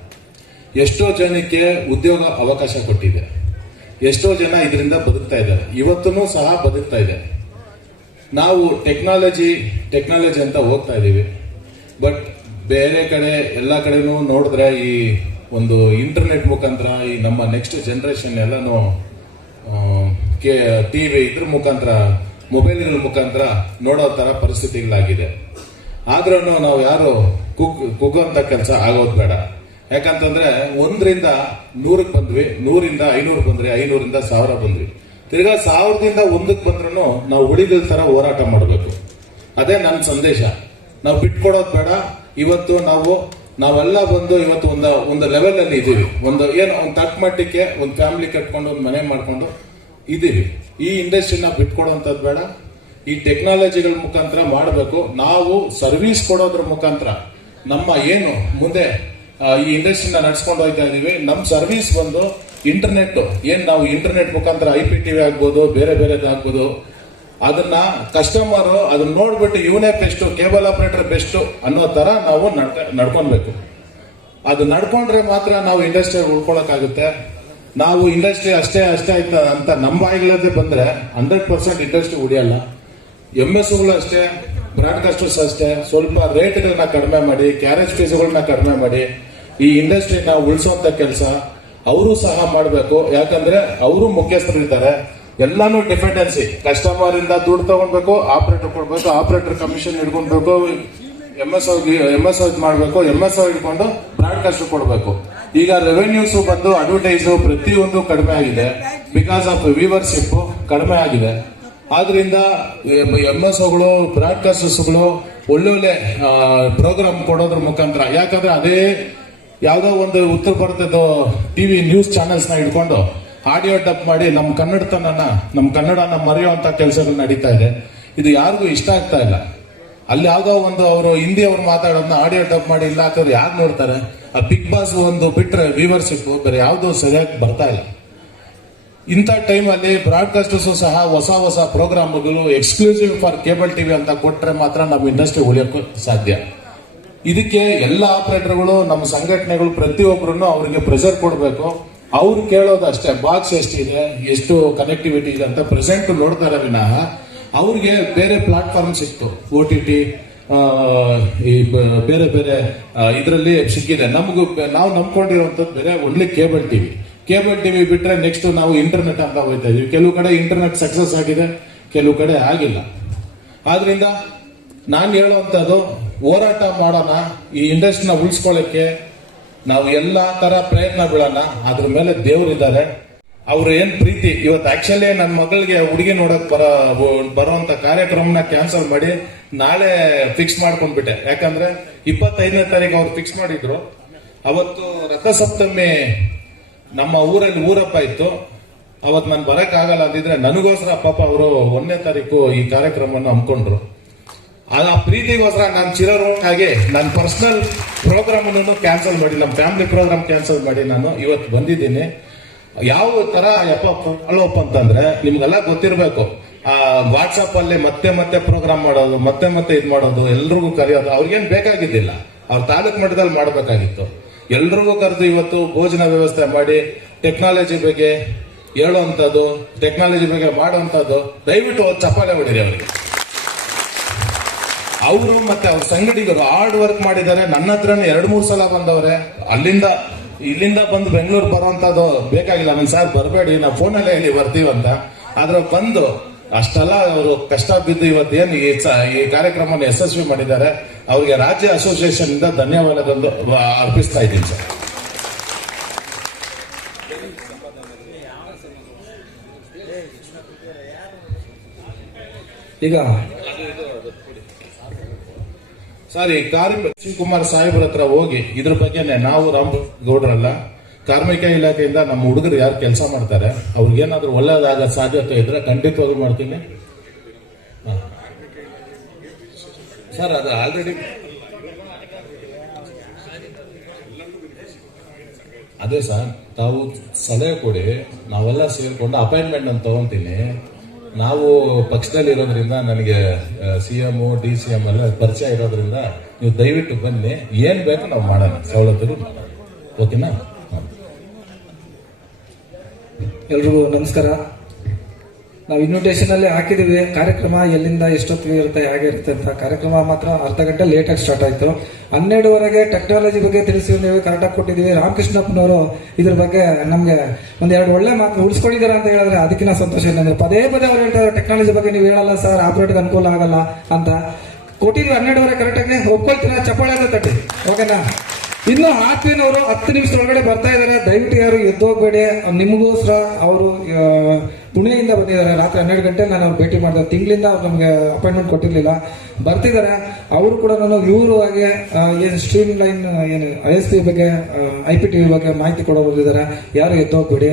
ಎಷ್ಟೋ ಜನಕ್ಕೆ ಉದ್ಯೋಗ ಅವಕಾಶ ಕೊಟ್ಟಿದೆ. ಎಷ್ಟೋ ಜನ ಇದರಿಂದ ಬದುಕ್ತಾ ಇದ್ದಾರೆ, ಇವತ್ತೂ ಸಹ ಬದುಕ್ತಾ ಇದೆ. ನಾವು ಟೆಕ್ನಾಲಜಿ ಅಂತ ಹೋಗ್ತಾ ಇದ್ದೀವಿ. ಬಟ್ ಬೇರೆ ಕಡೆ ಎಲ್ಲ ಕಡೆನೂ ನೋಡಿದ್ರೆ ಈ ಒಂದು ಇಂಟರ್ನೆಟ್ ಮುಖಾಂತರ ಈ ನಮ್ಮ ನೆಕ್ಸ್ಟ್ ಜನರೇಷನ್ ಎಲ್ಲನೂ ಟಿವಿ ಇದ್ರ ಮುಖಾಂತರ ಮೊಬೈಲ್ಗಳ ಮುಖಾಂತರ ನೋಡೋ ತರ ಪರಿಸ್ಥಿತಿಗಳಾಗಿದೆ. ಆದ್ರೂ ನಾವು ಯಾರು ಕುಗ್ಗುವಂತ ಕೆಲಸ ಆಗೋದು ಬೇಡ. ಯಾಕಂತಂದ್ರೆ 1ರಿಂದ 100ಕ್ಕೆ ಬಂದ್ವಿ, 100ರಿಂದ 500 ಬಂದ್ರಿ, 500ರಿಂದ 1000 ಬಂದ್ವಿ. ತಿರ್ಗಾ 1000ದಿಂದ 1ಕ್ಕೆ ಬಂದ್ರೂ ನಾವು ಉಳಿದ ತರ ಹೋರಾಟ ಮಾಡಬೇಕು. ಅದೇ ನನ್ನ ಸಂದೇಶ. ನಾವು ಬಿಟ್ಕೊಡೋದು ಬೇಡ. ಇವತ್ತು ನಾವೆಲ್ಲ ಬಂದು ಇವತ್ತು ಒಂದು ಲೆವೆಲ್ ಅಲ್ಲಿ ಇದೀವಿ. ಒಂದು ತಕ್ಕ ಮಟ್ಟಕ್ಕೆ ಒಂದು ಫ್ಯಾಮಿಲಿ ಕಟ್ಕೊಂಡು ಒಂದು ಮನೆ ಮಾಡ್ಕೊಂಡು ಇದೀವಿ. ಈ ಇಂಡಸ್ಟ್ರಿನ ಬಿಟ್ಕೊಡೋಂಥದ್ದು ಬೇಡ. ಈ ಟೆಕ್ನಾಲಜಿಗಳ ಮುಖಾಂತರ ಮಾಡಬೇಕು. ನಾವು ಸರ್ವಿಸ್ ಕೊಡೋದ್ರ ಮುಖಾಂತರ ನಮ್ಮ ಏನು ಮುಂದೆ ಈ ಇಂಡಸ್ಟ್ರಿನ ನಡ್ಸ್ಕೊಂಡು ಹೋಗ್ತಾ ಇದೀವಿ. ನಮ್ಮ ಸರ್ವಿಸ್ ಬಂದು ಇಂಟರ್ನೆಟ್ ನಾವು ಇಂಟರ್ನೆಟ್ ಮುಖಾಂತರ IPTV ಆಗ್ಬೋದು, ಬೇರೆ ಬೇರೆದಾಗ್ಬೋದು. ಅದನ್ನ ಕಸ್ಟಮರ್ ಅದನ್ನ ನೋಡ್ಬಿಟ್ಟು ಇವನೇ ಬೆಸ್ಟ್, ಕೇಬಲ್ ಆಪರೇಟರ್ ಬೆಸ್ಟ್ ಅನ್ನೋ ತರ ನಾವು ನಡ್ಕೊಳ್ಬೇಕು. ಅದು ನಡ್ಕೊಂಡ್ರೆ ಮಾತ್ರ ನಾವು ಇಂಡಸ್ಟ್ರಿ ಉಳ್ಕೊಳಕ್ಕಾಗುತ್ತೆ. ನಾವು ಇಂಡಸ್ಟ್ರಿ ಅಷ್ಟೇ ಆಯ್ತಾ ಅಂತ ನಮ್ಮ ಬಾಯಿಗಳದೇ ಬಂದ್ರೆ 100% ಇಂಡಸ್ಟ್ರಿ ಉಳಿಯಲ್ಲ. MS-ಗಳು ಅಷ್ಟೇ, ಬ್ರಾಡ್ಕಾಸ್ಟರ್ಸ್ ಅಷ್ಟೇ. ಸ್ವಲ್ಪ ರೇಟ್ಗಳನ್ನ ಕಡಿಮೆ ಮಾಡಿ, ಕ್ಯಾರೇಜ್ ಫೀಸ್ಗಳನ್ನ ಕಡಿಮೆ ಮಾಡಿ ಈ ಇಂಡಸ್ಟ್ರಿನ ಉಳಿಸುವಂತ ಕೆಲಸ ಅವರು ಸಹ ಮಾಡಬೇಕು. ಯಾಕಂದ್ರೆ ಅವರು ಮುಖ್ಯಸ್ಥರಿದ್ದಾರೆ. ಎಲ್ಲಾನು ಡಿಪೆಂಡೆನ್ಸಿ, ಕಸ್ಟಮರ್ ಇಂದ ದುಡ್ಡು ತಗೊಳ್ಬೇಕು, ಆಪರೇಟರ್ ಕೊಡ್ಬೇಕು, ಆಪರೇಟರ್ ಕಮಿಷನ್ ಹಿಡ್ಕೊಳ್ಬೇಕು, MSO ಮಾಡಬೇಕು, MSO ಹಿಡ್ಕೊಂಡು ಬ್ರಾಡ್ಕಾಸ್ಟ್ ಕೊಡ್ಬೇಕು. ಈಗ ರೆವೆನ್ಯೂಸ್ ಬಂದು ಅಡ್ವರ್ಟೈಸ್ ಪ್ರತಿಯೊಂದು ಕಡಿಮೆ ಆಗಿದೆ. ಬಿಕಾಸ್ ಆಫ್ ವ್ಯೂವರ್ಶಿಪ್ ಕಡಿಮೆ ಆಗಿದೆ. ಆದ್ರಿಂದ MSOಗಳು ಬ್ರಾಡ್ಕಾಸ್ಟರ್ಸ್ಗಳು ಒಳ್ಳೊಳ್ಳೆ ಪ್ರೋಗ್ರಾಮ್ ಕೊಡೋದ್ರ ಮುಖಾಂತರ, ಯಾಕಂದ್ರೆ ಅದೇ ಯಾವ್ದೋ ಒಂದು ಉತ್ತರ ಭಾರತದ TV ನ್ಯೂಸ್ ಚಾನೆಲ್ಸ್ ನ ಹಿಡ್ಕೊಂಡು ಆಡಿಯೋ ಡಬ್ ಮಾಡಿ ನಮ್ಮ ಕನ್ನಡನ ಮರೆಯುವಂತ ಕೆಲಸಗಳು ನಡೀತಾ ಇದೆ. ಇದು ಯಾರಿಗೂ ಇಷ್ಟ ಆಗ್ತಾ ಇಲ್ಲ. ಅಲ್ಲಿ ಯಾವ್ದೋ ಒಂದು ಅವರು ಹಿಂದಿ ಅವ್ರು ಮಾತಾಡೋದನ್ನ ಆಡಿಯೋ ಡಬ್ ಮಾಡಿ ಇಲ್ಲ ಹಾಕಿದ್ರೆ ಯಾರು ನೋಡ್ತಾರೆ? ಆ ಬಿಗ್ ಬಾಸ್ ಒಂದು ಬಿಟ್ರೆ ವ್ಯೂವರ್ಶಿಪ್ ಬೇರೆ ಯಾವ್ದು ಸರಿಯಾಗಿ ಬರ್ತಾ ಇಲ್ಲ. ಇಂಥ ಟೈಮಲ್ಲಿ ಬ್ರಾಡ್ಕಾಸ್ಟರ್ಸ್ ಸಹ ಹೊಸ ಪ್ರೋಗ್ರಾಮ್ಗಳು ಎಕ್ಸ್ಕ್ಲೂಸಿವ್ ಫಾರ್ ಕೇಬಲ್ ಟಿವಿ ಅಂತ ಕೊಟ್ರೆ ಮಾತ್ರ ನಮ್ಮ ಇಂಡಸ್ಟ್ರಿ ಉಳಿಯೋಕ್ಕೂ ಸಾಧ್ಯ. ಇದಕ್ಕೆ ಎಲ್ಲ ಆಪರೇಟರ್ಗಳು, ನಮ್ಮ ಸಂಘಟನೆಗಳು ಪ್ರತಿಯೊಬ್ಬರು ಅವರಿಗೆ ಪ್ರೆಷರ್ ಕೊಡಬೇಕು. ಅವ್ರು ಕೇಳೋದು ಅಷ್ಟೇ, ಬಾಕ್ಸ್ ಎಷ್ಟಿದೆ, ಎಷ್ಟು ಕನೆಕ್ಟಿವಿಟಿ ಇದೆ ಅಂತ ಪ್ರೆಸೆಂಟ್ ನೋಡ್ತಾರೆ ವಿನಃ ಅವ್ರಿಗೆ ಬೇರೆ ಪ್ಲಾಟ್ಫಾರ್ಮ್ ಸಿಕ್ತು. OTT ಈ ಬೇರೆ ಇದರಲ್ಲಿ ಸಿಕ್ಕಿದೆ. ನಾವು ನಂಬ್ಕೊಂಡಿರುವಂತದ್ದು ಬೇರೆ ಓನ್ಲಿ ಕೇಬಲ್ ಟಿವಿ ಬಿಟ್ರೆ ನೆಕ್ಸ್ಟ್ ನಾವು ಇಂಟರ್ನೆಟ್ ಅಂತ ಹೋಗ್ತಾ ಇದೀವಿ. ಕೆಲವು ಕಡೆ ಇಂಟರ್ನೆಟ್ ಸಕ್ಸಸ್ ಆಗಿದೆ, ಕೆಲವು ಕಡೆ ಆಗಿಲ್ಲ. ಆದ್ರಿಂದ ನಾನು ಹೇಳುವಂತದ್ದು, ಹೋರಾಟ ಮಾಡೋಣ. ಈ ಇಂಡಸ್ಟ್ರಿನ ಉಳಿಸ್ಕೊಳ್ಳಕ್ಕೆ ನಾವು ಎಲ್ಲಾ ತರ ಪ್ರಯತ್ನ ಬೀಳೋಣ. ಅದ್ರ ಮೇಲೆ ದೇವರಿದ್ದಾರೆ. ಅವ್ರು ಏನ್ ಪ್ರೀತಿ. ಇವತ್ತು ಆಕ್ಚುಲಿ ನನ್ನ ಮಗಳಿಗೆ ಹುಡುಗಿ ನೋಡಕ್ ಬರುವಂತ ಕಾರ್ಯಕ್ರಮನ ಕ್ಯಾನ್ಸಲ್ ಮಾಡಿ ನಾಳೆ ಫಿಕ್ಸ್ ಮಾಡ್ಕೊಂಡ್ಬಿಟ್ಟೆ. ಯಾಕಂದ್ರೆ 25ನೇ ತಾರೀಕು ಅವ್ರು ಫಿಕ್ಸ್ ಮಾಡಿದ್ರು. ಅವತ್ತು ರಥಸಪ್ತಮಿ ನಮ್ಮ ಊರಲ್ಲಿ ಊರಪ್ಪ ಇತ್ತು. ಅವತ್ತು ನಾನು ಬರಕ್ ಆಗಲ್ಲ ಅಂದಿದ್ರೆ ನನಗೋಸ್ಕರ ಪಾಪ ಅವರು 1ನೇ ತಾರೀಕು ಈ ಕಾರ್ಯಕ್ರಮವನ್ನು ಹಮ್ಮಿಕೊಂಡ್ರು. ಆ ಪ್ರೀತಿಗೋಸ್ಕರ ನಾನು ಚಿರಋಣಿಯಾಗಿ ನನ್ನ ಪರ್ಸನಲ್ ಪ್ರೋಗ್ರಾಮ್ ಕ್ಯಾನ್ಸಲ್ ಮಾಡಿ, ನಮ್ಮ ಫ್ಯಾಮಿಲಿ ಪ್ರೋಗ್ರಾಮ್ ಕ್ಯಾನ್ಸಲ್ ಮಾಡಿ ನಾನು ಇವತ್ತು ಬಂದಿದ್ದೀನಿ. ಯಾವ ತರ ಫಾಲೋ ಅಪ್ ಅಂತಂದ್ರೆ ನಿಮ್ಗೆಲ್ಲ ಗೊತ್ತಿರ್ಬೇಕು. ವಾಟ್ಸಪ್ ಅಲ್ಲಿ ಮತ್ತೆ ಪ್ರೋಗ್ರಾಮ್ ಮಾಡೋದು, ಮತ್ತೆ ಇದ್ ಮಾಡೋದು, ಎಲ್ರಿಗೂ ಕರೆಯೋದು ಅವ್ರಿಗೇನ್ ಬೇಕಾಗಿದ್ದಿಲ್ಲ. ಅವ್ರ ತಾಲೂಕು ಮಟ್ಟದಲ್ಲಿ ಮಾಡಬೇಕಾಗಿತ್ತು. ಎಲ್ರಿಗೂ ಕರೆದು ಇವತ್ತು ಭೋಜನ ವ್ಯವಸ್ಥೆ ಮಾಡಿ ಟೆಕ್ನಾಲಜಿ ಬಗ್ಗೆ ಹೇಳುವಂಥದ್ದು, ಟೆಕ್ನಾಲಜಿ ಬಗ್ಗೆ ಮಾಡುವಂಥದ್ದು, ದಯವಿಟ್ಟು ಚಪ್ಪಾಳೆ ಹೊಡಿರಿ ಅವರಿಗೆ. ಅವರು ಮತ್ತೆ ಅವ್ರ ಸಂಗಡಿಗರು ಹಾರ್ಡ್ ವರ್ಕ್ ಮಾಡಿದ್ದಾರೆ. ನನ್ನ ಹತ್ರನೇ 2-3 ಸಲ ಬಂದವ್ರೆ. ಇಲ್ಲಿಂದ ಬಂದು ಬೆಂಗಳೂರು ಬರುವಂತದ್ದು ಬೇಕಾಗಿಲ್ಲ. ನನ್ನ ಸಾರ್ ಬರಬೇಡಿ, ನಾವು ಫೋನಲ್ಲೇ ಹೇಳಿ ಬರ್ತೀವಂತ. ಆದ್ರೆ ಬಂದು ಅಷ್ಟೆಲ್ಲ ಅವರು ಕಷ್ಟ ಬಿದ್ದು ಇವತ್ತೇನು ಈ ಕಾರ್ಯಕ್ರಮವನ್ನು ಯಶಸ್ವಿ ಮಾಡಿದ್ದಾರೆ. ಅವರಿಗೆ ರಾಜ್ಯ ಅಸೋಸಿಯೇಷನ್ ಇಂದ ಧನ್ಯವಾದಗಳು ಅರ್ಪಿಸ್ತಾ ಇದ್ದೀನಿ ಸರ್. ಈಗ ಸರ್, ಈ ಶಿವಕುಮಾರ್ ಸಾಹೇಬ್ರ ಹತ್ರ ಹೋಗಿ ಇದ್ರ ಬಗ್ಗೆನೆ ನಾವು ರಾಮಗೌಡ್ರಲ್ಲ, ಕಾರ್ಮಿಕ ಇಲಾಖೆಯಿಂದ ನಮ್ಮ ಹುಡುಗರು ಯಾರು ಕೆಲಸ ಮಾಡ್ತಾರೆ ಅವ್ರಿಗೇನಾದ್ರೂ ಒಳ್ಳೇದಾಗ ಸಾಧ್ಯತೆ ಇದ್ರೆ ಖಂಡಿತವಾಗ್ಲೂ ಮಾಡ್ತೀನಿ ಸರ್. ಅದು ಆಲ್ರೆಡಿ ಅದೇ ಸರ್, ತಾವು ಸಲಹೆ ಕೊಡಿ, ನಾವೆಲ್ಲ ಸೇರ್ಕೊಂಡು ಅಪಾಯಿಂಟ್ಮೆಂಟ್ ಅಂತ ತಗೊಂತೀನಿ. ನಾವು ಪಕ್ಷದಲ್ಲಿ ಇರೋದ್ರಿಂದ ನನಗೆ CM DCM ಎಲ್ಲ ಪರಿಚಯ ಇರೋದ್ರಿಂದ ನೀವು ದಯವಿಟ್ಟು ಬನ್ನಿ, ಏನ್ ಬೇಕು ನಾವು ಮಾಡೋಣ, ಸವಲತ್ತುಗಳು ಮಾಡೋಣ. ಓಕೆನಾ? ಎಲ್ರಿಗೂ ನಮಸ್ಕಾರ. ನಾವು ಇನ್ವಿಟೇಷನ್ ಅಲ್ಲಿ ಹಾಕಿದೀವಿ. ಕಾರ್ಯಕ್ರಮ ಎಲ್ಲಿಂದ ಎಷ್ಟೊತ್ತಿಗೆ ಇರುತ್ತೆ, ಹೇಗೆ ಇರುತ್ತೆ ಅಂತ. ಕಾರ್ಯಕ್ರಮ ಮಾತ್ರ ಅರ್ಧ ಗಂಟೆ ಲೇಟಾಗಿ ಸ್ಟಾರ್ಟ್ ಆಯ್ತು. 12:30ಗೆ ಟೆಕ್ನಾಲಜಿ ಬಗ್ಗೆ ತಿಳಿಸಿದ್ದೀವಿ, ಕರೆಕ್ಟಾಗಿ ಕೊಟ್ಟಿದ್ದೀವಿ. ರಾಮಕೃಷ್ಣಪ್ಪನವರು ಇದ್ರ ಬಗ್ಗೆ ನಮಗೆ ಒಂದೆರಡು ಒಳ್ಳೆ ಮಾತು ಉಳಿಸ್ಕೊಂಡಿದ್ದಾರೆ ಅಂತ ಹೇಳಿದ್ರೆ ಅದಕ್ಕಿಂತ ಸಂತೋಷ ಏನಂದ್ರೆ ಪದೇ ಅವ್ರು ಹೇಳ್ತಾರೆ ಟೆಕ್ನಾಲಜಿ ಬಗ್ಗೆ ನೀವು ಹೇಳಲ್ಲ ಸರ್, ಆಪರೇಟರ್ಗೆ ಅನುಕೂಲ ಆಗಲ್ಲ ಅಂತ. ಕೊಟ್ಟಿದ್ವಿ 12:30 ಕರೆಕ್ಟಾಗಿ. ಒಪ್ಕೊಳ್ತೀರಾ? ಚಪ್ಪಾಳೆ ಅಂತ ತಟ್ಟಿ. ಓಕೆನಾ? ಇನ್ನು ಆತ್ಮೀಯನವರು 10 ನಿಮಿಷದೊಳಗಡೆ ಬರ್ತಾ ಇದ್ದಾರೆ. ದಯವಿಟ್ಟು ಯಾರು ಎದ್ದೋಗ್ಬೇಡಿ. ನಿಮಗೋಸ್ಕರ ಅವರು ಪುಣೆಯಿಂದ ಬಂದಿದ್ದಾರೆ. ರಾತ್ರಿ 12 ಗಂಟೆಗೆ ನಾನು ಅವ್ರು ಭೇಟಿ ಮಾಡಿದೆ. ತಿಂಗಳಿಂದ ಅವ್ರು ನಮಗೆ ಅಪಾಯಿಂಟ್ಮೆಂಟ್ ಕೊಟ್ಟಿರಲಿಲ್ಲ, ಬರ್ತಿದ್ದಾರೆ. ಅವರು ಕೂಡ ನಾನು ವಿವರವಾಗಿ ಏನು ಸ್ಟ್ರೀಮ್ ಲೈನ್ ಏನು ISP ಬಗ್ಗೆ IPTV ಬಗ್ಗೆ ಮಾಹಿತಿ ಕೊಡೋರಿದ್ದಾರೆ. ಯಾರು ಎದ್ದೋಗ್ಬೇಡಿ.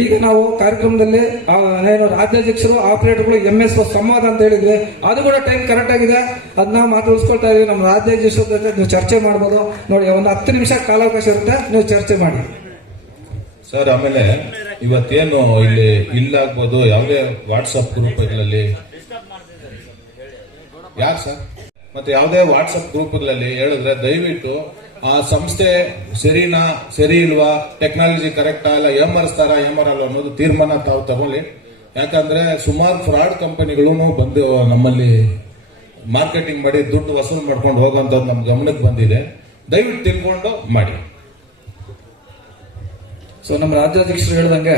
ಈಗ ನಾವು ಕಾರ್ಯಕ್ರಮದಲ್ಲಿ ಏನು ರಾಜ್ಯಾಧ್ಯಕ್ಷರು ಆಪರೇಟರ್ಗಳು MS ಸಂವಾದ ಅಂತ ಹೇಳಿದ್ವಿ, ಅದು ಕೂಡ ಟೈಮ್ ಕರೆಕ್ಟ್ ಆಗಿದೆ. ಅದನ್ನ ಮಾತು ಉಳಿಸ್ಕೊಳ್ತಾ ಇದೀವಿ. ನಮ್ಮ ರಾಜ್ಯಾಧ್ಯಕ್ಷರ ಜೊತೆ ನೀವು ಚರ್ಚೆ ಮಾಡ್ಬೋದು. ನೋಡಿ, ಒಂದು 10 ನಿಮಿಷ ಕಾಲಾವಕಾಶ ಇರುತ್ತೆ, ನೀವು ಚರ್ಚೆ ಮಾಡಿ ಸರ್. ಆಮೇಲೆ ಇವತ್ತೇನು ಇಲ್ಲಿ ಇಲ್ಲಾಗ್ಬೋದು ಯಾವುದೇ ವಾಟ್ಸಪ್ ಗ್ರೂಪ್ಗಳಲ್ಲಿ ಯಾರು ಸರ್ ಮತ್ತೆ ಯಾವುದೇ ವಾಟ್ಸಪ್ ಗ್ರೂಪ್ಗಳಲ್ಲಿ ಹೇಳಿದ್ರೆ ದಯವಿಟ್ಟು ಆ ಸಂಸ್ಥೆ ಸರಿನಾ ಸರಿ ಇಲ್ವಾ, ಟೆಕ್ನಾಲಜಿ ಕರೆಕ್ಟಾ ಇಲ್ಲ, ಏಮರ್ಸ್ತಾರ ಏಮರಲ್ಲ ಅನ್ನೋದು ತೀರ್ಮಾನ ತಾವು ತಗೊಳ್ಳಿ. ಯಾಕಂದ್ರೆ ಸುಮಾರು ಫ್ರಾಡ್ ಕಂಪನಿಗಳು ಬಂದು ನಮ್ಮಲ್ಲಿ ಮಾರ್ಕೆಟಿಂಗ್ ಮಾಡಿ ದುಡ್ಡು ವಸೂಲು ಮಾಡ್ಕೊಂಡು ಹೋಗೋಂಥದ್ದು ನಮ್ಮ ಗಮನಕ್ಕೆ ಬಂದಿದೆ. ದಯವಿಟ್ಟು ತಿಳ್ಕೊಂಡು ಮಾಡಿ. ಸೊ ನಮ್ಮ ರಾಜ್ಯಾಧ್ಯಕ್ಷರು ಹೇಳ್ದಂಗೆ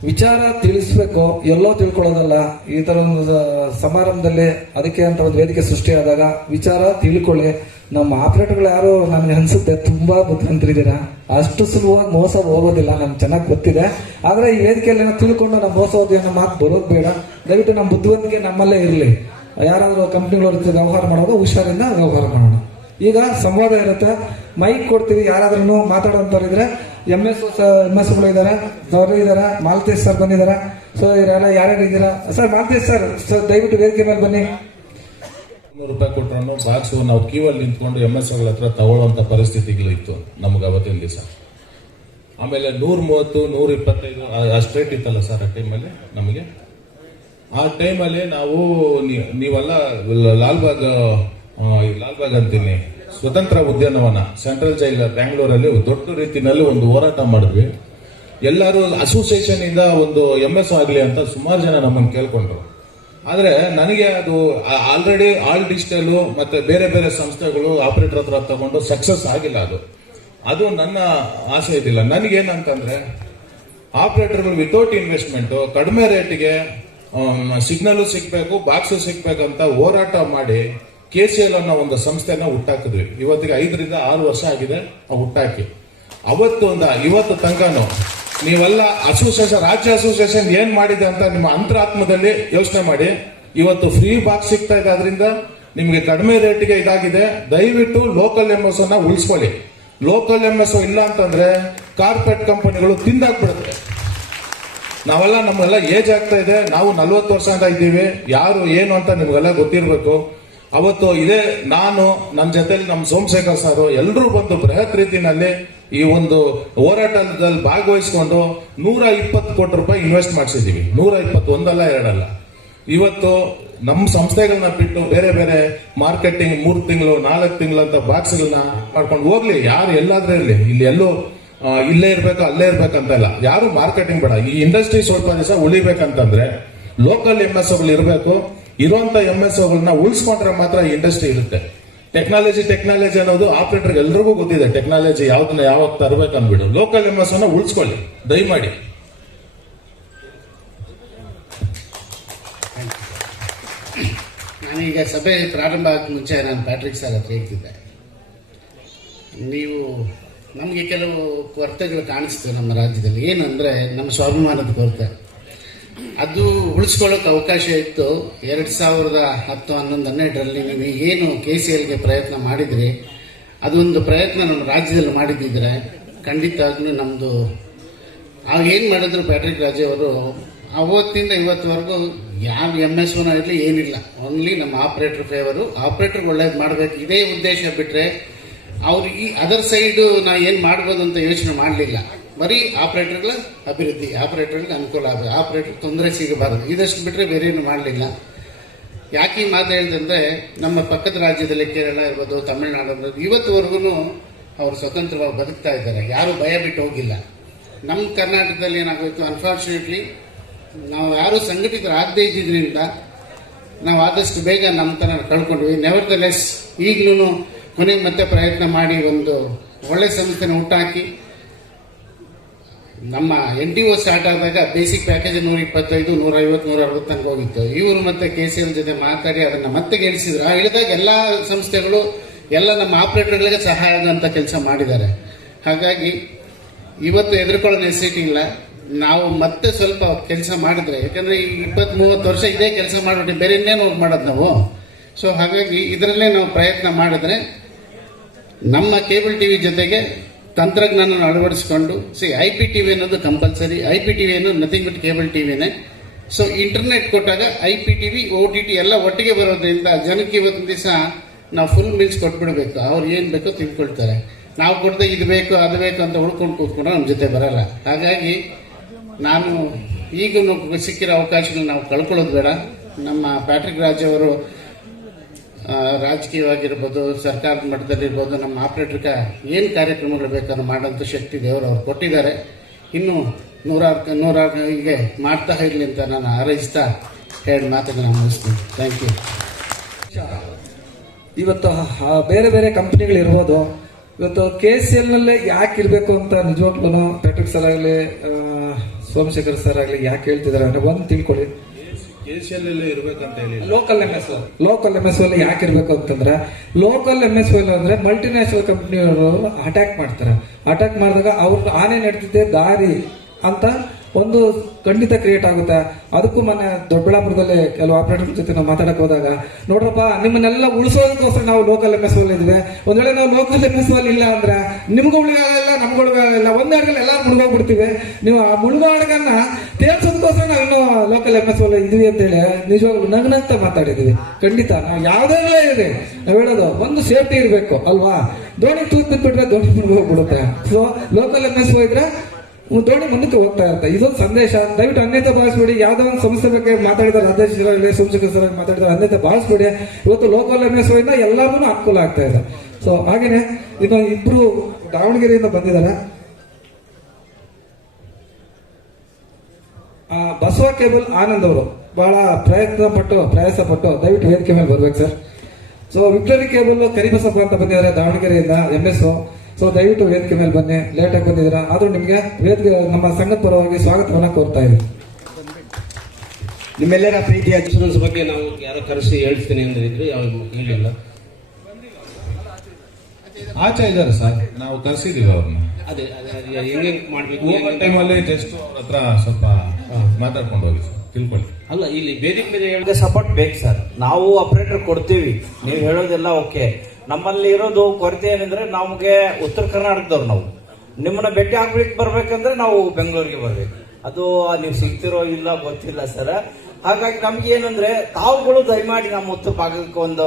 ವಿಚಾರ ತಿಳಿಸ್ಬೇಕು, ಎಲ್ಲೋ ತಿಳ್ಕೊಳ್ಳೋದಲ್ಲ. ಈ ತರ ಒಂದು ಸಮಾರಂಭದಲ್ಲಿ ಅದಕ್ಕೆ ಅಂತ ಒಂದು ವೇದಿಕೆ ಸೃಷ್ಟಿಯಾದಾಗ ವಿಚಾರ ತಿಳ್ಕೊಳ್ಳಿ. ನಮ್ಮ ಆಪರೇಟರ್ಗಳು ಯಾರು ನನಗೆ ಅನ್ಸುತ್ತೆ ತುಂಬಾ ಬುದ್ಧಿವಂತರಿದ್ದೀರಾ, ಅಷ್ಟು ಸುಲಭವಾಗಿ ಮೋಸ ಹೋಗೋದಿಲ್ಲ, ನಮ್ಗೆ ಚೆನ್ನಾಗಿ ಗೊತ್ತಿದೆ. ಆದ್ರೆ ಈ ವೇದಿಕೆಯಲ್ಲಿ ಏನೋ ತಿಳ್ಕೊಂಡು ನಾವು ಮೋಸ ಹೋದ್ವಿ ಅನ್ನೋ ಮಾತು ಬರೋದು ಬೇಡ. ದಯವಿಟ್ಟು ನಮ್ಮ ಬುದ್ಧಿವಂತಿಕೆ ನಮ್ಮಲ್ಲೇ ಇರಲಿ. ಯಾರಾದ್ರೂ ಕಂಪ್ನಿಗಳ ಜೊತೆ ವ್ಯವಹಾರ ಮಾಡೋದು ಹುಷಾರಿಂದ ವ್ಯವಹಾರ ಮಾಡೋಣ. ಈಗ ಸಂವಾದ ಇರುತ್ತೆ, ಮೈಕ್ ಕೊಡ್ತೀವಿ. ಯಾರಾದ್ರೂ ಮಾತಾಡೋಂಥವ್ರು MS ಇದ್ದಾರೆ, ಅವರು ಇದಾರೆ, ಮಾಲತೇಶ್ ಸರ್ ಬಂದಿದ್ದಾರೆ. ಸೊ ಇವರೆಲ್ಲ ಯಾರ್ಯಾರು ಇದ್ದೀರಾ ಸರ್? ಮಾಲತೇಶ್ ಸರ್ ದಯವಿಟ್ಟು ವೇದಿಕೆ ಮೇಲೆ ಬನ್ನಿ. ₹100 ಕೊಟ್ಟರು ಬಾಕ್ಸ್ ನಾವು ಕ್ಯೂವಲ್ಲಿ ನಿಂತ್ಕೊಂಡು MS ಹತ್ರ ತಗೊಳ್ಳುವಂತ ಪರಿಸ್ಥಿತಿಗಳು ಇತ್ತು ನಮ್ಗೆ ಅವತ್ತಿನ ದಿವಸ. ಆಮೇಲೆ 130, 125 ಅಷ್ಟು ರೇಟ್ ಇತ್ತಲ್ಲ ಸರ್ ಆ ಟೈಮಲ್ಲಿ ನಮಗೆ. ಆ ಟೈಮಲ್ಲಿ ನಾವು ನೀವೆಲ್ಲ ಲಾಲ್ಬಾಗ್ ಅಂತೀನಿ ಸ್ವತಂತ್ರ ಉದ್ಯಾನವನ ಸೆಂಟ್ರಲ್ ಜೈಲ್ ಬ್ಯಾಂಗ್ಳೂರಲ್ಲಿ ದೊಡ್ಡ ರೀತಿಯಲ್ಲಿ ಒಂದು ಹೋರಾಟ ಮಾಡಿದ್ವಿ. ಎಲ್ಲರೂ ಅಸೋಸಿಯೇಷನ್ ಇಂದ ಒಂದು MS ಆಗಲಿ ಅಂತ ಸುಮಾರು ಜನ ನಮ್ಮನ್ನು ಕೇಳ್ಕೊಂಡ್ರು. ಆದ್ರೆ ನನಗೆ ಅದು ಆಲ್ರೆಡಿ ಆಲ್ ಡಿಜಿಟಲ್ ಮತ್ತೆ ಬೇರೆ ಬೇರೆ ಸಂಸ್ಥೆಗಳು ಆಪರೇಟರ್ ಹತ್ರ ತಗೊಂಡು ಸಕ್ಸಸ್ ಆಗಿಲ್ಲ. ಅದು ನನ್ನ ಆಸೆ ಇದ್ದಿಲ್ಲ. ನನಗೇನಂತಂದ್ರೆ ಆಪರೇಟರ್ಗಳು ವಿತೌಟ್ ಇನ್ವೆಸ್ಟ್ಮೆಂಟ್ ಕಡಿಮೆ ರೇಟಿಗೆ ಸಿಗ್ನಲ್ ಸಿಗ್ಬೇಕು, ಬಾಕ್ಸ್ ಸಿಗ್ಬೇಕಂತ ಹೋರಾಟ ಮಾಡಿ KCL ಅನ್ನೋ ಒಂದು ಸಂಸ್ಥೆನ ಹುಟ್ಟಾಕಿದ್ವಿ. ಇವತ್ತಿಗೆ 5 ರಿಂದ 6 ವರ್ಷ ಆಗಿದೆ ಹುಟ್ಟಾಕಿ. ಇವತ್ತು ತನಕನು ನೀವೆಲ್ಲ ಅಸೋಸಿಯೇಷನ್, ರಾಜ್ಯ ಅಸೋಸಿಯೇಷನ್ ಏನ್ ಮಾಡಿದೆ ಅಂತ ನಿಮ್ಮ ಅಂತರಾತ್ಮದಲ್ಲಿ ಯೋಚನೆ ಮಾಡಿ. ಇವತ್ತು ಫ್ರೀ ಬಾಕ್ಸ್ ಸಿಗ್ತಾ ಇದೆ, ಅದರಿಂದ ನಿಮ್ಗೆ ಕಡಿಮೆ ರೇಟಿಗೆ ಇದಾಗಿದೆ. ದಯವಿಟ್ಟು ಲೋಕಲ್ MS ಅನ್ನ ಉಳಿಸ್ಕೊಳ್ಳಿ. ಲೋಕಲ್ MS ಇಲ್ಲ ಅಂತಂದ್ರೆ ಕಾರ್ಪೊರೇಟ್ ಕಂಪನಿಗಳು ತಿಂದಾಕ್ಬಿಡುತ್ತೆ. ನಾವೆಲ್ಲ ನಮ್ಗೆಲ್ಲ ಏಜ್ ಆಗ್ತಾ ಇದೆ, ನಾವು 40 ವರ್ಷ ಅಂತ ಇದ್ದೀವಿ. ಯಾರು ಏನು ಅಂತ ನಿಮ್ಗೆಲ್ಲ ಗೊತ್ತಿರ್ಬೇಕು. ಅವತ್ತು ಇದೇ ನಾನು ನನ್ನ ಜೊತೆಲಿ ನಮ್ಮ ಸೋಮಶೇಖರ್ ಸರ್ ಎಲ್ಲರೂ ಬಂದು ಬೃಹತ್ ರೀತಿಯಲ್ಲಿ ಈ ಒಂದು ಹೋರಾಟದಲ್ಲಿ ಭಾಗವಹಿಸಿಕೊಂಡು ₹120 ಕೋಟಿ ಇನ್ವೆಸ್ಟ್ ಮಾಡಿಸಿದೀವಿ. 120, ಒಂದಲ್ಲ ಎರಡಲ್ಲ. ಇವತ್ತು ನಮ್ಮ ಸಂಸ್ಥೆಗಳನ್ನ ಬಿಟ್ಟು ಬೇರೆ ಬೇರೆ ಮಾರ್ಕೆಟಿಂಗ್ 3 ತಿಂಗಳು 4 ತಿಂಗಳು ಅಂತ ಬಾಕ್ಸ್ಗಳನ್ನ ಮಾಡ್ಕೊಂಡು ಹೋಗ್ಲಿ, ಯಾರು ಎಲ್ಲಾದ್ರೂ ಇರಲಿ, ಇಲ್ಲಿ ಎಲ್ಲೂ ಇಲ್ಲೇ ಇರ್ಬೇಕು ಅಲ್ಲೇ ಇರ್ಬೇಕಂತಲ್ಲ, ಯಾರು ಮಾರ್ಕೆಟಿಂಗ್ ಬೇಡ. ಈ ಇಂಡಸ್ಟ್ರಿ ಸ್ವಲ್ಪ ದಿವಸ ಉಳಿಬೇಕಂತಂದ್ರೆ ಲೋಕಲ್ MSOಗಳು ಇರಬೇಕು. ಇರುವಂತ MSOಗಳನ್ನ ಉಳಿಸ್ಕೊಂಡ್ರೆ ಮಾತ್ರ ಇಂಡಸ್ಟ್ರಿ ಇರುತ್ತೆ. ಟೆಕ್ನಾಲಜಿ ಅನ್ನೋದು ಆಪರೇಟರ್ ಎಲ್ರಿಗೂ ಗೊತ್ತಿದೆ. ಟೆಕ್ನಾಲಜಿ ಯಾವ್ದನ್ನ ಯಾವಾಗ ತರಬೇಕು ಅಂದ್ಬಿಡು. ಲೋಕಲ್ MSOನ ಉಳಿಸ್ಕೊಳ್ಳಿ ದಯಮಾಡಿ. ನಾನೀಗ ಸಭೆ ಪ್ರಾರಂಭ ಆಗ ಮುಂಚೆ ನಾನು ಪ್ಯಾಟ್ರಿಕ್ ಸರ್ ಹತ್ರ ಹೇಳ್ತಿದ್ದೆ, ನೀವು ನಮಗೆ ಕೆಲವು ಕೊರತೆಗಳು ಕಾಣಿಸ್ತವೆ ನಮ್ಮ ರಾಜ್ಯದಲ್ಲಿ. ಏನಂದರೆ ನಮ್ಮ ಸ್ವಾಭಿಮಾನದ ಕೊರತೆ, ಅದು ಉಳಿಸ್ಕೊಳ್ಳೋಕೆ ಅವಕಾಶ ಇತ್ತು. 2010, 11, 12 ನೀವು ಏನು KCLಗೆ ಪ್ರಯತ್ನ ಮಾಡಿದ್ರಿ, ಅದೊಂದು ಪ್ರಯತ್ನ ನಮ್ಮ ರಾಜ್ಯದಲ್ಲಿ ಮಾಡಿದ್ದಿದ್ರೆ ಖಂಡಿತವಾಗ್ಲೂ ನಮ್ಮದು ಆಗ ಏನು ಮಾಡಿದ್ರು ಪ್ಯಾಟ್ರಿಕ್ ರಾಜ್ ಅವರು, ಅವತ್ತಿಂದ ಇವತ್ತುವರೆಗೂ ಯಾವ MSOನ ಇರಲಿ ಏನಿಲ್ಲ, ಓನ್ಲಿ ನಮ್ಮ ಆಪರೇಟರ್ ಫೇವರು, ಆಪರೇಟರ್ ಒಳ್ಳೇದು ಮಾಡಬೇಕು, ಇದೇ ಉದ್ದೇಶ ಬಿಟ್ಟರೆ ಅವ್ರು ಈ ಅದರ್ ಸೈಡು ನಾವು ಏನು ಮಾಡ್ಬೋದು ಅಂತ ಯೋಚನೆ ಮಾಡಲಿಲ್ಲ. ಬರೀ ಆಪರೇಟರ್ಗಳ ಅಭಿವೃದ್ಧಿ, ಆಪರೇಟರ್ಗೆ ಅನುಕೂಲ ಆಗಬೇಕು, ಆಪರೇಟರ್ ತೊಂದರೆ ಸಿಗಬಾರದು, ಇದಷ್ಟು ಬಿಟ್ಟರೆ ಬೇರೆ ಏನು ಮಾಡಲಿಲ್ಲ. ಯಾಕೆ ಈ ಮಾತು ಹೇಳಿದಂದರೆ, ನಮ್ಮ ಪಕ್ಕದ ರಾಜ್ಯದಲ್ಲಿ ಕೇರಳ ಇರ್ಬೋದು, ತಮಿಳುನಾಡು ಇರ್ಬೋದು, ಇವತ್ತುವರೆಗೂ ಅವರು ಸ್ವತಂತ್ರವಾಗಿ ಬದುಕ್ತಾ ಇದ್ದಾರೆ, ಯಾರೂ ಭಯ ಬಿಟ್ಟು ಹೋಗಿಲ್ಲ. ನಮ್ಮ ಕರ್ನಾಟಕದಲ್ಲಿ ಏನಾಗೋಯ್ತು, ಅನ್ಫಾರ್ಚುನೇಟ್ಲಿ ನಾವು ಯಾರೂ ಸಂಘಟಿತರಾಗದೇ ಇದ್ದಿದ್ದರಿಂದ ನಾವು ಆದಷ್ಟು ಬೇಗ ನಮ್ಮ ಥರ ಕಳ್ಕೊಂಡ್ವಿ. ನೆವರ್ ದ ಲೆಸ್ ಈಗಲೂ ಕೊನೆಗೆ ಮತ್ತೆ ಪ್ರಯತ್ನ ಮಾಡಿ ಒಂದು ಒಳ್ಳೆ ಸಂಸ್ಥೆನ ಹುಟ್ಟಾಕಿ, ನಮ್ಮ NTO ಸ್ಟಾರ್ಟ್ ಆದಾಗ ಬೇಸಿಕ್ ಪ್ಯಾಕೇಜ್ 125, 150, 160 ತನಕ ಹೋಗಿತ್ತು. ಇವರು ಮತ್ತೆ KCL ಜೊತೆ ಮಾತಾಡಿ ಅದನ್ನು ಮತ್ತೆ ಗೆಲ್ಲಿಸಿದ್ರು. ಆ ಇಳಿದಾಗ ಎಲ್ಲ ಸಂಸ್ಥೆಗಳು ಎಲ್ಲ ನಮ್ಮ ಆಪರೇಟರ್ಗಳಿಗೆ ಸಹಾಯ ಆಗೋಂಥ ಕೆಲಸ ಮಾಡಿದ್ದಾರೆ. ಹಾಗಾಗಿ ಇವತ್ತು ಹೆದರ್ಕೊಳ್ಳೋ ನೆಸಿಟಿ ಇಲ್ಲ. ನಾವು ಮತ್ತೆ ಸ್ವಲ್ಪ ಕೆಲಸ ಮಾಡಿದ್ರೆ, ಯಾಕಂದರೆ ಈ 20-30 ವರ್ಷ ಇದೇ ಕೆಲಸ ಮಾಡಿಬಿಟ್ಟು ಬೇರೆ ಇನ್ನೇನು ಹೋಗಿ ಮಾಡೋದು ನಾವು. ಸೊ ಹಾಗಾಗಿ ಇದರಲ್ಲೇ ನಾವು ಪ್ರಯತ್ನ ಮಾಡಿದ್ರೆ ನಮ್ಮ ಕೇಬಲ್ TV ಜೊತೆಗೆ ತಂತ್ರಜ್ಞಾನ ಅಳವಡಿಸ್ಕೊಂಡು, IPTV ಅನ್ನೋದು ಕಂಪಲ್ಸರಿ. IPTV ಅನ್ನೋದು ನಥಿಂಗ್ ಬಟ್ ಕೇಬಲ್ TVನೇ. ಸೊ ಇಂಟರ್ನೆಟ್ ಕೊಟ್ಟಾಗ IPTV, OTT ಎಲ್ಲ ಒಟ್ಟಿಗೆ ಬರೋದ್ರಿಂದ ಜನಕ್ಕೆ ಇವತ್ತಿನ ದಿವಸ ನಾವು ಫುಲ್ ಮೀಲ್ಸ್ ಕೊಟ್ಬಿಡ್ಬೇಕು. ಅವ್ರು ಏನು ಬೇಕೋ ತಿಳ್ಕೊಳ್ತಾರೆ. ನಾವು ಕೊಡದೆ ಇದು ಬೇಕು ಅದು ಬೇಕು ಅಂತ ಉಳ್ಕೊಂಡು ಕೂತ್ಕೊಂಡ್ರೆ ನಮ್ಮ ಜೊತೆ ಬರಲ್ಲ. ಹಾಗಾಗಿ ನಾನು ಈಗ ಸಿಕ್ಕಿರೋ ಅವಕಾಶಗಳನ್ನ ನಾವು ಕಳ್ಕೊಳ್ಳೋದು ಬೇಡ. ನಮ್ಮ ಪ್ಯಾಟ್ರಿಕ್ ರಾಜ್ ಅವರು ರಾಜಕೀಯವಾಗಿರ್ಬೋದು, ಸರ್ಕಾರದ ಮಟ್ಟದಲ್ಲಿರ್ಬೋದು, ನಮ್ಮ ಆಪರೇಟರ್ಗೆ ಏನು ಕಾರ್ಯಕ್ರಮಗಳು ಬೇಕಾದ್ರೂ ಮಾಡೋಂಥ ಶಕ್ತಿ ದೇವರು ಅವ್ರು ಕೊಟ್ಟಿದ್ದಾರೆ. ಇನ್ನೂ ನೂರಾರು ಹೀಗೆ ಮಾಡ್ತಾ ಇರಲಿ ಅಂತ ನಾನು ಹಾರೈಸ್ತಾ ಹೇಳಿ ಮಾತನ್ನು ಮುಗಿಸ್ತೀನಿ. Thank you. ಇವತ್ತು ಬೇರೆ ಬೇರೆ ಕಂಪ್ನಿಗಳಿರ್ಬೋದು, ಇವತ್ತು KCLನಲ್ಲೇ ಯಾಕೆ ಇರಬೇಕು ಅಂತ ನಿಜವಾಗ್ಲೂ ಪ್ಯಾಟ್ರಿಕ್ ಸರ್ ಆಗಲಿ ಸೋಮಶೇಖರ್ ಸರ್ ಆಗಲಿ ಯಾಕೆ ಹೇಳ್ತಿದ್ದಾರೆ ಅಂದರೆ, ಒಂದು ತಿಳ್ಕೊಳ್ಳಿ, KCL ಇರ್ಬೇಕಂತ ಹೇಳಿ ಲೋಕಲ್ MSO ಅಲ್ಲಿ ಯಾಕೆ ಇರಬೇಕು ಅಂತಂದ್ರೆ, ಲೋಕಲ್ MSO ಅಂದ್ರೆ ಮಲ್ಟಿನ್ಯಾಷನಲ್ ಕಂಪ್ನಿಯವರು ಅಟ್ಯಾಕ್ ಮಾಡ್ತಾರೆ. ಅಟ್ಯಾಕ್ ಮಾಡಿದಾಗ ಅವ್ರ ಆನೆ ನಡೆದಿದ್ದೆ ದಾರಿ ಅಂತ ಒಂದು ಖಂಡಿತ ಕ್ರಿಯೇಟ್ ಆಗುತ್ತೆ. ಅದಕ್ಕೂ ಮೊನ್ನೆ ದೊಡ್ಡಬಳ್ಳಾಪುರದಲ್ಲಿ ಕೆಲವು ಆಪರೇಟರ್ ಜೊತೆ ನಾವು ಮಾತಾಡಕ್ ಹೋದಾಗ, ನೋಡ್ರಪ್ಪ ನಿಮ್ಮನ್ನೆಲ್ಲ ಉಳಿಸೋದಕ್ಕೋಸ್ಕರ ನಾವು ಲೋಕಲ್ MSO ಅಲ್ಲಿ ಇದ್ವಿ, ಒಂದ್ ವೇಳೆ ನಾವು ಲೋಕಲ್ MSO ಅಲ್ಲಿ ಇಲ್ಲ ಅಂದ್ರೆ ನಿಮ್ಗೂ ಉಳಿಗಾಗಲ್ಲ, ನಮ್ಗೂ ಉಳಿಗಾಗಲ್ಲ, ಒಂದೇ ಅಡ್ಗಲ್ಲಿ ಎಲ್ಲಾರು ಮುಳುಗೋಗ್ಬಿಡ್ತೀವಿ. ನೀವು ಆ ಮುಳುಗೋ ಅಡ್ಗನ್ನ ತೇರ್ಸೋದಕ್ಕೋಸ್ಕರ ನಾವು ಇನ್ನೂ ಲೋಕಲ್ MSO ಅಲ್ಲಿ ಇದ್ವಿ ಅಂತೇಳಿ ನಿಜವಾಗ್ಲೂ ನಗ್ನಂತ ಮಾತಾಡಿದ್ವಿ. ಖಂಡಿತ ನಾವು ಯಾವುದೇ ಇದೆ ನಾವ್ ಹೇಳೋದು, ಒಂದು ಸೇಫ್ಟಿ ಇರಬೇಕು ಅಲ್ವಾ. ದೋಣಿ ತೂತ್ ಬಿಟ್ಬಿಟ್ರೆ ದೋಣಿ ಮುಳುಗೋಗ್ಬಿಡುತ್ತೆ. ಸೊ ಲೋಕಲ್ MSO ಇದ್ರೆ ದೋಣಿ ಮುಂದಕ್ಕೆ ಹೋಗ್ತಾ ಇರುತ್ತೆ. ಇದೊಂದು ಸಂದೇಶ. ದಯವಿಟ್ಟು ಅನ್ಯತೆ ಭಾವಿಸ್ಬೇಡಿ. ಯಾವ್ದೋ ಒಂದು ಸಂಸ್ಥೆ ಬಗ್ಗೆ ಮಾತಾಡಿದಾರೆ, ಅಧ್ಯಕ್ಷರಾಗಲಿ ಸೋಮಶೇಖರ್ ಸರ್ ಮಾತಾಡಿದಾರೆ, ಅನ್ಯತೆ ಭಾವಿಸ್ಬೇಡಿ. ಇವತ್ತು ಲೋಕಲ್ MSO ಇಂದ ಎಲ್ಲರಿಗೂ ಅನುಕೂಲ ಆಗ್ತಾ ಇದೆ. ಸೊ ಹಾಗೇನೆ ಇನ್ನು ಇಬ್ರು ದಾವಣಗೆರೆಯಿಂದ ಬಂದಿದ್ದಾರೆ. ಬಸವ ಕೇಬಲ್ ಆನಂದ್ ಅವರು ಬಹಳ ಪ್ರಯಾಸ ಪಟ್ಟು ದಯವಿಟ್ಟು ವೇದಿಕೆ ಮೇಲೆ ಬರ್ಬೇಕು sir. So victory cable Karibasappa ಅಂತ ಬಂದಿದ್ದಾರೆ ದಾವಣಗೆರೆಯಿಂದ MSO. ಸೊ ದಯವಿಟ್ಟು ವೇದಿಕೆ ಮೇಲೆ ಬನ್ನಿ. ಲೇಟ್ ಆಗಿ ಬಂದಿದ್ದೀರಾ, ಆದ್ರೂ ನಿಮ್ಗೆ ವೇದಿಕೆ ನಮ್ಮ ಸಂಘದ ಪರವಾಗಿ ಸ್ವಾಗತವನ್ನ ಕೋರ್ತಾ ಇದ್ದೀವಿ. ನಿಮ್ಮೆಲ್ಲರ ಪ್ರೀತಿಯ ಇನ್ಶೂರೆನ್ಸ್ ಬಗ್ಗೆ ನಾವು ಯಾರೋ ಕರೆಸಿ ಹೇಳ್ತೀನಿ ಅಂದಿದ್ರು, ಯಾವಾಗ ಹೇಳಿಲ್ಲ. ಆಚೆ ಇದ್ದಾರೆ ಸರ್, ನಾವು ಕರೆಸಿದೀವಿ ಅವ್ರನ್ನ. ಅದೇ ಹೆಂಗೆ ಮಾಡ್ಬೇಕು ಟೈಮಲ್ಲಿ ಜಸ್ಟ್ ಅವ್ರ ಹತ್ರ ಸ್ವಲ್ಪ ಮಾತಾಡ್ಕೊಂಡು ಹೋಗಿ ಸರ್, ತಿಳ್ಕೊಳ್ಳಿ. ಅಲ್ಲ, ಇಲ್ಲಿ ಬೇರೆ ಬೇರೆ ಹೇಳಿದ್ರೆ ಸಪೋರ್ಟ್ ಬೇಕು ಸರ್. ನಾವು ಆಪರೇಟರ್ ಕೊಡ್ತೀವಿ, ನೀವು ಹೇಳೋದೆಲ್ಲ ಓಕೆ. ನಮ್ಮಲ್ಲಿ ಇರೋದು ಕೊರತೆ ಏನಂದ್ರೆ, ನಮಗೆ ಉತ್ತರ ಕರ್ನಾಟಕದವ್ರು, ನಾವು ನಿಮ್ಮನ್ನ ಭೇಟಿ ಆಗ್ಲಿಕ್ಕೆ ಬರ್ಬೇಕಂದ್ರೆ ನಾವು ಬೆಂಗಳೂರಿಗೆ ಬರ್ಬೇಕು. ಅದು ನೀವು ಸಿಗ್ತಿರೋ ಇಲ್ಲ ಗೊತ್ತಿಲ್ಲ ಸರ್. ಹಾಗಾಗಿ ನಮ್ಗೆ ಏನಂದ್ರೆ, ತಾವುಗಳು ದಯಮಾಡಿ ನಮ್ಮ ಉತ್ತರ ಭಾಗಕ್ಕೆ ಒಂದು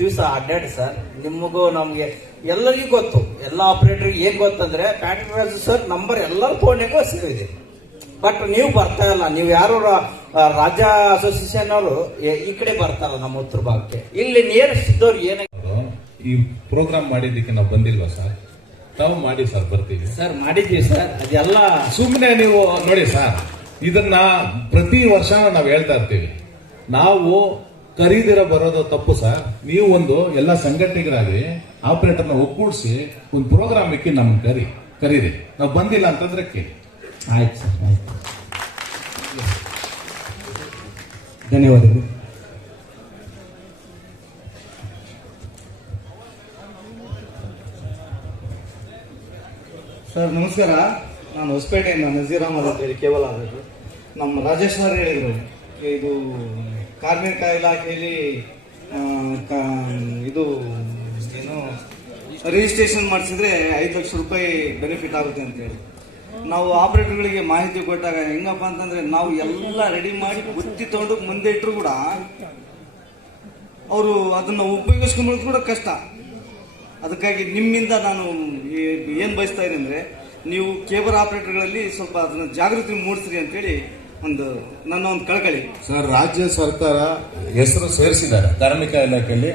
ದಿವಸ ಅಡ್ಡಾಡಿ ಸರ್. ನಿಮಗೂ ನಮ್ಗೆ ಎಲ್ಲರಿಗೂ ಗೊತ್ತು, ಎಲ್ಲ ಆಪರೇಟರ್ಗೆ ಏನ್ ಗೊತ್ತಂದ್ರೆ, ಪ್ಯಾಟ್ರಿಕ್ ರಾಜ್ ಸರ್ ನಂಬರ್ ಎಲ್ಲರ ಫೋನ್ಯಾಗೂ ಸೇವಿದೆ. ಬಟ್ ನೀವು ಬರ್ತಾ ಇಲ್ಲ. ನೀವು ಯಾರು ರಾಜ್ಯ ಅಸೋಸಿಯೇಷನ್ ಅವರು ಈ ಕಡೆ ಬರ್ತಾರ ನಮ್ಮ ಉತ್ತರ ಭಾಗಕ್ಕೆ. ಇಲ್ಲಿ ನಿಯರೆಸ್ಟ್ ಇದ್ದವ್ರು ಏನೇ ಈ ಪ್ರೋಗ್ರಾಮ್ ಮಾಡಿದ್ದಕ್ಕೆ ನಾವು ಬಂದಿಲ್ವಾ ಸರ್? ತಾವು ಮಾಡಿ ಸರ್, ಬರ್ತೀವಿ ಸರ್. ಮಾಡಿದ್ದೀವಿ ಸರ್. ಅದೆಲ್ಲ ಸುಮ್ಮನೆ ನೀವು ನೋಡಿ ಸರ್, ಇದನ್ನ ಪ್ರತಿ ವರ್ಷ ನಾವು ಹೇಳ್ತಾ ಇರ್ತೀವಿ. ನಾವು ಕರೀದಿರ ಬರೋದು ತಪ್ಪು ಸರ್. ನೀವು ಒಂದು ಎಲ್ಲ ಸಂಘಟನೆಗಳಾಗಿ ಆಪರೇಟರ್ನ ಒಗ್ಗೂಡಿಸಿ ಒಂದು ಪ್ರೋಗ್ರಾಮ್ ಇಕ್ಕಿ ನಮ್ಗೆ ಕರೀರಿ. ನಾವು ಬಂದಿಲ್ಲ ಅಂತಂದ್ರೆ ಕೇಳಿ. ಆಯ್ತು ಸರ್, ಆಯ್ತು. ಧನ್ಯವಾದಗಳು. ಸರ್ ನಮಸ್ಕಾರ. ನಾನು ಹೊಸಪೇಟೆಯಿಂದ ನಜೀರ್ ಅಹಮದ್ ಅಂತ ಹೇಳಿ ಕೇವಲ ಆಗಬೇಕು. ನಮ್ಮ ರಾಜೇಶ್ವರ್ ಹೇಳಿದರು, ಇದು ಕಾರ್ಮಿಕ ಇಲಾಖೆಯಲ್ಲಿ ಇದು ಏನು ರಿಜಿಸ್ಟ್ರೇಷನ್ ಮಾಡಿಸಿದ್ರೆ 5 ಲಕ್ಷ ರೂಪಾಯಿ ಬೆನಿಫಿಟ್ ಆಗುತ್ತೆ ಅಂತ ಹೇಳಿ ನಾವು ಆಪರೇಟರ್ಗಳಿಗೆ ಮಾಹಿತಿ ಕೊಟ್ಟಾಗ ಹೆಂಗಪ್ಪ ಅಂತಂದ್ರೆ ನಾವು ಎಲ್ಲ ರೆಡಿ ಮಾಡಿ ಗುತ್ತಿ ತಗೊಂಡು ಮುಂದೆ ಇಟ್ಟರು ಕೂಡ ಅವರು ಅದನ್ನು ಉಪಯೋಗಿಸ್ಕೊಂಡ್ಬರೋದು ಕೂಡ ಕಷ್ಟ. ಅದಕ್ಕಾಗಿ ನಿಮ್ಮಿಂದ ನಾನು ಏನು ಬಯಸ್ತಾ ಇದ್ದೀನಿ ಅಂದರೆ, ನೀವು ಕೇಬಲ್ ಆಪರೇಟರ್ಗಳಲ್ಲಿ ಸ್ವಲ್ಪ ಅದನ್ನು ಜಾಗೃತಿ ಮೂಡಿಸ್ರಿ ಅಂತೇಳಿ ನನ್ನ ಒಂದು ಕಳಕಳಿ. ಸರ್, ರಾಜ್ಯ ಸರ್ಕಾರ ಹೆಸರು ಸೇರಿಸಿದ್ದಾರೆ ಕಾರ್ಮಿಕ ಇಲಾಖೆಯಲ್ಲಿ.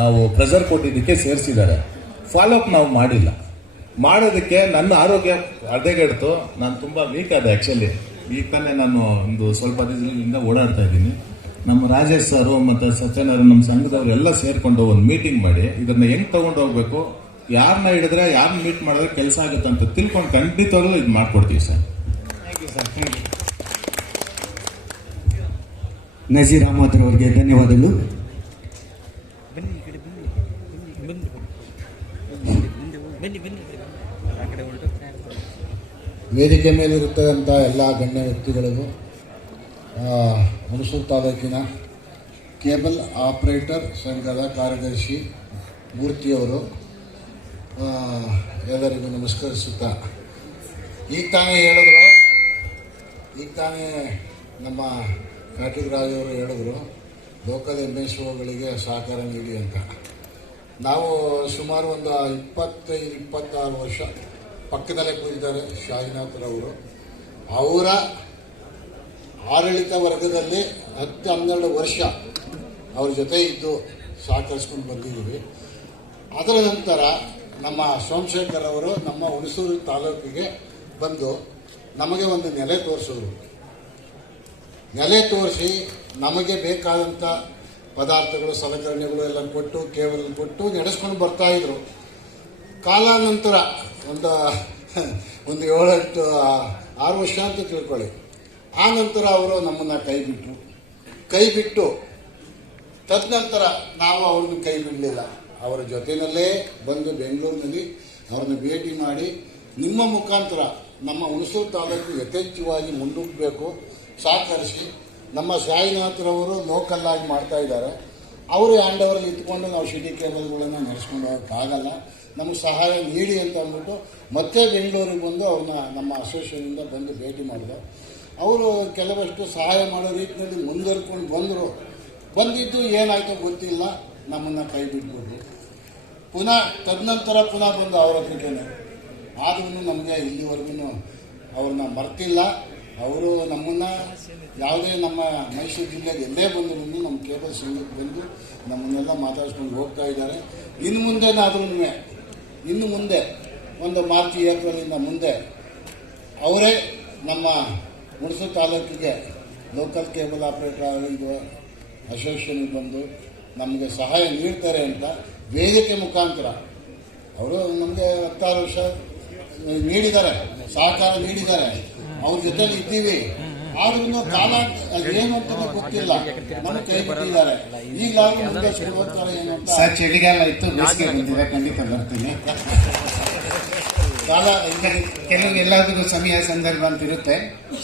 ನಾವು ಪ್ರೆಸರ್ ಕೊಟ್ಟಿದ್ದಕ್ಕೆ ಸೇರಿಸಿದ್ದಾರೆ. ಫಾಲೋ ಅಪ್ ನಾವು ಮಾಡಿಲ್ಲ. ಮಾಡೋದಕ್ಕೆ ನನ್ನ ಆರೋಗ್ಯ ಹದಗೆಡ್ತು. ನಾನು ತುಂಬಾ ವೀಕ್ ಆದೆ ಆಕ್ಚುಲಿ. ಈಗ ತಾನೇ ನಾನು ಒಂದು ಸ್ವಲ್ಪ ದಿನದಿಂದ ಓಡಾಡ್ತಾ ಇದ್ದೀನಿ. ನಮ್ಮ ರಾಜೇಶ್ ಸರ್ ಮತ್ತೆ ಸತ್ಯನಾರಾಯಣ ನಮ್ಮ ಸಂಘದವ್ರು ಎಲ್ಲ ಸೇರ್ಕೊಂಡು ಒಂದು ಮೀಟಿಂಗ್ ಮಾಡಿ ಇದನ್ನ ಹೆಂಗ್ ತಗೊಂಡು ಹೋಗ್ಬೇಕು, ಯಾರನ್ನ ಹಿಡಿದ್ರೆ ಯಾರನ್ನ ಮೀಟ್ ಮಾಡಿದ್ರೆ ಕೆಲಸ ಆಗುತ್ತೆ ಅಂತ ತಿಳ್ಕೊಂಡು ಖಂಡಿತವಾಗ್ಲೂ ಇದು ಮಾಡ್ಕೊಡ್ತೀವಿ sir. Thank you sir. Thank you. Nazir Ahmad ಅವರಿಗೆ ಧನ್ಯವಾದಗಳು. ವೇದಿಕೆ ಮೇಲಿರುತ್ತಕ್ಕಂಥ ಎಲ್ಲ ಗಣ್ಯ ವ್ಯಕ್ತಿಗಳಿಗೂ, ಹುಣಸೂರು ತಾಲೂಕಿನ ಕೇಬಲ್ ಆಪರೇಟರ್ ಸಂಘದ ಕಾರ್ಯದರ್ಶಿ ಮೂರ್ತಿಯವರು ಎಲ್ಲರಿಗೂ ನಮಸ್ಕರಿಸುತ್ತಾ, ಈಗ ತಾನೇ ನಮ್ಮ ಕಾರ್ತಿಕ್ ರಾಜ್ ಅವರು ಹೇಳಿದ್ರು ಲೋಕಲ್ MSOಗಳಿಗೆ ಸಹಕಾರ ನೀಡಿ ಅಂತ. ನಾವು ಸುಮಾರು ಒಂದು 25-26 ವರ್ಷ ಪಕ್ಕದಲ್ಲೇ ಕೂತಿದ್ದಾರೆ ಶಾಹಿನಾಥ್ರವರು. ಅವರ ಆಡಳಿತ ವರ್ಗದಲ್ಲಿ 10-12 ವರ್ಷ ಅವ್ರ ಜೊತೆ ಇದ್ದು ಸಹಕರಿಸ್ಕೊಂಡು ಬಂದಿದ್ದೀವಿ. ಅದರ ನಂತರ ನಮ್ಮ ಸೋಮಶೇಖರ್ ಅವರು ನಮ್ಮ ಹುಣಸೂರು ತಾಲೂಕಿಗೆ ಬಂದು ನಮಗೆ ಒಂದು ನೆಲೆ ತೋರಿಸಿದ್ರು. ನೆಲೆ ತೋರಿಸಿ ನಮಗೆ ಬೇಕಾದಂಥ ಪದಾರ್ಥಗಳು, ಸಲಕರಣೆಗಳು ಎಲ್ಲ ಕೊಟ್ಟು, ಕೇಬಲ್ ಕೊಟ್ಟು ನಡೆಸ್ಕೊಂಡು ಬರ್ತಾ ಇದ್ರು. ಕಾಲಾನಂತರ ಒಂದು 7-8-6 ವರ್ಷ ಅಂತ ತಿಳ್ಕೊಳ್ಳಿ. ಆ ನಂತರ ಅವರು ನಮ್ಮನ್ನು ಕೈ ಬಿಟ್ಟು ತದನಂತರ ನಾವು ಅವ್ರನ್ನ ಕೈ ಬಿಡಲಿಲ್ಲ. ಅವರ ಜೊತೆಯಲ್ಲೇ ಬಂದು ಬೆಂಗಳೂರಿನಲ್ಲಿ ಅವ್ರನ್ನ ಭೇಟಿ ಮಾಡಿ, ನಿಮ್ಮ ಮುಖಾಂತರ ನಮ್ಮ ಹುಣಸೂರು ತಾಲೂಕು ಯಥೇಚ್ಛವಾಗಿ ಮುಂದೂಡಬೇಕು, ಸಹಕರಿಸಿ. ನಮ್ಮ ಸಾಯಿನಾಥ್ರವರು ಲೋಕಲ್ ಆಗಿ ಮಾಡ್ತಾ ಇದ್ದಾರೆ. ಅವರು ಹ್ಯಾಂಡ್ ಓವರಲ್ಲಿ ಇಟ್ಕೊಂಡು ನಾವು ಸಿಟಿ ಕೇಬಲ್ಗಳನ್ನು ನಡೆಸ್ಕೊಂಡು ಹೋಗೋಕ್ಕಾಗಲ್ಲ, ನಮಗೆ ಸಹಾಯ ನೀಡಿ ಅಂತ ಅಂದ್ಬಿಟ್ಟು ಮತ್ತೆ ಬೆಂಗಳೂರಿಗೆ ಬಂದು ಅವ್ರನ್ನ ನಮ್ಮ ಅಸೋಸಿಯೇಷನಿಂದ ಬಂದು ಭೇಟಿ ಮಾಡಿದೆ. ಅವರು ಕೆಲವಷ್ಟು ಸಹಾಯ ಮಾಡೋ ರೀತಿಯಲ್ಲಿ ಮುಂದುವರ್ಕೊಂಡು ಬಂದಿದ್ದು ಏನಾಯ್ತೋ ಗೊತ್ತಿಲ್ಲ, ನಮ್ಮನ್ನು ಕೈ ಬಿಟ್ಬಿಟ್ರು. ತದನಂತರ ಪುನಃ ಬಂದು ಅವ್ರ ಹತ್ರಕ್ಕೇನೆ. ಆದ್ರೂ ನಮಗೆ ಇಲ್ಲಿವರೆಗೂ ಅವ್ರನ್ನ ಮರ್ತಿಲ್ಲ. ಅವರು ನಮ್ಮನ್ನು ಯಾವುದೇ ನಮ್ಮ ಮೈಸೂರು ಜಿಲ್ಲೆಗೆ ಎಲ್ಲೇ ಬಂದರೂ ನಮ್ಮ ಕೇಬಲ್ ಸಂಘಕ್ಕೆ ಬಂದು ನಮ್ಮನ್ನೆಲ್ಲ ಮಾತಾಡ್ಸ್ಕೊಂಡು ಹೋಗ್ತಾ ಇದ್ದಾರೆ. ಇನ್ನು ಮುಂದೆ ಒಂದು ಮಾರ್ಚ್ ಏಪ್ರಿಲಿಂದ ಮುಂದೆ ಅವರೇ ನಮ್ಮ ಹುಣಸೂರು ತಾಲೂಕಿಗೆ ಲೋಕಲ್ ಕೇಬಲ್ ಆಪರೇಟರ್ ಇದು ಅಸೋಸಿಯೇಷನ್ಗೆ ಬಂದು ನಮಗೆ ಸಹಾಯ ನೀಡ್ತಾರೆ ಅಂತ ವೇದಿಕೆ ಮುಖಾಂತರ ಅವರು ನಮಗೆ 16 ವರ್ಷ ನೀಡಿದ್ದಾರೆ, ಸಹಕಾರ ನೀಡಿದ್ದಾರೆ. ಅವ್ರ ಜೊತೆಲಿ ಇದ್ದೀವಿ. ಆದ್ರೂ ಕಾಲ ಏನು ಅಂತ ಗೊತ್ತಿಲ್ಲ, ನಮಗೆ ಕೈ ಬಿಟ್ಟಿದ್ದಾರೆ. ಈಗಲಾದ್ರೂ ಮುಂದೆ ಹೋಗ್ತಾರೆ ಏನು ಅಂತ. ಸರ್, ಚಳಿಗಾಲ ಇತ್ತು, ಬೇಸಿಗೆ ಬಂದಿದೆ, ಖಂಡಿತ ಬರ್ತೀನಿ. ಕಾಲ ಎಲ್ಲರಿಗೂ ಸಮಯ ಸಂದರ್ಭ ಅಂತ ಇರುತ್ತೆ.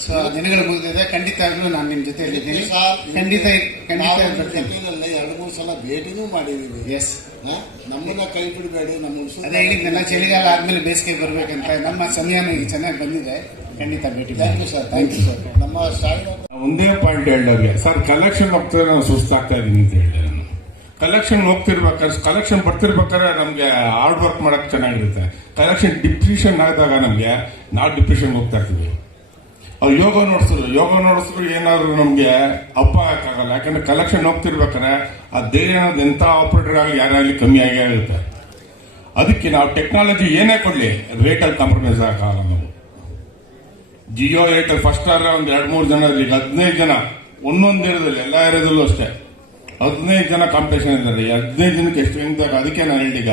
ಸೊ ದಿನಗಳು ಮುಗಿದಿದೆ, ಖಂಡಿತವಾಗ್ಲೂ ನಾನು ನಿಮ್ಮ ಜೊತೆಯಲ್ಲಿ ಇದ್ದೀನಿ. ಖಂಡಿತ ಬರ್ತೀನಿ. 2-3 ಸಲ ಭೇಟಿನೂ ಮಾಡಿದ್ದೀವಿ. ಎಸ್, ನಮ್ಮನ್ನ ಕೈ ಬಿಡಬೇಡಿ. ನಮ್ಮ ಅದೇ ಹೇಳಿದ್ನಲ್ಲ, ಚಳಿಗಾಲ ಆದ್ಮೇಲೆ ಬೇಸಿಗೆ ಬರ್ಬೇಕಂತ. ನಮ್ಮ ಸಮಯನೂ ಈಗ ಚೆನ್ನಾಗಿ ಬಂದಿದೆ, ಖಂಡಿತ ಭೇಟಿ. Thank you sir. ನಮ್ಮ ಒಂದೇ ಪಾಯಿಂಟ್ ಹೇಳಿದ್ರೆ ಸರ್, ಕಲೆಕ್ಷನ್ ಹೋಗ್ತಾರೆ, ನಾವು ಸುಸ್ತಾಗ್ತಾ ಇದೀನಿ ಅಂತ ಹೇಳಿದೆ. ನಾನು ಕಲೆಕ್ಷನ್ ಕಲೆಕ್ಷನ್ ಬರ್ತಿರ್ಬೇಕಾದ್ರೆ ನಮ್ಗೆ ಹಾರ್ಡ್ ವರ್ಕ್ ಮಾಡಕ್ ಚೆನ್ನಾಗಿರುತ್ತೆ. ಕಲೆಕ್ಷನ್ ಡಿಪ್ರೆಷನ್ ಆದಾಗ ನಮ್ಗೆ ನಾವು ಡಿಪ್ರೆಷನ್ ಹೋಗ್ತಾ ಇರ್ತೀವಿ. ಅವ್ರು ಯೋಗ ನೋಡಿಸಿದ್ರು ಏನಾದ್ರು ನಮ್ಗೆ ಅಪ್ಪ ಆಗಲ್ಲ. ಯಾಕಂದ್ರೆ ಕಲೆಕ್ಷನ್ ಹೋಗ್ತಿರ್ಬೇಕಾದ್ರೆ ಆ ಧೈರ್ಯ ಅನ್ನೋದು ಎಂತ ಆಪರೇಟರ್ ಆಗಲಿ ಯಾರಾಗಲಿ ಕಮ್ಮಿ ಆಗೇ ಇರುತ್ತೆ. ಅದಕ್ಕೆ ನಾವು ಟೆಕ್ನಾಲಜಿ ಏನೇ ಕೊಡ್ಲಿ ರೇಟಲ್ಲಿ ಕಾಂಪ್ರಮೈಸ್ ಆಗಲ್ಲ. ನಾವು ಜಿಯೋ ಏರ್ಟೆಲ್ ಫಸ್ಟ್ ಆದ್ರೆ ಒಂದು 2-3 ಜನ, ಈಗ 15 ಜನ ಒಂದೊಂದು ಏರಿಯಾದಲ್ಲಿ, ಎಲ್ಲ ಏರಿಯಾದಲ್ಲೂ ಅಷ್ಟೇ 15 ಜನ ಕಾಂಪಿಟೇಷನ್ ಇದ್ದಾರೆ. 15 ಜನಕ್ಕೆ ಎಷ್ಟು ಹೆಂಗಾಗ. ಅದಕ್ಕೆ ನಾನು ಹೇಳಿ, ಈಗ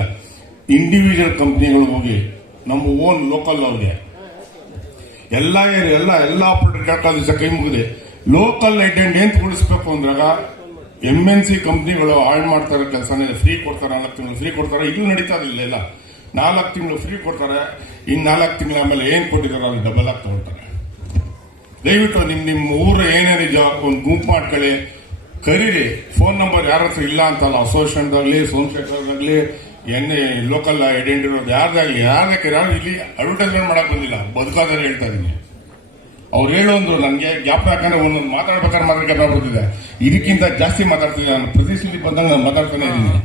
ಇಂಡಿವಿಜುವಲ್ ಕಂಪ್ನಿಗಳು ಹೋಗಿ ನಮ್ಮ ಓನ್ ಲೋಕಲ್ ಅವ್ರಿಗೆ ಎಲ್ಲ ಆಪರೇಟರ್ ಕೇಳ್ತಾ ದಿವಸ ಕೈ ಮುಗಿದೆ ಲೋಕಲ್ ಐಡೆಂಟ್ ಏನ್ ಉಳಿಸ್ಬೇಕು ಅಂದ್ರಾಗ MNC ಕಂಪ್ನಿಗಳು ಹಾಳು ಮಾಡ್ತಾರೆ ಕೆಲಸನೇ. ಫ್ರೀ ಕೊಡ್ತಾರೆ, 4 ತಿಂಗಳು ಫ್ರೀ ಕೊಡ್ತಾರೆ. ಇದು ನಡೀತಾ ಇಲ್ಲ. 4 ತಿಂಗಳು ಫ್ರೀ ಕೊಡ್ತಾರೆ, ಇನ್ನು 4 ತಿಂಗಳ ಆಮೇಲೆ ಏನ್ ಕೊಟ್ಟಿದ್ದಾರೆ ಅದು ಡಬಲ್ ಆಗಿ ತಗೊಳ್ತಾರೆ. ದಯವಿಟ್ಟು ನಿಮ್ಮ ಊರು ಏನೇನಿದೆ ಒಂದು ಗುಂಪು ಮಾಡ್ಕೊಳ್ಳಿ, ಕರೀರಿ. ಫೋನ್ ನಂಬರ್ ಯಾರ ಹತ್ರ ಇಲ್ಲ ಅಂತಲ್ಲ, ಅಸೋಸಿಯೇಷನ್ದಾಗ್ಲಿ, ಸೋಮಶೇಖರ್ದಾಗ್ಲಿ, ಲೋಕಲ್ ಐಡೆಂಟಿ ಇರೋದು ಯಾರ್ದಾಗ್ಲಿ ಯಾರು ಇಲ್ಲಿ ಅಡ್ವರ್ಟೈಸ್ಮೆಂಟ್ ಮಾಡಕ್ ಬಂದಿಲ್ಲ, ಬದುಕಾದ್ರೆ ಹೇಳ್ತಾ ಇದೀನಿ. ಅವ್ರು ಹೇಳೋಂದ್ರು ನನಗೆ ಜ್ಞಾಪಕ, ಯಾಕಂದ್ರೆ ಒಂದೊಂದು ಮಾತಾಡ್ಬೇಕಾದ್ರೆ ಬರ್ತಿದೆ. ಇದಕ್ಕಿಂತ ಜಾಸ್ತಿ ಮಾತಾಡ್ತಿದ್ದೆ ನಾನು. ಪ್ರತಿಷ್ಠಿತಿ ಬಂದಾಗ ನಾನು ಮಾತಾಡ್ತಾನೆ ಇದ್ದೀನಿ.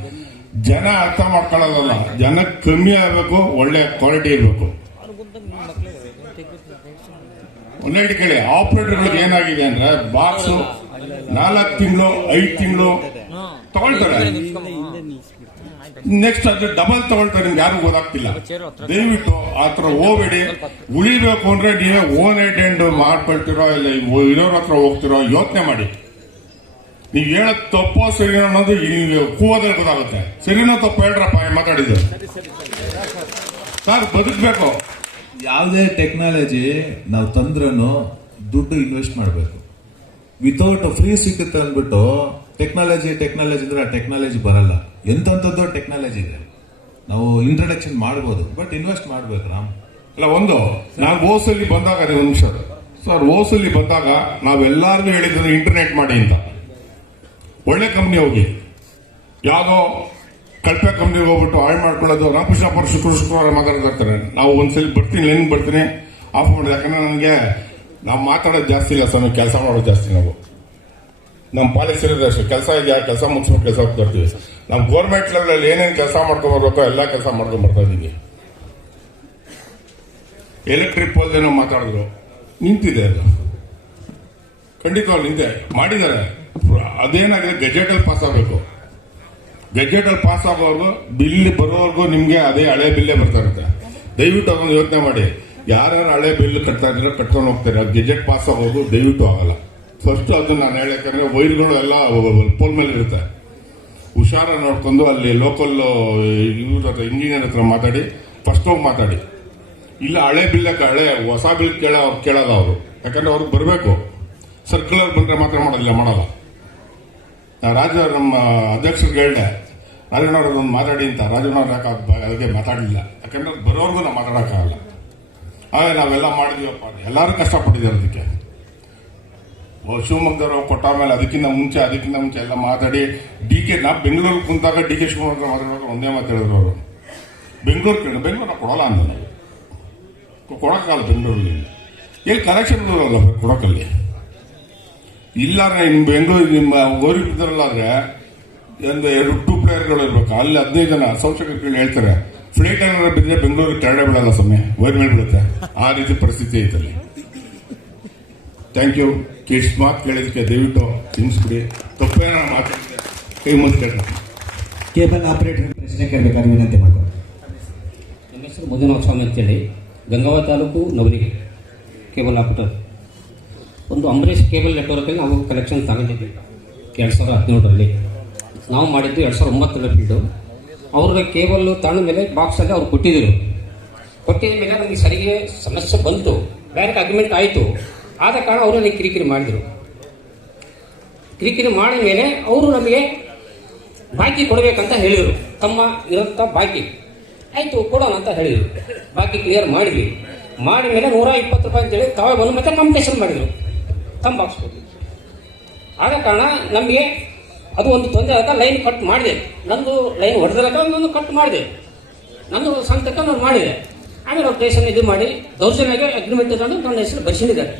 ಜನ ಅರ್ಥ ಮಾಡ್ಕೊಳ್ಳೋದಲ್ಲ, ಜನ ಕಮ್ಮಿ ಆಗಬೇಕು, ಒಳ್ಳೆ ಕ್ವಾಲಿಟಿ ಇರಬೇಕು. ಒಳ್ಳೆ ಕೇಳಿ, ಆಪರೇಟರ್ಗಳಿಗೆ ಏನಾಗಿದೆ ಅಂದ್ರೆ ಬಾಕ್ಸ್ 4 ತಿಂಗಳು 5 ತಿಂಗಳು ತಗೊಳ್ತಾರೆ, ನೆಕ್ಸ್ಟ್ ಅದು ಡಬಲ್ ತಗೊಳ್ತಾರೆ. ನಿಮ್ಗೆ ಯಾರು ಗೊತ್ತಾಗ್ತಿಲ್ಲ. ದಯವಿಟ್ಟು ಆತರ ಹೋಗ್ಬೇಡಿ. ಉಳಿಬೇಕು ಅಂದ್ರೆ ನೀವೇ ಓನ್ ಐಡೆಂಟ್ ಮಾಡ್ಕೊಳ್ತಿರೋ ಇಲ್ಲ ಇರೋರ ಹತ್ರ ಹೋಗ್ತಿರೋ ಯೋಚನೆ ಮಾಡಿ. ನೀವು ಹೇಳೋದು ತಪ್ಪೋ ಸರಿನೋ ಅನ್ನೋದು ಕೂವದಲ್ಲಿ ಗೊತ್ತಾಗುತ್ತೆ. ಸರಿನೋ ತಪ್ಪು ಹೇಳ್ರಪ್ಪ ಮಾತಾಡಿದ್ದು. ಸರ್ ಬದುಕಬೇಕು. ಯಾವುದೇ ಟೆಕ್ನಾಲಜಿ ನಾವು ತಂದ್ರೂ ದುಡ್ಡು ಇನ್ವೆಸ್ಟ್ ಮಾಡಬೇಕು. ವಿತೌಟ್ ಫ್ರೀ ಸಿಗುತ್ತೆ ಅಂದ್ಬಿಟ್ಟು ಟೆಕ್ನಾಲಜಿ ಅಂದ್ರೆ ಆ ಟೆಕ್ನಾಲಜಿ ಬರಲ್ಲ. ಎಂತಂತದ್ದು ಟೆಕ್ನಾಲಜಿ ಇದೆ, ನಾವು ಇಂಟ್ರಡಕ್ಷನ್ ಮಾಡ್ಬೋದು, ಬಟ್ ಇನ್ವೆಸ್ಟ್ ಮಾಡ್ಬೇಕು. ಅಲ್ಲ, ಒಂದು ನಾವು ಓಸಲ್ಲಿ ಬಂದಾಗ ಒಂದು ನಿಮಿಷ ಸರ್, ಓಸಲ್ಲಿ ಬಂದಾಗ ನಾವೆಲ್ಲರಿಗೂ ಹೇಳಿದ್ರೆ ಇಂಟರ್ನೆಟ್ ಮಾಡಿ ಅಂತ. ಒಳ್ಳೆ ಕಂಪ್ನಿ ಹೋಗಿ, ಯಾವುದೋ ಕಳಪೆ ಕಂಪ್ನಿಗೆ ಹೋಗ್ಬಿಟ್ಟು ಹಾಳು ಮಾಡ್ಕೊಳ್ಳೋದು. ರಾಮಕೃಷ್ಣಪ್ಪರು ಶುಕ್ರವಾರ ಮಾತಾಡ್ತಾ ಇರ್ತಾರೆ. ನಾವು ಒಂದ್ಸಲಿ ಬರ್ತೀನಿ ಆಫ್ ಮಾಡೋದು. ಯಾಕಂದ್ರೆ ನನಗೆ ನಾವು ಮಾತಾಡೋದು ಜಾಸ್ತಿ ಇಲ್ಲ ಸ್ವಾಮಿ, ಕೆಲಸ ಮಾಡೋದು ಜಾಸ್ತಿ. ನಾವು ನಮ್ಮ ಪಾಲಿಸಿ ಇರೋದು ಅಷ್ಟೇ, ಕೆಲಸ ಇದೆಯಾ ಕೆಲಸ ಮುಗಿಸ್ಬಿಟ್ಟು ಕೆಲಸ ಬರ್ತೀವಿ. ನಾವು ಗೌರ್ಮೆಂಟ್ ಲೆವೆಲಲ್ಲಿ ಏನೇನು ಕೆಲಸ ಮಾಡ್ಕೊಂಡ್ಬರ್ಬೇಕೋ ಎಲ್ಲ ಕೆಲಸ ಮಾಡ್ಕೊಂಡ್ ಬರ್ತಾ ಇದ್ದೀವಿ. ಎಲೆಕ್ಟ್ರಿಕ್ ಪೋಲ್ದೇನೋ ಮಾತಾಡಿದ್ರು, ನಿಂತಿದೆ ಅದು, ಖಂಡಿತವಾಗಿ ನಿಂತೆ ಮಾಡಿದ್ದಾರೆ. ಅದೇನಾಗಿದೆ, ಗೆಜೆಟಲ್ಲಿ ಪಾಸ್ ಆಗಬೇಕು. ಗೆಜೆಟಲ್ಲಿ ಪಾಸ್ ಆಗೋವರೆಗೂ ಬಿಲ್ ಬರೋವರೆಗೂ ನಿಮ್ಗೆ ಅದೇ ಹಳೆ ಬಿಲ್ಲೇ ಬರ್ತಾ ಇರುತ್ತೆ. ದಯವಿಟ್ಟು ಅದನ್ನು ಯೋಚನೆ ಮಾಡಿ. ಯಾರ್ಯಾರು ಹಳೆ ಬಿಲ್ ಕಟ್ತಾ ಇದ್ರೆ ಕಟ್ಕೊಂಡು ಹೋಗ್ತಾರೆ. ಗೆಜೆಟ್ ಪಾಸ್ ಆಗೋದು ದಯವಿಟ್ಟು ಆಗಲ್ಲ. ಫಸ್ಟ್ ಅದನ್ನ ನಾನು ಹೇಳಕ್ಕಂದ್ರೆ ವೈರ್ಗಳು ಎಲ್ಲ ಪೋಲ್ ಮೇಲೆ ಇರುತ್ತೆ. ಹುಷಾರ ನೋಡ್ಕೊಂಡು ಅಲ್ಲಿ ಲೋಕಲ್ ಇವ್ರ ಹತ್ರ ಇಂಜಿನಿಯರ್ ಹತ್ರ ಮಾತಾಡಿ, ಫಸ್ಟ್ ಹೋಗಿ ಮಾತಾಡಿ. ಇಲ್ಲ ಹಳೆ ಬಿಲ್ ಹೊಸ ಬಿಲ್ ಕೇಳೋದು ಅವರು. ಯಾಕಂದ್ರೆ ಅವ್ರಿಗೆ ಬರಬೇಕು. ಸರ್ಕ್ಯುಲರ್ ಬಂದ್ರೆ ಮಾತ್ರ ಮಾಡಲ್ಲ. ನಮ್ಮ ಅಧ್ಯಕ್ಷರಿಗೆ ಹೇಳಿದೆ, ರಾಜಣ್ಣವ್ರದ್ದು ಮಾತಾಡಿ ಅಂತ. ರಾಜಣ್ಣವ್ರು ಯಾಕೆ ಅದಕ್ಕೆ ಮಾತಾಡಲಿಲ್ಲ, ಯಾಕಂದ್ರೆ ಬರೋರ್ಗು ನಾವು ಮಾತಾಡೋಕ್ಕಾಗಲ್ಲ. ಆಗ ನಾವೆಲ್ಲ ಮಾಡಿದೀವಪ್ಪ, ಎಲ್ಲರೂ ಕಷ್ಟಪಟ್ಟಿದ್ದಾರೆ ಅದಕ್ಕೆ. ಶಿವಮೊಗ್ಗದವ್ರು ಕೊಟ್ಟ ಮೇಲೆ ಅದಕ್ಕಿಂತ ಮುಂಚೆ ಎಲ್ಲ ಮಾತಾಡಿ ನಾ ಬೆಂಗಳೂರಿಗೆ ಕುಂತಾಗ DK ಶಿವಮೊಗ್ಗ ಮಾತಾಡುವಾಗ ಒಂದೇ ಮಾತು ಹೇಳಿದ್ರು ಅವರು. ಬೆಂಗಳೂರು ಕೊಡಲ್ಲ ಅಂದ. ನಾವು ಕೊಡೋಕ್ಕಾಗಲ್ಲ ಬೆಂಗಳೂರಲ್ಲಿ. ಎಲ್ಲಿ ಕಲೆಕ್ಷನ್ ಬರೋಲ್ಲ ಕೊಡೋಕಲ್ಲಿ. ಇಲ್ಲ ನಿಮ್ಮ ಬೆಂಗಳೂರು ನಿಮ್ಮ ಗೌರಿಬಿದರಲ್ಲಾದ್ರೆ ಒಂದು 2 ಪ್ಲೇಯರ್ಗಳು ಇರ್ಬೇಕು. ಅಲ್ಲಿ 15 ಜನ ಸಂಶಕರು ಹೇಳ್ತಾರೆ, ಫ್ಲೈಟ್ ಏನಾದ್ರು ಬಿದ್ದರೆ ಬೆಂಗಳೂರಿಗೆ ಕೆಳಗಡೆ ಬೀಳಲ್ಲ ಸ್ವಾಮಿ, ವೈರ್ ಮೇಲೆ ಬೀಳುತ್ತೆ. ಆ ರೀತಿ ಪರಿಸ್ಥಿತಿ ಐತಲ್ಲಿ. Thank you. ಇಷ್ಟು ಮಾತು ಕೇಳಿದಕ್ಕೆ ದಯವಿಟ್ಟು ತಿನ್ಸ್ಬಿಡಿ. ತಪ್ಪೇನ ಮಾತಾಡಿದ್ರೆ ಕೈ ಮುಗಿದು ಕೇಳ್ರಿ. ಕೇಬಲ್ ಆಪರೇಟರ್ ಪ್ರಶ್ನೆ ಕೇಳಬೇಕಾದ್ರೆ ವಿನಂತಿ ಮಾಡ್ಕೊಂಡು. ನಮ್ಮ ಹೆಸರು ಮಂಜುನಾಥ ಸ್ವಾಮಿ ಅಂತೇಳಿ, ಗಂಗಾವತಿ ತಾಲೂಕು ನವಲಿಗೆ ಕೇಬಲ್ ಆಪರೇಟರ್. ಒಂದು ಅಂಬರೀಷ್ ಕೇಬಲ್ ನೆಟ್ವರ್ಕಲ್ಲಿ ನಾವು ಕಲೆಕ್ಷನ್ ತಗೊಂಡಿದ್ವಿ 2017ರಲ್ಲಿ. ನಾವು ಮಾಡಿದ್ದು 2009ರಲ್ಲಿ ಫೀಲ್ಡು. ಅವ್ರಿಗೆ ಕೇಬಲ್ ತಗೊಂಡ ಮೇಲೆ ಬಾಕ್ಸಲ್ಲಿ ಅವ್ರು ಕೊಟ್ಟಿದ್ದರು. ಕೊಟ್ಟಿದ ಮೇಲೆ ನಮಗೆ ಸರಿಗೆ ಸಮಸ್ಯೆ ಬಂತು, ಡೈರೆಕ್ಟ್ ಅಗ್ರಿಮೆಂಟ್ ಆಯಿತು. ಆದ ಕಾರಣ ಅವರು ನನಗೆ ಕಿರಿಕಿರಿ ಮಾಡಿದರು. ಕಿರಿಕಿರಿ ಮಾಡಿದ ಮೇಲೆ ಅವರು ನಮಗೆ ಬಾಕಿ ಕೊಡಬೇಕಂತ ಹೇಳಿದರು. ತಮ್ಮ ಇರೋಂಥ ಬಾಕಿ ಆಯಿತು ಕೊಡೋಣ ಅಂತ ಹೇಳಿದರು. ಬಾಕಿ ಕ್ಲಿಯರ್ ಮಾಡಿದ್ವಿ. ಮಾಡಿದ ಮೇಲೆ 120 ರೂಪಾಯಿ ಅಂತೇಳಿ ತಾವೇ ಬಂದು ಮತ್ತೆ ಕಾಂಪಿಟೇಷನ್ ಮಾಡಿದರು. ತಮ್ಮ ಬಾಕ್ಸ್ ಕೊಡಿ. ಆದ ಕಾರಣ ನಮಗೆ ಅದು ಒಂದು ತೊಂದರೆ ಆದ. ಲೈನ್ ಕಟ್ ಮಾಡಿದೆ. ನಂದು ಲೈನ್ ಹೊಡೆದಾಗ ಒಂದು ಕಟ್ ಮಾಡಿದೆ. ನಂದು ಸಂತಕ ನಾನು ಮಾಡಿದೆ. ಆಮೇಲೆ ಅವ್ರು ಸ್ಟೇಷನ್ ಇದು ಮಾಡಿ ದೌರ್ಜನ್ಯಗೆ ಅಗ್ರಿಮೆಂಟ್ ತಂದು ನನ್ನ ಹೆಸರು ಬರ್ಸಿದ್ದಾರೆ.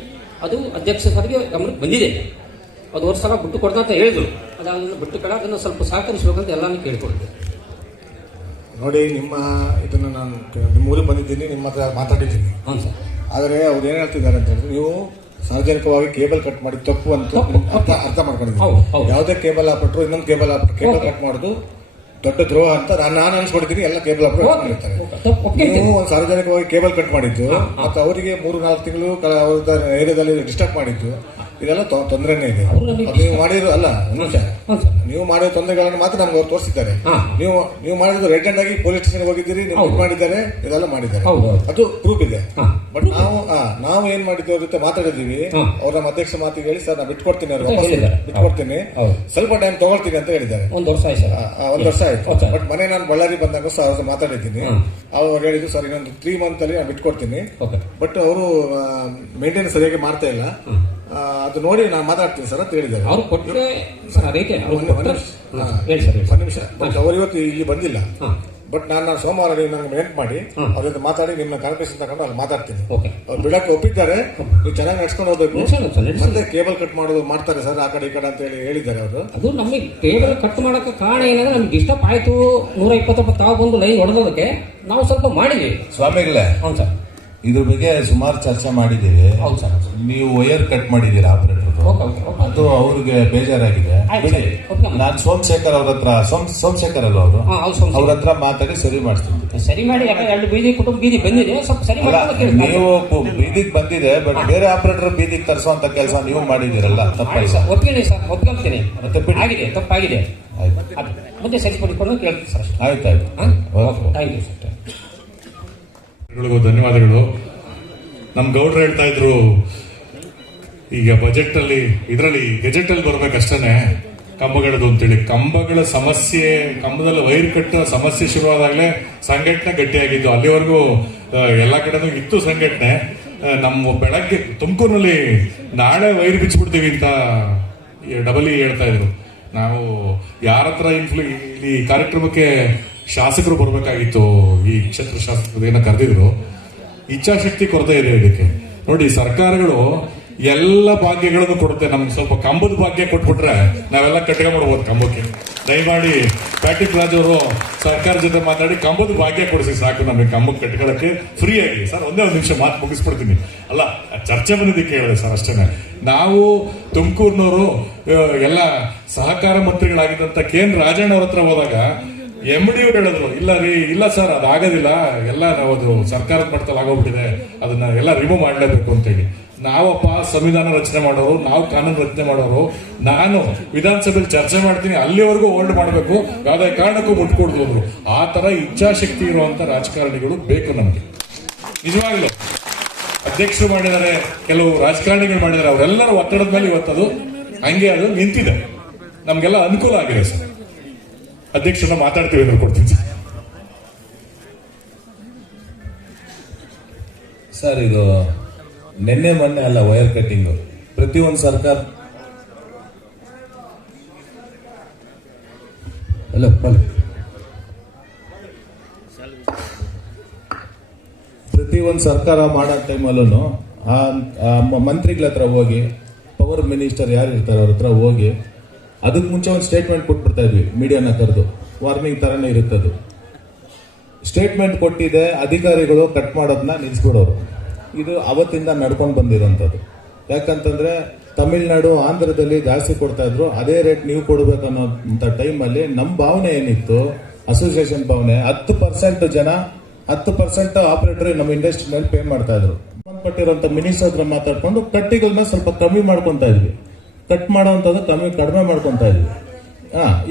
ಅದು ಅಧ್ಯಕ್ಷರಿಗೆ ಗಮನಕ್ಕೆ ಬಂದಿದೆ. ಅದು ವರ್ಷ ಸಲ ಬಿಟ್ಟು ಕೊಡ್ತಾ ಅಂತ ಹೇಳಿದ್ರು. ಅದಾದ ಬಿಟ್ಟು ಕಡೆ ಅದನ್ನು ಸ್ವಲ್ಪ ಸಹಕರಿಸಬೇಕಂತ ಎಲ್ಲಾನು ಕೇಳ್ಕೊಳ್ತೇವೆ. ನೋಡಿ, ಇದನ್ನು ನಾನು ನಿಮ್ಮ ಊರಿಗೆ ಬಂದಿದ್ದೀನಿ, ನಿಮ್ಮ ಹತ್ರ ಮಾತಾಡಿದ್ದೀನಿ. ಹೌದು ಸರ್. ಆದರೆ ಅವ್ರು ಏನು ಹೇಳ್ತಿದ್ದಾರೆ ಅಂತ ಹೇಳಿದ್ರೆ, ನೀವು ಸಾರ್ವಜನಿಕವಾಗಿ ಕೇಬಲ್ ಕಟ್ ಮಾಡಿ ತಪ್ಪು ಅಂತ ಅರ್ಥ ಮಾಡ್ಕೊಂಡಿದ್ದೀನಿ. ಯಾವುದೇ ಕೇಬಲ್ ಆಪರೇಟರ್ ಇನ್ನೊಂದು ಕೇಬಲ್ ಆಪರೇಟರ್ ಕೇಬಲ್ ಕಟ್ ಮಾಡೋದು ದೊಡ್ಡ ದ್ರೋಹ ಅಂತ ನಾನು ಅನ್ಸ್ಕೊಂಡಿದ್ದೀನಿ. ಎಲ್ಲ ಕೇಬಲ್ ಆಪರೇಟರ್ ಹೇಳ್ತಾರೆ. ನೀವು ಒಂದು ಸಾರ್ವಜನಿಕವಾಗಿ ಕೇಬಲ್ ಕಟ್ ಮಾಡಿದ್ದು ಮತ್ತೆ ಅವರಿಗೆ 3-4 ತಿಂಗಳು ಏರಿಯಾದಲ್ಲಿ ಡಿಸ್ಟರ್ಬ್ ಮಾಡಿದ್ದು, ಇದೆಲ್ಲ ತೊಂದರೆನೇ ಇದೆ. ನೀವು ಮಾಡಿರೋ ಅಲ್ಲ ನೀವು ಮಾಡಿರೋ ತೊಂದರೆಗಳನ್ನು ಮಾತ್ರ ನಮ್ಗೆ ಅವ್ರು ತೋರಿಸಿದ್ದಾರೆ. ನೀವು ಮಾಡಿದ್ದು ರೆಡ್ ಹ್ಯಾಂಡ್ ಆಗಿ ಪೊಲೀಸ್ ಸ್ಟೇಷನ್ ಹೋಗಿದ್ದೀರಿ, ನೀವು ಮಾಡಿದ್ದಾರೆ, ಇದೆಲ್ಲ ಮಾಡಿದ್ದಾರೆ, ಅದು ಪ್ರೂಫ್ ಇದೆ. ಬಟ್ ನಾವು ಏನ್ ಮಾಡಿದ್ವಿ, ಅವ್ರ ಜೊತೆ ಮಾತಾಡಿದೀವಿ. ಅವ್ರ ನಮ್ಮ ಅಧ್ಯಕ್ಷ ಮಾತಿಗೆ ಹೇಳಿ, ಸರ್ ನಾನು ಬಿಟ್ಕೊಡ್ತೀನಿ, ಅವ್ರು ಬಿಟ್ಕೊಡ್ತೀನಿ, ಸ್ವಲ್ಪ ಟೈಮ್ ತಗೊಳ್ತೀನಿ ಅಂತ ಹೇಳಿದ್ದಾರೆ. 1 ವರ್ಷ ಆಯ್ತು. ಬಟ್ ಮನೆ ನಾನು ಬಳ್ಳಾರಿ ಬಂದಾಗ ಸರ್ ಅವ್ರ ಮಾಡಿದ್ದೀನಿ. ಅವ್ರು ಹೇಳಿದ್ರು, ಸರ್ ಇನ್ನೊಂದು 3 ಮಂತ್ ಅಲ್ಲಿ ನಾನು ಬಿಟ್ಕೊಡ್ತೀನಿ. ಬಟ್ ಅವರು ಮೇಂಟೈನ್ ಸರಿಯಾಗಿ ಮಾಡ್ತಾ ಇಲ್ಲ, ಅದು ನೋಡಿ ನಾನು ಮಾತಾಡ್ತೀನಿ ಸರ್ ಅಂತ ಹೇಳಿದ್ದಾರೆ. ಒಂದ್ ನಿಮಿಷ. ಬಟ್ ಅವ್ರು ಇವತ್ತು ಇಲ್ಲಿ ಬಂದಿಲ್ಲ. ಬಟ್ ನಾನು ಸೋಮವಾರ ನೀವು ನನಗೆ ನೆನಪು ಮಾಡಿ ಅವ್ರ ಜೊತೆ ಮಾತಾಡಿ ನಿಮ್ಮ ಕಾನ್ಫರೆನ್ಸ್ ತಗೊಂಡು ಅಲ್ಲಿ ಮಾತಾಡ್ತೀನಿ. ಅವ್ರು ಬಿಡಕ್ಕೆ ಒಪ್ಪಿದ್ದಾರೆ, ನೀವು ಚೆನ್ನಾಗಿ ನಡ್ಸ್ಕೊಂಡು ಹೋಗ್ಬೇಕು. ಮತ್ತೆ ಕೇಬಲ್ ಕಟ್ ಮಾಡೋದು ಮಾಡ್ತಾರೆ ಸರ್ ಆ ಕಡೆ ಈ ಕಡೆ ಅಂತ ಹೇಳಿ ಹೇಳಿದ್ದಾರೆ ಅವರು. ಅದು ನಮಗೆ ಕೇಬಲ್ ಕಟ್ ಮಾಡಕ್ಕೆ ಕಾರಣ ಏನಂದ್ರೆ ನಮ್ಗೆ ಡಿಸ್ಟರ್ಬ್ ಆಯ್ತು. 120 ತಾವು ಬಂದು ಲೈನ್ ಹೊಡೆದೋದಕ್ಕೆ ನಾವು ಸ್ವಲ್ಪ ಮಾಡಿದ್ವಿ. ಸ್ವಾಮಿಗಳೇ, ಹೌದು ಸರ್, ಇದ್ರ ಬಗ್ಗೆ ಸುಮಾರು ಚರ್ಚೆ ಮಾಡಿದ್ದೀವಿ. ನೀವು ವೈರ್ ಕಟ್ ಮಾಡಿದ್ದೀರಾ ಆಪರೇಟರ್, ಅದು ಅವ್ರಿಗೆ ಬೇಜಾರಾಗಿದೆ. ನಾನು ಸೋಮಶೇಖರ್ ಅವ್ರ ಹತ್ರ, ಸೋಮಶೇಖರ್ ಅಲ್ಲ ಅವರು, ಅವ್ರ ಹತ್ರ ಮಾತಾಡಿ ಸರಿ ಮಾಡಿಸ್ತೀನಿ. ಸರಿ ಮಾಡಿ, 2 ಬೀದಿ ಕುಟುಂಬ ಬೀದಿ ಬಂದಿದೆ, ಸ್ವಲ್ಪ ಸರಿ ಮಾಡಿ. ನೀವು ಬೀದಿಗೆ ಬಂದಿದೆ, ಬಟ್ ಬೇರೆ ಆಪರೇಟರ್ ಬೀದಿಗೆ ತರಿಸುವಂತ ಕೆಲಸ ನೀವು ಮಾಡಿದಿರಲ್ಲ, ತಪ್ಪಲ್ಲ. ಒಪ್ಕೊಳ್ಳಿ ಸರ್, ಒಪ್ಕೊಳ್ತೀನಿ. ಆಗಿದೆ, ತಪ್ಪಾಗಿದೆ, ಮತ್ತೆ ಸರಿಪಡಿಸ್ಕೊಂಡು ಕೇಳ್ತೀನಿ ಸರ್. ಆಯ್ತಾಯ್ತು, ಥ್ಯಾಂಕ್ ಯು ಸರ್. ಧನ್ಯವಾದಗಳು. ನಮ್ ಗೌಡ್ರು ಹೇಳ್ತಾ ಇದ್ರು, ಈಗ ಬಜೆಟ್ ಅಲ್ಲಿ ಇದರಲ್ಲಿ ಗೆಜೆಟ್ ಅಲ್ಲಿ ಬರ್ಬೇಕಷ್ಟೇನೆ ಕಂಬಗಳದ್ದು ಅಂತೇಳಿ. ಕಂಬಗಳ ಸಮಸ್ಯೆ, ಕಂಬದಲ್ಲಿ ವೈರ್ ಕಟ್ಟೋ ಸಮಸ್ಯೆ ಶುರುವಾದಾಗಲೇ ಸಂಘಟನೆ ಗಟ್ಟಿಯಾಗಿದ್ದು. ಅಲ್ಲಿವರೆಗೂ ಎಲ್ಲಾ ಕಡೆನೂ ಇತ್ತು ಸಂಘಟನೆ. ನಮ್ಮ ಬೆಳಗ್ಗೆ ತುಮಕೂರಿನಲ್ಲಿ ನಾಳೆ ವೈರ್ ಬಿಚ್ಚಿಬಿಡ್ತೀವಿ ಅಂತ ಡಬಲ್ ಹೇಳ್ತಾ ಇದ್ರು. ನಾವು ಯಾರ ಹತ್ರ ಇಲ್ಲಿ ಕಾರ್ಯಕ್ರಮಕ್ಕೆ ಶಾಸಕರು ಬರ್ಬೇಕಾಗಿತ್ತು, ಈ ಕ್ಷೇತ್ರ ಶಾಸಕರು ಏನೋ ಕರೆದಿದ್ರು. ಇಚ್ಛಾಶಕ್ತಿ ಕೊರತೆ ಇದೆ ಇದಕ್ಕೆ. ನೋಡಿ, ಸರ್ಕಾರಗಳು ಎಲ್ಲ ಭಾಗ್ಯಗಳನ್ನು ಕೊಡುತ್ತೆ. ನಮ್ಗೆ ಸ್ವಲ್ಪ ಕಂಬದ ಭಾಗ್ಯ ಕೊಟ್ಬಿಟ್ರೆ ನಾವೆಲ್ಲ ಕಟ್ಟಿಗೆ ಮಾಡ್ಬೋದು ಕಂಬಕ್ಕೆ. ದಯಮಾಡಿ ಪ್ಯಾಟಿಕ್ ರಾಜ್ ಅವರು ಸರ್ಕಾರ ಜೊತೆ ಮಾತಾಡಿ ಕಂಬದ ಭಾಗ್ಯ ಕೊಡಿಸಿ ಸಾಕು ನಮಗೆ ಕಂಬಕ್ಕೆ ಕಟ್ಕೊಳ್ಳಕ್ಕೆ ಫ್ರೀ ಆಗಿ. ಸರ್ ಒಂದೇ 1 ನಿಮಿಷ ಮಾತು ಮುಗಿಸ್ಬಿಡ್ತೀನಿ. ಅಲ್ಲ, ಚರ್ಚೆ ಬಂದಿದ್ದಕ್ಕೆ ಹೇಳಿದೆ ಸರ್ ಅಷ್ಟೇನೆ. ನಾವು ತುಮಕೂರಿನವರು ಎಲ್ಲ ಸಹಕಾರ ಮಂತ್ರಿಗಳಾಗಿದ್ದಂತ KN ರಾಜಣ್ಣ ಅವ್ರ ಹತ್ರ ಹೋದಾಗ MD ಹೇಳಿದ್ರು, ಇಲ್ಲ ರೀ, ಇಲ್ಲ ಸರ್ ಅದಾಗೋದಿಲ್ಲ, ಎಲ್ಲ ನಾವು ಅದು ಸರ್ಕಾರದ ಮಟ್ಟದಲ್ಲಿ ಆಗೋಗ್ಬಿಟ್ಟಿದೆ, ಅದನ್ನ ಎಲ್ಲ ರಿಮೂವ್ ಮಾಡಲೇಬೇಕು ಅಂತೇಳಿ. ನಾವಪ್ಪ ಸಂವಿಧಾನ ರಚನೆ ಮಾಡೋರು, ನಾವು ಕಾನೂನು ರಚನೆ ಮಾಡೋರು. ನಾನು ವಿಧಾನಸಭೆಯಲ್ಲಿ ಚರ್ಚೆ ಮಾಡ್ತೀನಿ, ಅಲ್ಲಿವರೆಗೂ ಹೋಲ್ಡ್ ಮಾಡಬೇಕು, ಯಾವುದೇ ಕಾರಣಕ್ಕೂ ಮುಟ್ಕೊಡ್ದು ಅಂದ್ರು. ಆ ತರ ಇಚ್ಛಾಶಕ್ತಿ ಇರುವಂತ ರಾಜಕಾರಣಿಗಳು ಬೇಕು ನಮ್ಗೆ. ನಿಜವಾಗ್ಲು ಅಧ್ಯಕ್ಷರು ಮಾಡಿದ್ದಾರೆ, ಕೆಲವು ರಾಜಕಾರಣಿಗಳು ಮಾಡಿದ್ದಾರೆ, ಅವರೆಲ್ಲರ ಒತ್ತಡದ ಮೇಲೆ ಇವತ್ತದು ಹಂಗೆ ಅದು ನಿಂತಿದೆ. ನಮ್ಗೆಲ್ಲ ಅನುಕೂಲ ಆಗಿದೆ ಸರ್. ಅಧ್ಯಕ್ಷರನ್ನ ಮಾತಾಡ್ತೀವಿ ಅಂದ್ರೆ ಕೊಡ್ತೀನಿ ಸರ್. ಇದು ನಿನ್ನೆ ಮೊನ್ನೆ ಅಲ್ಲ ವೈರ್ ಕಟ್ಟಿಂಗ್. ಪ್ರತಿಯೊಂದು ಸರ್ಕಾರ ಮಾಡೋ ಟೈಮಲ್ಲೂ ಮಂತ್ರಿಗಳ ಹತ್ರ ಹೋಗಿ, ಪವರ್ ಮಿನಿಸ್ಟರ್ ಯಾರು ಇರ್ತಾರೆ ಅವ್ರ ಹತ್ರ ಹೋಗಿ, ಅದಕ್ಕೆ ಮುಂಚೆ ಒಂದು ಸ್ಟೇಟ್ಮೆಂಟ್ ಕೊಟ್ಬಿಡ್ತಾ ಇದ್ವಿ, ಮೀಡಿಯಾನ ಕರೆದು. ವಾರ್ನಿಂಗ್ ತರನೇ ಇರುತ್ತದು. ಸ್ಟೇಟ್ಮೆಂಟ್ ಕೊಟ್ಟಿದೆ, ಅಧಿಕಾರಿಗಳು ಕಟ್ ಮಾಡೋದನ್ನ ನಿಲ್ಲಿಸ್ಬಿಡೋರು. ಇದು ಅವತ್ತಿಂದ ನಡ್ಕೊಂಡು ಬಂದಿರೋಂಥದ್ದು. ಯಾಕಂತಂದ್ರೆ ತಮಿಳ್ನಾಡು, ಆಂಧ್ರದಲ್ಲಿ ಜಾಸ್ತಿ ಕೊಡ್ತಾ ಇದ್ರು, ಅದೇ ರೇಟ್ ನೀವು ಕೊಡ್ಬೇಕನ್ನೋಂಥ ಟೈಮಲ್ಲಿ ನಮ್ಮ ಭಾವನೆ ಏನಿತ್ತು, ಅಸೋಸಿಯೇಷನ್ ಭಾವನೆ, 10% ಜನ 10% ಆಪರೇಟರ್ ನಮ್ಮ ಇಂಡಸ್ಟ್ರಿ ಮೇಲೆ ಪೇ ಮಾಡ್ತಾ ಇದ್ರು. ಸಂಬಂಧಪಟ್ಟಿರುವಂತ ಮಿನಿಸ್ಟರ್ ಹತ್ರ ಮಾತಾಡ್ಕೊಂಡು ಕಟ್ಟಿಗಳನ್ನ ಸ್ವಲ್ಪ ಕಮ್ಮಿ ಮಾಡ್ಕೊಂತ ಇದ್ವಿ, ಕಟ್ ಮಾಡೋಂಥದ್ದು ಕಡಿಮೆ ಮಾಡ್ಕೊಂತ ಇದ್ವಿ.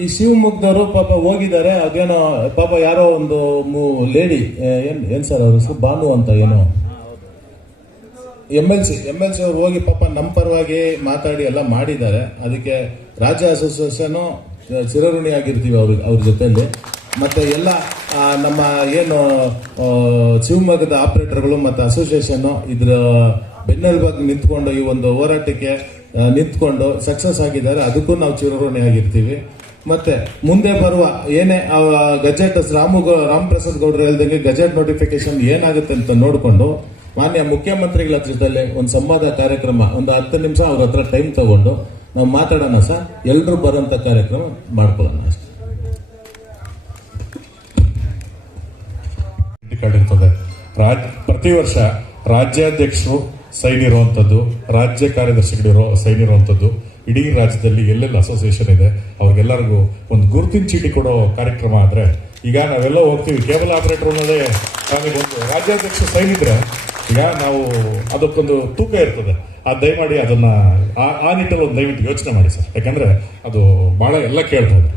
ಈ ಶಿವಮೊಗ್ಗದವರು ಪಾಪ ಹೋಗಿದ್ದಾರೆ, ಅದೇನೋ ಪಾಪ ಯಾರೋ ಒಂದು ಲೇಡಿ, ಏನ್ ಸರ್ ಅವ್ರ ಹೆಸರು, ಭಾನು ಅಂತ, ಏನೋ MLC ಅವ್ರು ಹೋಗಿ ಪಾಪ ನಮ್ಮ ಪರವಾಗಿ ಮಾತಾಡಿ ಎಲ್ಲ ಮಾಡಿದ್ದಾರೆ. ಅದಕ್ಕೆ ರಾಜ್ಯ ಅಸೋಸಿಯೇಷನ್ ಚಿರಋಣಿ ಆಗಿರ್ತೀವಿ ಅವ್ರ ಜೊತೆಯಲ್ಲಿ. ಮತ್ತೆ ಎಲ್ಲ ನಮ್ಮ ಏನು ಶಿವಮೊಗ್ಗದ ಆಪರೇಟರ್ಗಳು ಮತ್ತೆ ಅಸೋಸಿಯೇಷನ್ ಇದ್ರ ಬೆನ್ನೆಲುಬಾಗಿ ನಿಂತ್ಕೊಂಡು ಈ ಒಂದು ಹೋರಾಟಕ್ಕೆ ನಿಂತ್ಕೊಂಡು ಸಕ್ಸಸ್ ಆಗಿದ್ದಾರೆ. ಅದಕ್ಕೂ ನಾವು ಚಿರಋಣಿ ಆಗಿರ್ತೀವಿ. ಮತ್ತೆ ಮುಂದೆ ಬರುವ ಏನೇ ಗಜೆಟ್ ರಾಮ್ ಪ್ರಸಾದ್ ಗೌಡ್ರು ಹೇಳ್ದಂಗೆ ಗಜೆಟ್ ನೋಟಿಫಿಕೇಶನ್ ಏನಾಗುತ್ತೆ ಅಂತ ನೋಡಿಕೊಂಡು ಮಾನ್ಯ ಮುಖ್ಯಮಂತ್ರಿಗಳ ಜೊತೆಲೆ ಒಂದು ಸಂವಾದ ಕಾರ್ಯಕ್ರಮ ಒಂದು 10 ನಿಮಿಷ ಅವ್ರ ಹತ್ರ ಟೈಮ್ ತಗೊಂಡು ನಾವು ಮಾತಾಡೋಣ ಸರ್, ಎಲ್ಲರೂ ಬರೋಂಥ ಕಾರ್ಯಕ್ರಮ ಮಾಡ್ಕೊಳ್ಳೋಣ ಅಷ್ಟೇ. ಇರ್ತದೆ. ಪ್ರತಿ ವರ್ಷ ರಾಜ್ಯಾಧ್ಯಕ್ಷರು ಸೈನ್ ಇರುವಂಥದ್ದು, ರಾಜ್ಯ ಕಾರ್ಯದರ್ಶಿಗಳಿರೋ ಸೈನ್ ಇರುವಂಥದ್ದು, ಇಡೀ ರಾಜ್ಯದಲ್ಲಿ ಎಲ್ಲೆಲ್ಲ ಅಸೋಸಿಯೇಷನ್ ಇದೆ ಅವ್ರಿಗೆಲ್ಲರಿಗೂ ಒಂದು ಗುರುತಿನ ಚೀಟಿ ಕೊಡೋ ಕಾರ್ಯಕ್ರಮ ಆದರೆ, ಈಗ ನಾವೆಲ್ಲ ಹೋಗ್ತೀವಿ ಕೇಬಲ್ ಆಪರೇಟರ್ ಅನ್ನೋದೇ ಒಂದು ರಾಜ್ಯಾಧ್ಯಕ್ಷ ಸೈನ್ ಇದ್ರೆ ಈಗ ನಾವು ಅದಕ್ಕೊಂದು ತೂಕ ಇರ್ತದೆ. ದಯಮಾಡಿ ಅದನ್ನ ಆ ನಿಟ್ಟಲ್ಲಿ ಒಂದು ದಯವಿಟ್ಟು ಯೋಚನೆ ಮಾಡಿ ಸರ್, ಯಾಕಂದ್ರೆ ಅದು ಬಹಳ ಎಲ್ಲ ಕೇಳ್ತಾ ಇದೆ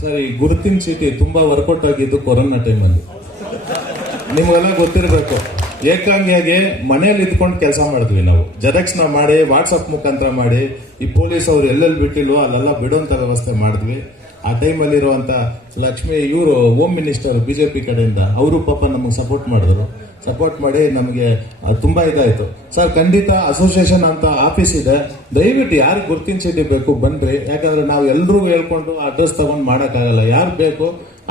ಸರ್. ಈ ಗುರುತಿನ ಚೀಟಿ ತುಂಬಾ ವರ್ಕೌಟ್ ಆಗಿದ್ದು ಕೊರೋನಾ ಟೈಮಲ್ಲಿ, ನಿಮಗೆಲ್ಲ ಗೊತ್ತಿರಬೇಕು. ಏಕಾಂಗಿಯಾಗಿ ಮನೆಯಲ್ಲಿ ಇದ್ಕೊಂಡು ಕೆಲಸ ಮಾಡಿದ್ವಿ ನಾವು. ಜೆರಾಕ್ಸ್ ನಾವು ಮಾಡಿ ವಾಟ್ಸಪ್ ಮುಖಾಂತರ ಮಾಡಿ ಈ ಪೊಲೀಸ್ ಅವ್ರು ಎಲ್ಲೆಲ್ಲಿ ಬಿಟ್ಟಿಲ್ವೋ ಅಲ್ಲೆಲ್ಲ ಬಿಡುವಂತ ವ್ಯವಸ್ಥೆ ಮಾಡಿದ್ವಿ. ಆ ಟೈಮಲ್ಲಿ ಇರುವಂತ ಲಕ್ಷ್ಮಿ ಇವರು ಹೋಮ್ ಮಿನಿಸ್ಟರ್ ಬಿಜೆಪಿ ಕಡೆಯಿಂದ ಅವರು ಪಾಪ ನಮಗೆ ಸಪೋರ್ಟ್ ಮಾಡಿದ್ರು. ಸಪೋರ್ಟ್ ಮಾಡಿ ನಮಗೆ ತುಂಬಾ ಇದಾಯ್ತು ಸರ್. ಖಂಡಿತ ಅಸೋಸಿಯೇಷನ್ ಅಂತ ಆಫೀಸ್ ಇದೆ, ದಯವಿಟ್ಟು ಯಾರು ಗುರುತಿನ ಚೀಟಿ ಬೇಕು ಬನ್ರಿ. ಯಾಕಂದ್ರೆ ನಾವು ಎಲ್ರಿಗೂ ಹೇಳ್ಕೊಂಡು ಅಡ್ರೆಸ್ ತಗೊಂಡ್ ಮಾಡಕ್ಕಾಗಲ್ಲ. ಯಾರು ಬೇಕು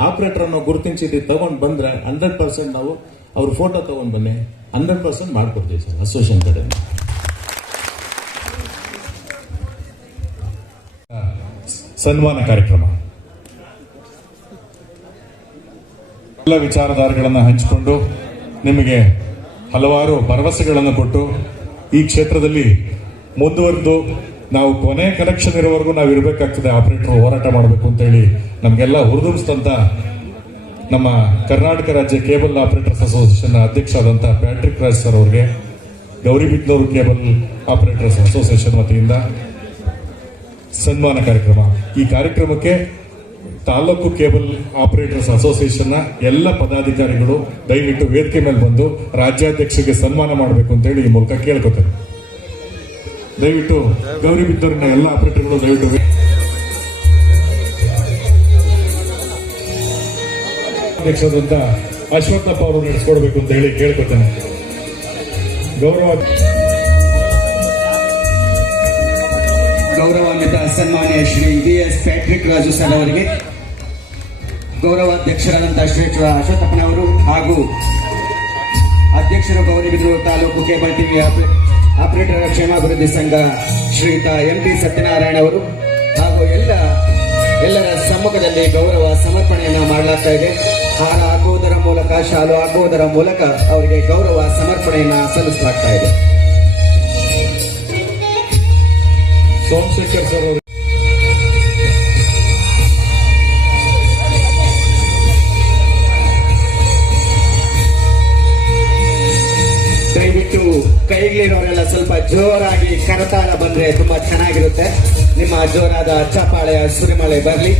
ಆಪರೇಟರ್ ಅನ್ನೋ ಗುರುತಿನ ಚೀಟಿ ತಗೊಂಡ್ ಬಂದ್ರೆ 100% ನಾವು ಅವ್ರ ಫೋಟೋ ತಗೊಂಡ್ ಬನ್ನಿ, 100% ಮಾಡ್ಕೊಡ್ತೀವಿ ಸರ್ ಅಸೋಸಿಯೇಷನ್ ಕಡೆ. ಸನ್ಮಾನ ಕಾರ್ಯಕ್ರಮ ಎಲ್ಲ ವಿಚಾರಧಾರೆಗಳನ್ನು ಹಂಚಿಕೊಂಡು ನಿಮಗೆ ಹಲವಾರು ಭರವಸೆಗಳನ್ನು ಕೊಟ್ಟು ಈ ಕ್ಷೇತ್ರದಲ್ಲಿ ಮುಂದುವರೆದು ನಾವು ಕೊನೆ ಕನೆಕ್ಷನ್ ಇರೋವರೆಗೂ ನಾವು ಇರಬೇಕಾಗ್ತದೆ, ಆಪರೇಟರ್ ಹೋರಾಟ ಮಾಡಬೇಕು ಅಂತೇಳಿ ನಮಗೆಲ್ಲ ಹುರಿದುಂಬಿಸಿದಂಥ ನಮ್ಮ ಕರ್ನಾಟಕ ರಾಜ್ಯ ಕೇಬಲ್ ಆಪರೇಟರ್ಸ್ ಅಸೋಸಿಯೇಷನ್ ಅಧ್ಯಕ್ಷ ಆದಂಥ ಪ್ಯಾಟ್ರಿಕ್ ರಾಜ್ ಸರ್ ಅವರಿಗೆ ಗೌರಿಬಿದನೂರು ಕೇಬಲ್ ಆಪರೇಟರ್ಸ್ ಅಸೋಸಿಯೇಷನ್ ವತಿಯಿಂದ ಸನ್ಮಾನ ಕಾರ್ಯಕ್ರಮ. ಈ ಕಾರ್ಯಕ್ರಮಕ್ಕೆ ತಾಲೂಕು ಕೇಬಲ್ ಆಪರೇಟರ್ಸ್ ಅಸೋಸಿಯೇಷನ್ನ ಎಲ್ಲ ಪದಾಧಿಕಾರಿಗಳು ದಯವಿಟ್ಟು ವೇದಿಕೆ ಮೇಲೆ ಬಂದು ರಾಜ್ಯಾಧ್ಯಕ್ಷರಿಗೆ ಸನ್ಮಾನ ಮಾಡಬೇಕು ಅಂತೇಳಿ ಈ ಮೂಲಕ ಕೇಳ್ಕೊತಾರೆ. ದಯವಿಟ್ಟು ಗೌರಿಬಿದನೂರಿನ ಎಲ್ಲ ಆಪರೇಟರ್ಗಳು ದಯವಿಟ್ಟು ಅಧ್ಯಕ್ಷರಾದಂತ ಅಶ್ವತ್ಥಪ್ಪ ಅವರು ನಡೆಸ್ಕೊಡ್ಬೇಕು ಅಂತ ಹೇಳಿ ಕೇಳ್ಕೊತಾನೆ. ಗೌರವಾನ್ವಿತ ಸನ್ಮಾನ್ಯ Shri VS Patrick Raju sir ಅವರಿಗೆ, ಗೌರವಾಧ್ಯಕ್ಷರಾದಂತಹ ಶ್ರೀ ಅಶ್ವತ್ಥಪ್ಪನವರು ಹಾಗೂ ಅಧ್ಯಕ್ಷರು Gauribidanur taluk cable TV operator ಕ್ಷೇಮಾಭಿವೃದ್ಧಿ ಸಂಘ ಶ್ರೀಯುತ MP ಸತ್ಯನಾರಾಯಣ ಅವರು ಹಾಗೂ ಎಲ್ಲರ ಸಮ್ಮುಖದಲ್ಲಿ ಗೌರವ ಸಮರ್ಪಣೆಯನ್ನು ಮಾಡಲಾಗ್ತಾ ಇದೆ. ಹಾರ ಹಾಕುವುದರ ಮೂಲಕ, ಶಾಲು ಹಾಕುವುದರ ಮೂಲಕ ಅವರಿಗೆ ಗೌರವ ಸಮರ್ಪಣೆಯನ್ನು ಸಲ್ಲಿಸಲಾಗ್ತಾ ಇದೆ. ಸೋಮಶೇಖರ್ ಸರ್ ಅವರು ದಯವಿಟ್ಟು ಕೈಗಳಿರೋರೆಲ್ಲ ಸ್ವಲ್ಪ ಜೋರಾಗಿ ಕರತಾಳ ಬಂದ್ರೆ ತುಂಬಾ ಚೆನ್ನಾಗಿರುತ್ತೆ. ನಿಮ್ಮ ಜೋರಾದ ಚಪ್ಪಾಳೆಯ ಸುರಿಮಳೆ ಬರಲಿ.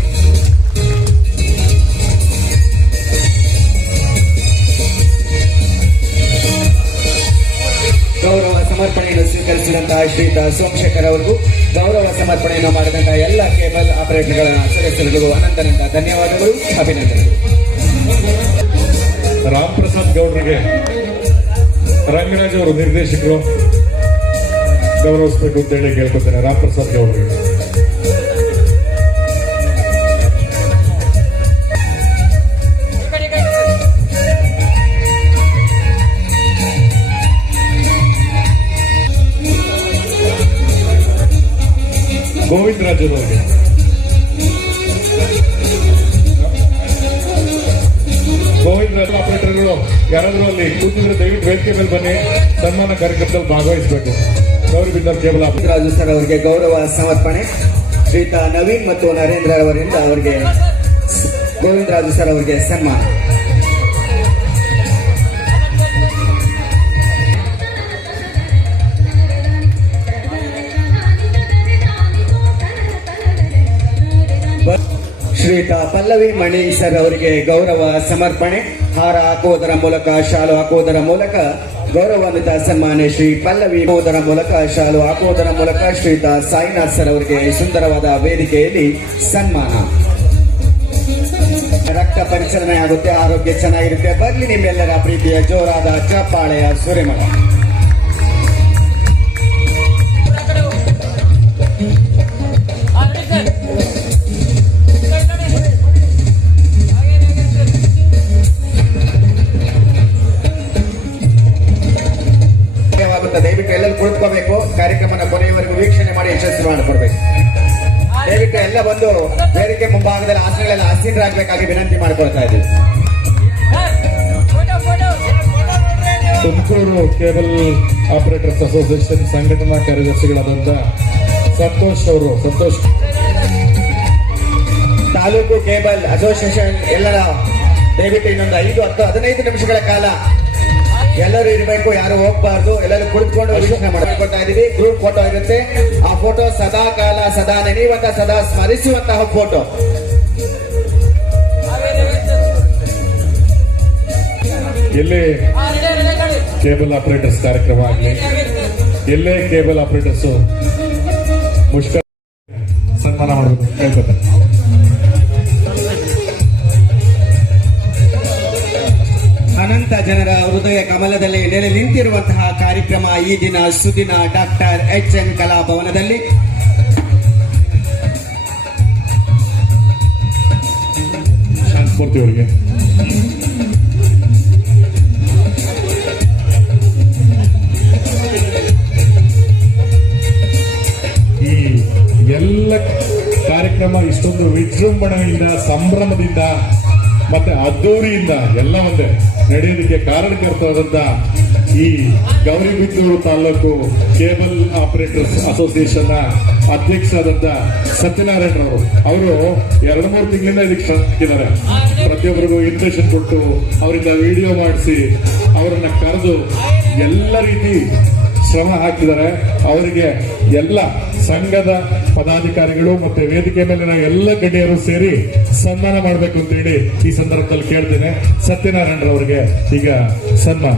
ಗೌರವ ಸಮರ್ಪಣೆಯನ್ನು ಸ್ವೀಕರಿಸಿದಂತಹ ಶ್ರೀಯುತ ಸೋಮಶೇಖರ್ ಅವರಿಗೂ, ಗೌರವ ಸಮರ್ಪಣೆಯನ್ನು ಮಾಡಿದಂತಹ ಎಲ್ಲ ಕೇಬಲ್ ಆಪರೇಟರ್ಗಳ ಸದಸ್ಯರಿಗೂ ಅನಂತ ಧನ್ಯವಾದಗಳು, ಅಭಿನಂದನೆಗಳು. ರಾಮ್ ಪ್ರಸಾದ್ ಗೌಡ್ರಿಗೆ ರಂಗರಾಜ್ ಅವರು ನಿರ್ದೇಶಕರು ಗೌರವಿಸಬೇಕು ಅಂತ ಹೇಳಿ ಕೇಳ್ಕೊತೇನೆ. ರಾಮ್ ಪ್ರಸಾದ್ ಗೌಡ್ರಿಗೆ ಗೋವಿಂದ ರಾಜರವರಿಗೆ, ಗೋವಿಂದ ರಾಜ ಆಪರೇಟರ್ಗಳು ಯಾರಾದ್ರೂ ಅಲ್ಲಿ ಕೂತಿದ್ರೆ ದಯವಿಟ್ಟು ವೇದಿಕೆ ಮೇಲೆ ಬನ್ನಿ, ಸನ್ಮಾನ ಕಾರ್ಯಕ್ರಮದಲ್ಲಿ ಭಾಗವಹಿಸಬೇಕು. Gauribidanur cable operator Raju sir ಅವರಿಗೆ ಗೌರವ ಸಮರ್ಪಣೆ. ಶ್ರೀಯುತ ನವೀನ್ ಮತ್ತು ನರೇಂದ್ರ ಅವರಿಂದ ಅವರಿಗೆ ಗೋವಿಂದ ರಾಜು ಸರ್ ಅವರಿಗೆ ಸನ್ಮಾನ. ಶ್ರೀಯುತ ಪಲ್ಲವಿ ಮಣಿ ಸರ್ ಅವರಿಗೆ ಗೌರವ ಸಮರ್ಪಣೆ. ಹಾರ ಹಾಕುವುದರ ಮೂಲಕ, ಶಾಲು ಹಾಕುವುದರ ಮೂಲಕ ಗೌರವಾನ್ವಿತ ಸನ್ಮಾನ್ಯ ಶ್ರೀ ಪಲ್ಲವಿ ಹಾಕುವುದರ ಮೂಲಕ, ಶಾಲು ಹಾಕುವುದರ ಮೂಲಕ ಶ್ರೀಯುತ ಸಾಯಿನಾಥ್ ಸರ್ ಅವರಿಗೆ ಸುಂದರವಾದ ವೇದಿಕೆಯಲ್ಲಿ ಸನ್ಮಾನ. ರಕ್ತ ಪರಿಚಲನೆ ಆಗುತ್ತೆ, ಆರೋಗ್ಯ ಚೆನ್ನಾಗಿರುತ್ತೆ. ಬರ್ಲಿ ನಿಮ್ಮೆಲ್ಲರ ಪ್ರೀತಿಯ ಜೋರಾದ ಚಪ್ಪಾಳೆಯ ಸುರಿಮಳ. ದಯವಿಟ್ಟು ಎಲ್ಲರೂ ಕುಳಿತುಕೋಬೇಕು. ಕಾರ್ಯಕ್ರಮನ ಕೊನೆಯವರೆಗೂ ವೀಕ್ಷಣೆ ಮಾಡಿ ಯಶಸ್ವಿ ಮಾಡಿಕೊಡ್ಬೇಕು. ದಯವಿಟ್ಟು ಎಲ್ಲ ಬಂದು ವೇದಿಕೆ ಮುಂಭಾಗದಲ್ಲಿ ಆಸನಗಳೆಲ್ಲ ಆಸೀನರಾಗಬೇಕಾಗಿ ವಿನಂತಿ ಮಾಡಿಕೊಳ್ತಾ ಇದ್ದೀವಿ. ತುಮಕೂರು ಕೇಬಲ್ ಆಪರೇಟರ್ಸ್ ಅಸೋಸಿಯೇಷನ್ ಸಂಘಟನಾ ಕಾರ್ಯದರ್ಶಿಗಳಾದಂಥ ಸಂತೋಷ್ ತಾಲೂಕು ಕೇಬಲ್ ಅಸೋಸಿಯೇಷನ್ ಎಲ್ಲರ ದಯವಿಟ್ಟು ಇನ್ನೊಂದು 5-10-15 ನಿಮಿಷಗಳ ಕಾಲ ಎಲ್ಲರೂ ಇರಬೇಕು, ಯಾರು ಹೋಗ್ಬಾರ್ದು, ಎಲ್ಲರೂ ಕುಳಿತುಕೊಂಡು ವೀಕ್ಷಣೆ ಮಾಡ್ಕೊಳ್ತಾ ಇದೀವಿ. ಗ್ರೂಪ್ ಫೋಟೋ ಇರುತ್ತೆ. ಆ ಫೋಟೋ ಸದಾ ಕಾಲ ಸದಾ ನೆನೆಯುವಂತ ಸದಾ ಸ್ಮರಿಸುವಂತಹ ಫೋಟೋ. ಎಲ್ಲೇ ಕೇಬಲ್ ಆಪರೇಟರ್ಸ್ ಕಾರ್ಯಕ್ರಮ ಆಗಲಿ, ಎಲ್ಲೇ ಕೇಬಲ್ ಆಪರೇಟರ್ಸ್ ಮುಷ್ಕರ ಸನ್ಮಾನ ಮಾಡಬೇಕು ಹೇಳ್ತಾರೆ. ಅನಂತ ಜನರ ಹೃದಯ ಕಮಲದಲ್ಲಿ ನೆಲೆ ನಿಂತಿರುವಂತಹ ಕಾರ್ಯಕ್ರಮ ಈ ದಿನ ಸುದಿನ ಡಾಕ್ಟರ್ HN ಕಲಾಭವನದಲ್ಲಿ ಶಾಂತಮೂರ್ತಿ ಅವರಿಗೆ ಈ ಎಲ್ಲ ಕಾರ್ಯಕ್ರಮ ಇಷ್ಟೊಂದು ವಿಜೃಂಭಣೆಯಿಂದ ಸಂಭ್ರಮದಿಂದ ಮತ್ತೆ ಅದ್ದೂರಿಯಿಂದ ಎಲ್ಲ ಒಂದೇ ನಡೆಯೋದಕ್ಕೆ ಕಾರಣಕರ್ತವಾದಂತ ಈ Gauribidanur taluk cable operators association ಅಧ್ಯಕ್ಷರಾದಂತ ಸತ್ಯನಾರಾಯಣ ಅವರು 2-3 ತಿಂಗಳಿಂದ ಇದಕ್ಕೆ ಹಾಕಿದ್ದಾರೆ. ಪ್ರತಿಯೊಬ್ಬರಿಗೂ ಇನ್ವಿಟೇಷನ್ ಕೊಟ್ಟು ಅವರಿಂದ ವಿಡಿಯೋ ಮಾಡಿಸಿ ಅವರನ್ನ ಕರೆದು ಎಲ್ಲ ರೀತಿ ಶ್ರಮ ಹಾಕಿದ್ದಾರೆ. ಅವರಿಗೆ ಎಲ್ಲ ಸಂಘದ ಪದಾಧಿಕಾರಿಗಳು ಮತ್ತೆ ವೇದಿಕೆ ಮೇಲಿನ ಎಲ್ಲ ಗಣ್ಯರು ಸೇರಿ ಸನ್ಮಾನ ಮಾಡಬೇಕು ಅಂತ ಹೇಳಿ ಈ ಸಂದರ್ಭದಲ್ಲಿ ಕೇಳ್ತೇನೆ. ಸತ್ಯನಾರಾಯಣ ಅವರಿಗೆ ಈಗ ಸನ್ಮಾನ.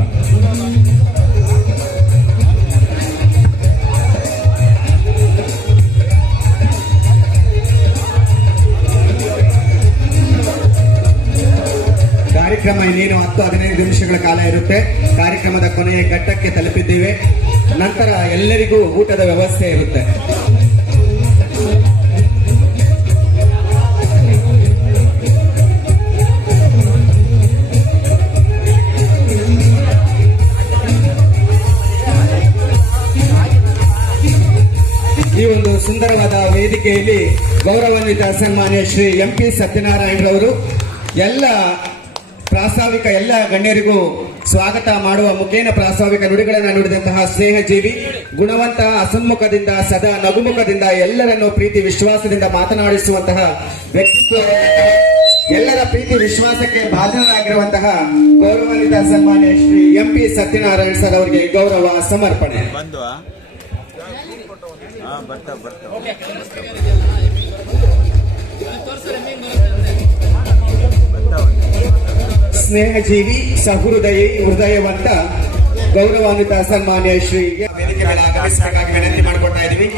ಕಾರ್ಯಕ್ರಮ ಇನ್ನೇನು 10-15 ನಿಮಿಷಗಳ ಕಾಲ ಇರುತ್ತೆ. ಕಾರ್ಯಕ್ರಮದ ಕೊನೆಯ ಘಟ್ಟಕ್ಕೆ ತಲುಪಿದ್ದೇವೆ. ನಂತರ ಎಲ್ಲರಿಗೂ ಊಟದ ವ್ಯವಸ್ಥೆ ಇರುತ್ತೆ. ಈ ಒಂದು ಸುಂದರವಾದ ವೇದಿಕೆಯಲ್ಲಿ ಗೌರವಾನ್ವಿತ ಸನ್ಮಾನ್ಯ ಶ್ರೀ MP ಸತ್ಯನಾರಾಯಣರವರು ಎಲ್ಲ ಪ್ರಾಸ್ತಾವಿಕ ಎಲ್ಲ ಗಣ್ಯರಿಗೂ ಸ್ವಾಗತ ಮಾಡುವ ಮುಖೇನ ಪ್ರಾಸ್ತಾವಿಕ ನುಡಿಗಳನ್ನು ನುಡಿದಂತಹ ಸ್ನೇಹಜೀವಿ, ಗುಣವಂತ, ಅಸನ್ಮುಖದಿಂದ ಸದಾ ನಗುಮುಖದಿಂದ ಎಲ್ಲರನ್ನು ಪ್ರೀತಿ ವಿಶ್ವಾಸದಿಂದ ಮಾತನಾಡಿಸುವಂತಹ ವ್ಯಕ್ತಿತ್ವ, ಎಲ್ಲರ ಪ್ರೀತಿ ವಿಶ್ವಾಸಕ್ಕೆ ಭಾಜನರಾಗಿರುವಂತಹ ಗೌರವಾನ್ವಿತ ಸನ್ಮಾನ್ಯ ಶ್ರೀ MP ಸತ್ಯನಾರಾಯಣ ಸರ್ ಅವರಿಗೆ ಗೌರವ ಸಮರ್ಪಣೆ. ಸ್ನೇಹಜೀವಿ, ಸಹೃದಯಿ, ಹೃದಯವಂತ ಗೌರವಾನ್ವಿತ ಸನ್ಮಾನ್ಯ ಶ್ರೀ ವೇದಿಕೆ ಮೇಲೆ ಆಗಮಿಸಬೇಕಾಗಿ ವಿನಂತಿ ಮಾಡಿಕೊಳ್ತಾ ಇದ್ದೀವಿ.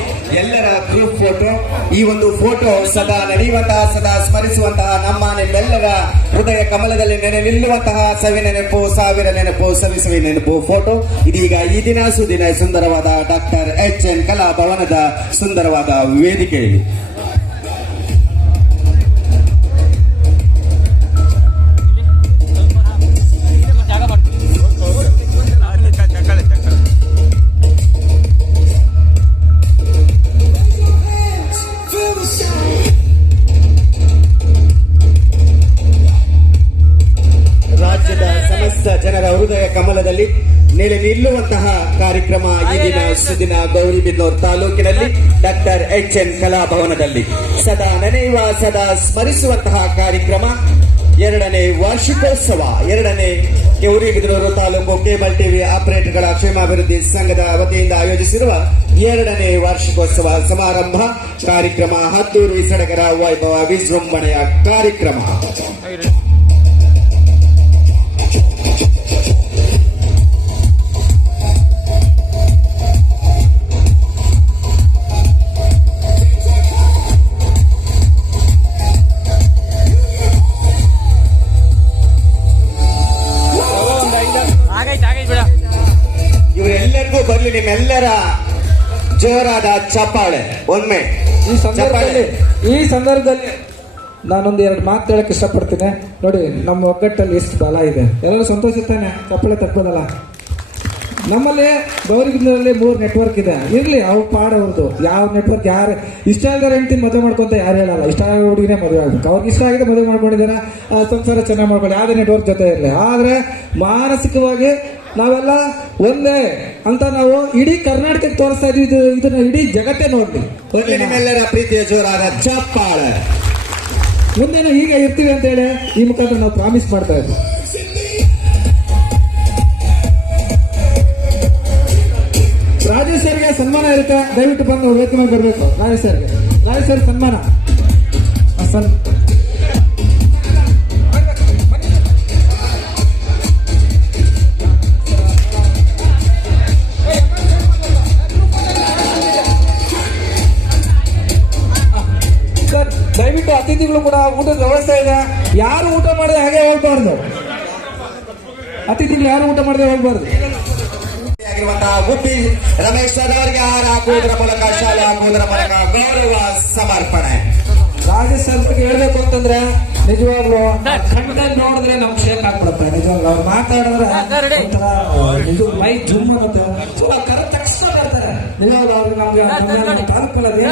ಎಲ್ಲರ ಗ್ರೂಪ್ ಫೋಟೋ. ಈ ಒಂದು ಫೋಟೋ ಸದಾ ನಡೆಯುವಂತಹ, ಸದಾ ಸ್ಮರಿಸುವಂತಹ, ನಮ್ಮ ನಿಮ್ಮೆಲ್ಲರ ಹೃದಯ ಕಮಲದಲ್ಲಿ ನೆನೆ ನಿಲ್ಲುವಂತಹ ಸವಿ ನೆನಪು, ಸಾವಿರ ನೆನಪು, ಸವಿ ನೆನಪು ಫೋಟೋ. ಇದೀಗ ಈ ದಿನ ಸುದಿನ ಸುಂದರವಾದ ಡಾಕ್ಟರ್ HN ಕಲಾಭವನದ ಸುಂದರವಾದ ವೇದಿಕೆಯಲ್ಲಿ ರಾಜ್ಯದ ಸಮಸ್ತ ಜನರ ಹೃದಯ ಕಮಲದಲ್ಲಿ ನೆಲೆ ನಿಲ್ಲುವಂತಹ ಕಾರ್ಯಕ್ರಮ ಈ ದಿನ ಸುದಿನ ಗೌರಿಬಿದನೂರು ತಾಲೂಕಿನಲ್ಲಿ ಡಾಕ್ಟರ್ HN ಕಲಾಭವನದಲ್ಲಿ ಸದಾ ನೆನೆಯುವ, ಸದಾ ಸ್ಮರಿಸುವಂತಹ ಕಾರ್ಯಕ್ರಮ. 2ನೇ ವಾರ್ಷಿಕೋತ್ಸವ, 2ನೇ ಗೌರಿಬಿದನೂರು ತಾಲೂಕು ಕೇಬಲ್ ಟಿವಿ ಆಪರೇಟರ್ಗಳ ಕ್ಷೇಮಾಭಿವೃದ್ಧಿ ಸಂಘದ ವತಿಯಿಂದ ಆಯೋಜಿಸಿರುವ 2ನೇ ವಾರ್ಷಿಕೋತ್ಸವ ಸಮಾರಂಭ ಕಾರ್ಯಕ್ರಮ. ಹತ್ತೂರು ಸಡಗರ ವೈಭವ ವಿಜೃಂಭಣೆಯ ಕಾರ್ಯಕ್ರಮ. ಇವರೆಲ್ಲರಿಗೂ ಬರ್ಲಿ ನಿಮ್ಮೆಲ್ಲರ ಜೋರಾದ ಚಪ್ಪಾಳೆ ಒಮ್ಮೆ. ಈ ಸಂದರ್ಭದಲ್ಲಿ ನಾನೊಂದು 2 ಮಾತು ಹೇಳಕ್ ಇಷ್ಟಪಡ್ತೀನಿ. ನೋಡಿ, ನಮ್ಮ ಒಗ್ಗಟ್ಟಲ್ಲಿ ಎಷ್ಟು ಬಲ ಇದೆ. ಎಲ್ಲರೂ ಸಂತೋಷಿಸ್ತಾನೆ, ಚಪ್ಪಾಳೆ ತಪ್ಪದಲ್ಲ. ನಮ್ಮಲ್ಲಿ ಗೌರಿಬಿದನೂರಲ್ಲಿ 3 ನೆಟ್ವರ್ಕ್ ಇದೆ. ಇರ್ಲಿ, ಅವು ಪಾಡವ್ರದ್ದು. ಯಾವ ನೆಟ್ವರ್ಕ್ ಯಾರು ಇಷ್ಟ ಆಗಿದಾರ ಹೆಂಡ್ತಿನ ಮದುವೆ ಮಾಡ್ಕೊಂತ ಯಾರು ಹೇಳಲ್ಲ. ಇಷ್ಟ ಆಗೋ ಹುಡುಗಿನೇ ಮದುವೆ ಆಗ್ಬೇಕು. ಅವ್ರಿಗೆ ಇಷ್ಟ ಆಗಿದೆ ಮದುವೆ ಮಾಡ್ಕೊಂಡಿದ್ದಾರೆ, ಸಂಸಾರ ಚೆನ್ನಾಗಿ ಮಾಡ್ಕೊಳ್ಳಿ, ಯಾವುದೇ ನೆಟ್ವರ್ಕ್ ಜೊತೆ ಇರಲಿ. ಆದ್ರೆ ಮಾನಸಿಕವಾಗಿ ನಾವೆಲ್ಲ ಒಂದೇ ಅಂತ ನಾವು ಇಡೀ ಕರ್ನಾಟಕಕ್ಕೆ ತೋರಿಸ್ತಾ ಇದೀವಿ. ಇದನ್ನ ಇಡೀ ಜಗತ್ತೇ ನೋಡ್ಲಿ. ನಿಮ್ಮೆಲ್ಲರ ಪ್ರೀತಿಯ ಜೋರಾದ ಚಪ್ಪಾಳೆ. ಮುಂದೆ ನಾವು ಹೀಗೆ ಇರ್ತೀವಿ ಅಂತ ಹೇಳಿ ಈ ಮುಖಾಂತರ ನಾವು ಪ್ರಾಮಿಸ್ ಮಾಡ್ತಾ ಇದ್ವಿ. ರಾಜೇಶ್ ಸರ್ಗೆ ಸನ್ಮಾನ ಇರುತ್ತೆ, ದಯವಿಟ್ಟು ಬಂದು ವೇದಿಕೆ ಮೇಲೆ ಬರಬೇಕು. ರಾಜೇಶ್ ಸರ್ ಸನ್ಮಾನ. ಸರ್ ದಯವಿಟ್ಟು ಅತಿಥಿಗಳು ಕೂಡ ಊಟದ ವ್ಯವಸ್ಥೆ ಇದೆ. ಯಾರು ಊಟ ಮಾಡದೆ ಹಾಗೆ ಹೋಗ್ಬಾರ್ದು. ಅತಿಥಿಗಳು ಯಾರು ಊಟ ಮಾಡದೆ ಹೋಗ್ಬಾರ್ದು. ಗುಬ್ಬಿ ರಮೇಶ್ ಸರ್ ಅವರಿಗೆ ಹಾರ ಹಾಕುವುದರ ಮೂಲಕ ಶಾಲೆ ಹಾಕುವುದರ ಮೂಲಕ ಗೌರವ ಸಮರ್ಪಣೆ. ರಾಜೇಶ್ ಸರ್ ಬಗ್ಗೆ ಹೇಳ್ಬೇಕು ಅಂತಂದ್ರೆ ನಿಜವಾಗ್ಲು ಕಣ್ಣಲ್ಲಿ ನೋಡಿದ್ರೆ ನಮ್ಗೆ ಶೇಕ್ ಆಗ್ಬಿಡುತ್ತೆ. ನಿಜವಾಗ್ಲು ಅವ್ರು ಮಾತಾಡಿದ್ರೆ ನಿಜ ಮೈ ಜುಮ್ ಅನ್ನುತ್ತೆ. ತಕ್ಷಣ ಬರ್ತಾರೆ. ನಿಜವಾಗ್ಲು ಅವ್ರಿಗೆ ನಮ್ಗೆ ತಾಲೂಕಲ್ಲಿ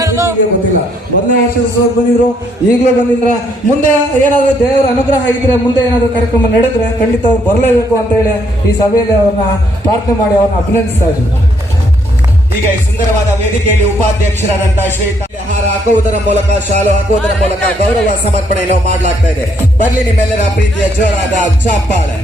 ಗೊತ್ತಿಲ್ಲ. ಮೊದಲನೇ ವರ್ಷ ಬಂದಿದ್ರು, ಈಗಲೂ ಬಂದಿದ್ರ. ಮುಂದೆ ಏನಾದ್ರು ದೇವರ ಅನುಗ್ರಹ ಇದ್ರೆ ಮುಂದೆ ಏನಾದ್ರು ಕಾರ್ಯಕ್ರಮ ನಡೆದ್ರೆ ಖಂಡಿತ ಅವ್ರು ಬರಲೇಬೇಕು ಅಂತ ಹೇಳಿ ಈ ಸಭೆಯಲ್ಲಿ ಅವ್ರನ್ನ ಪ್ರಾರ್ಥನೆ ಮಾಡಿ ಅವ್ರನ್ನ ಅಭಿನಂದಿಸ್ತಾ ಇದ್ರು. ಈಗ ಈ ಸುಂದರವಾದ ವೇದಿಕೆಯಲ್ಲಿ ಉಪಾಧ್ಯಕ್ಷರಾದಂತಹ ಶ್ರೀ ಹಾರ ಹಾಕುವುದರ ಮೂಲಕ ಶಾಲು ಹಾಕುವುದರ ಮೂಲಕ ಗೌರವ ಸಮರ್ಪಣೆಯನ್ನು ಮಾಡಲಾಗ್ತಾ ಇದೆ. ಬರ್ಲಿ ನಿಮ್ಮೆಲ್ಲರ ಪ್ರೀತಿಯ ಜೋರಾದ ಚಪ್ಪಾಳೆ.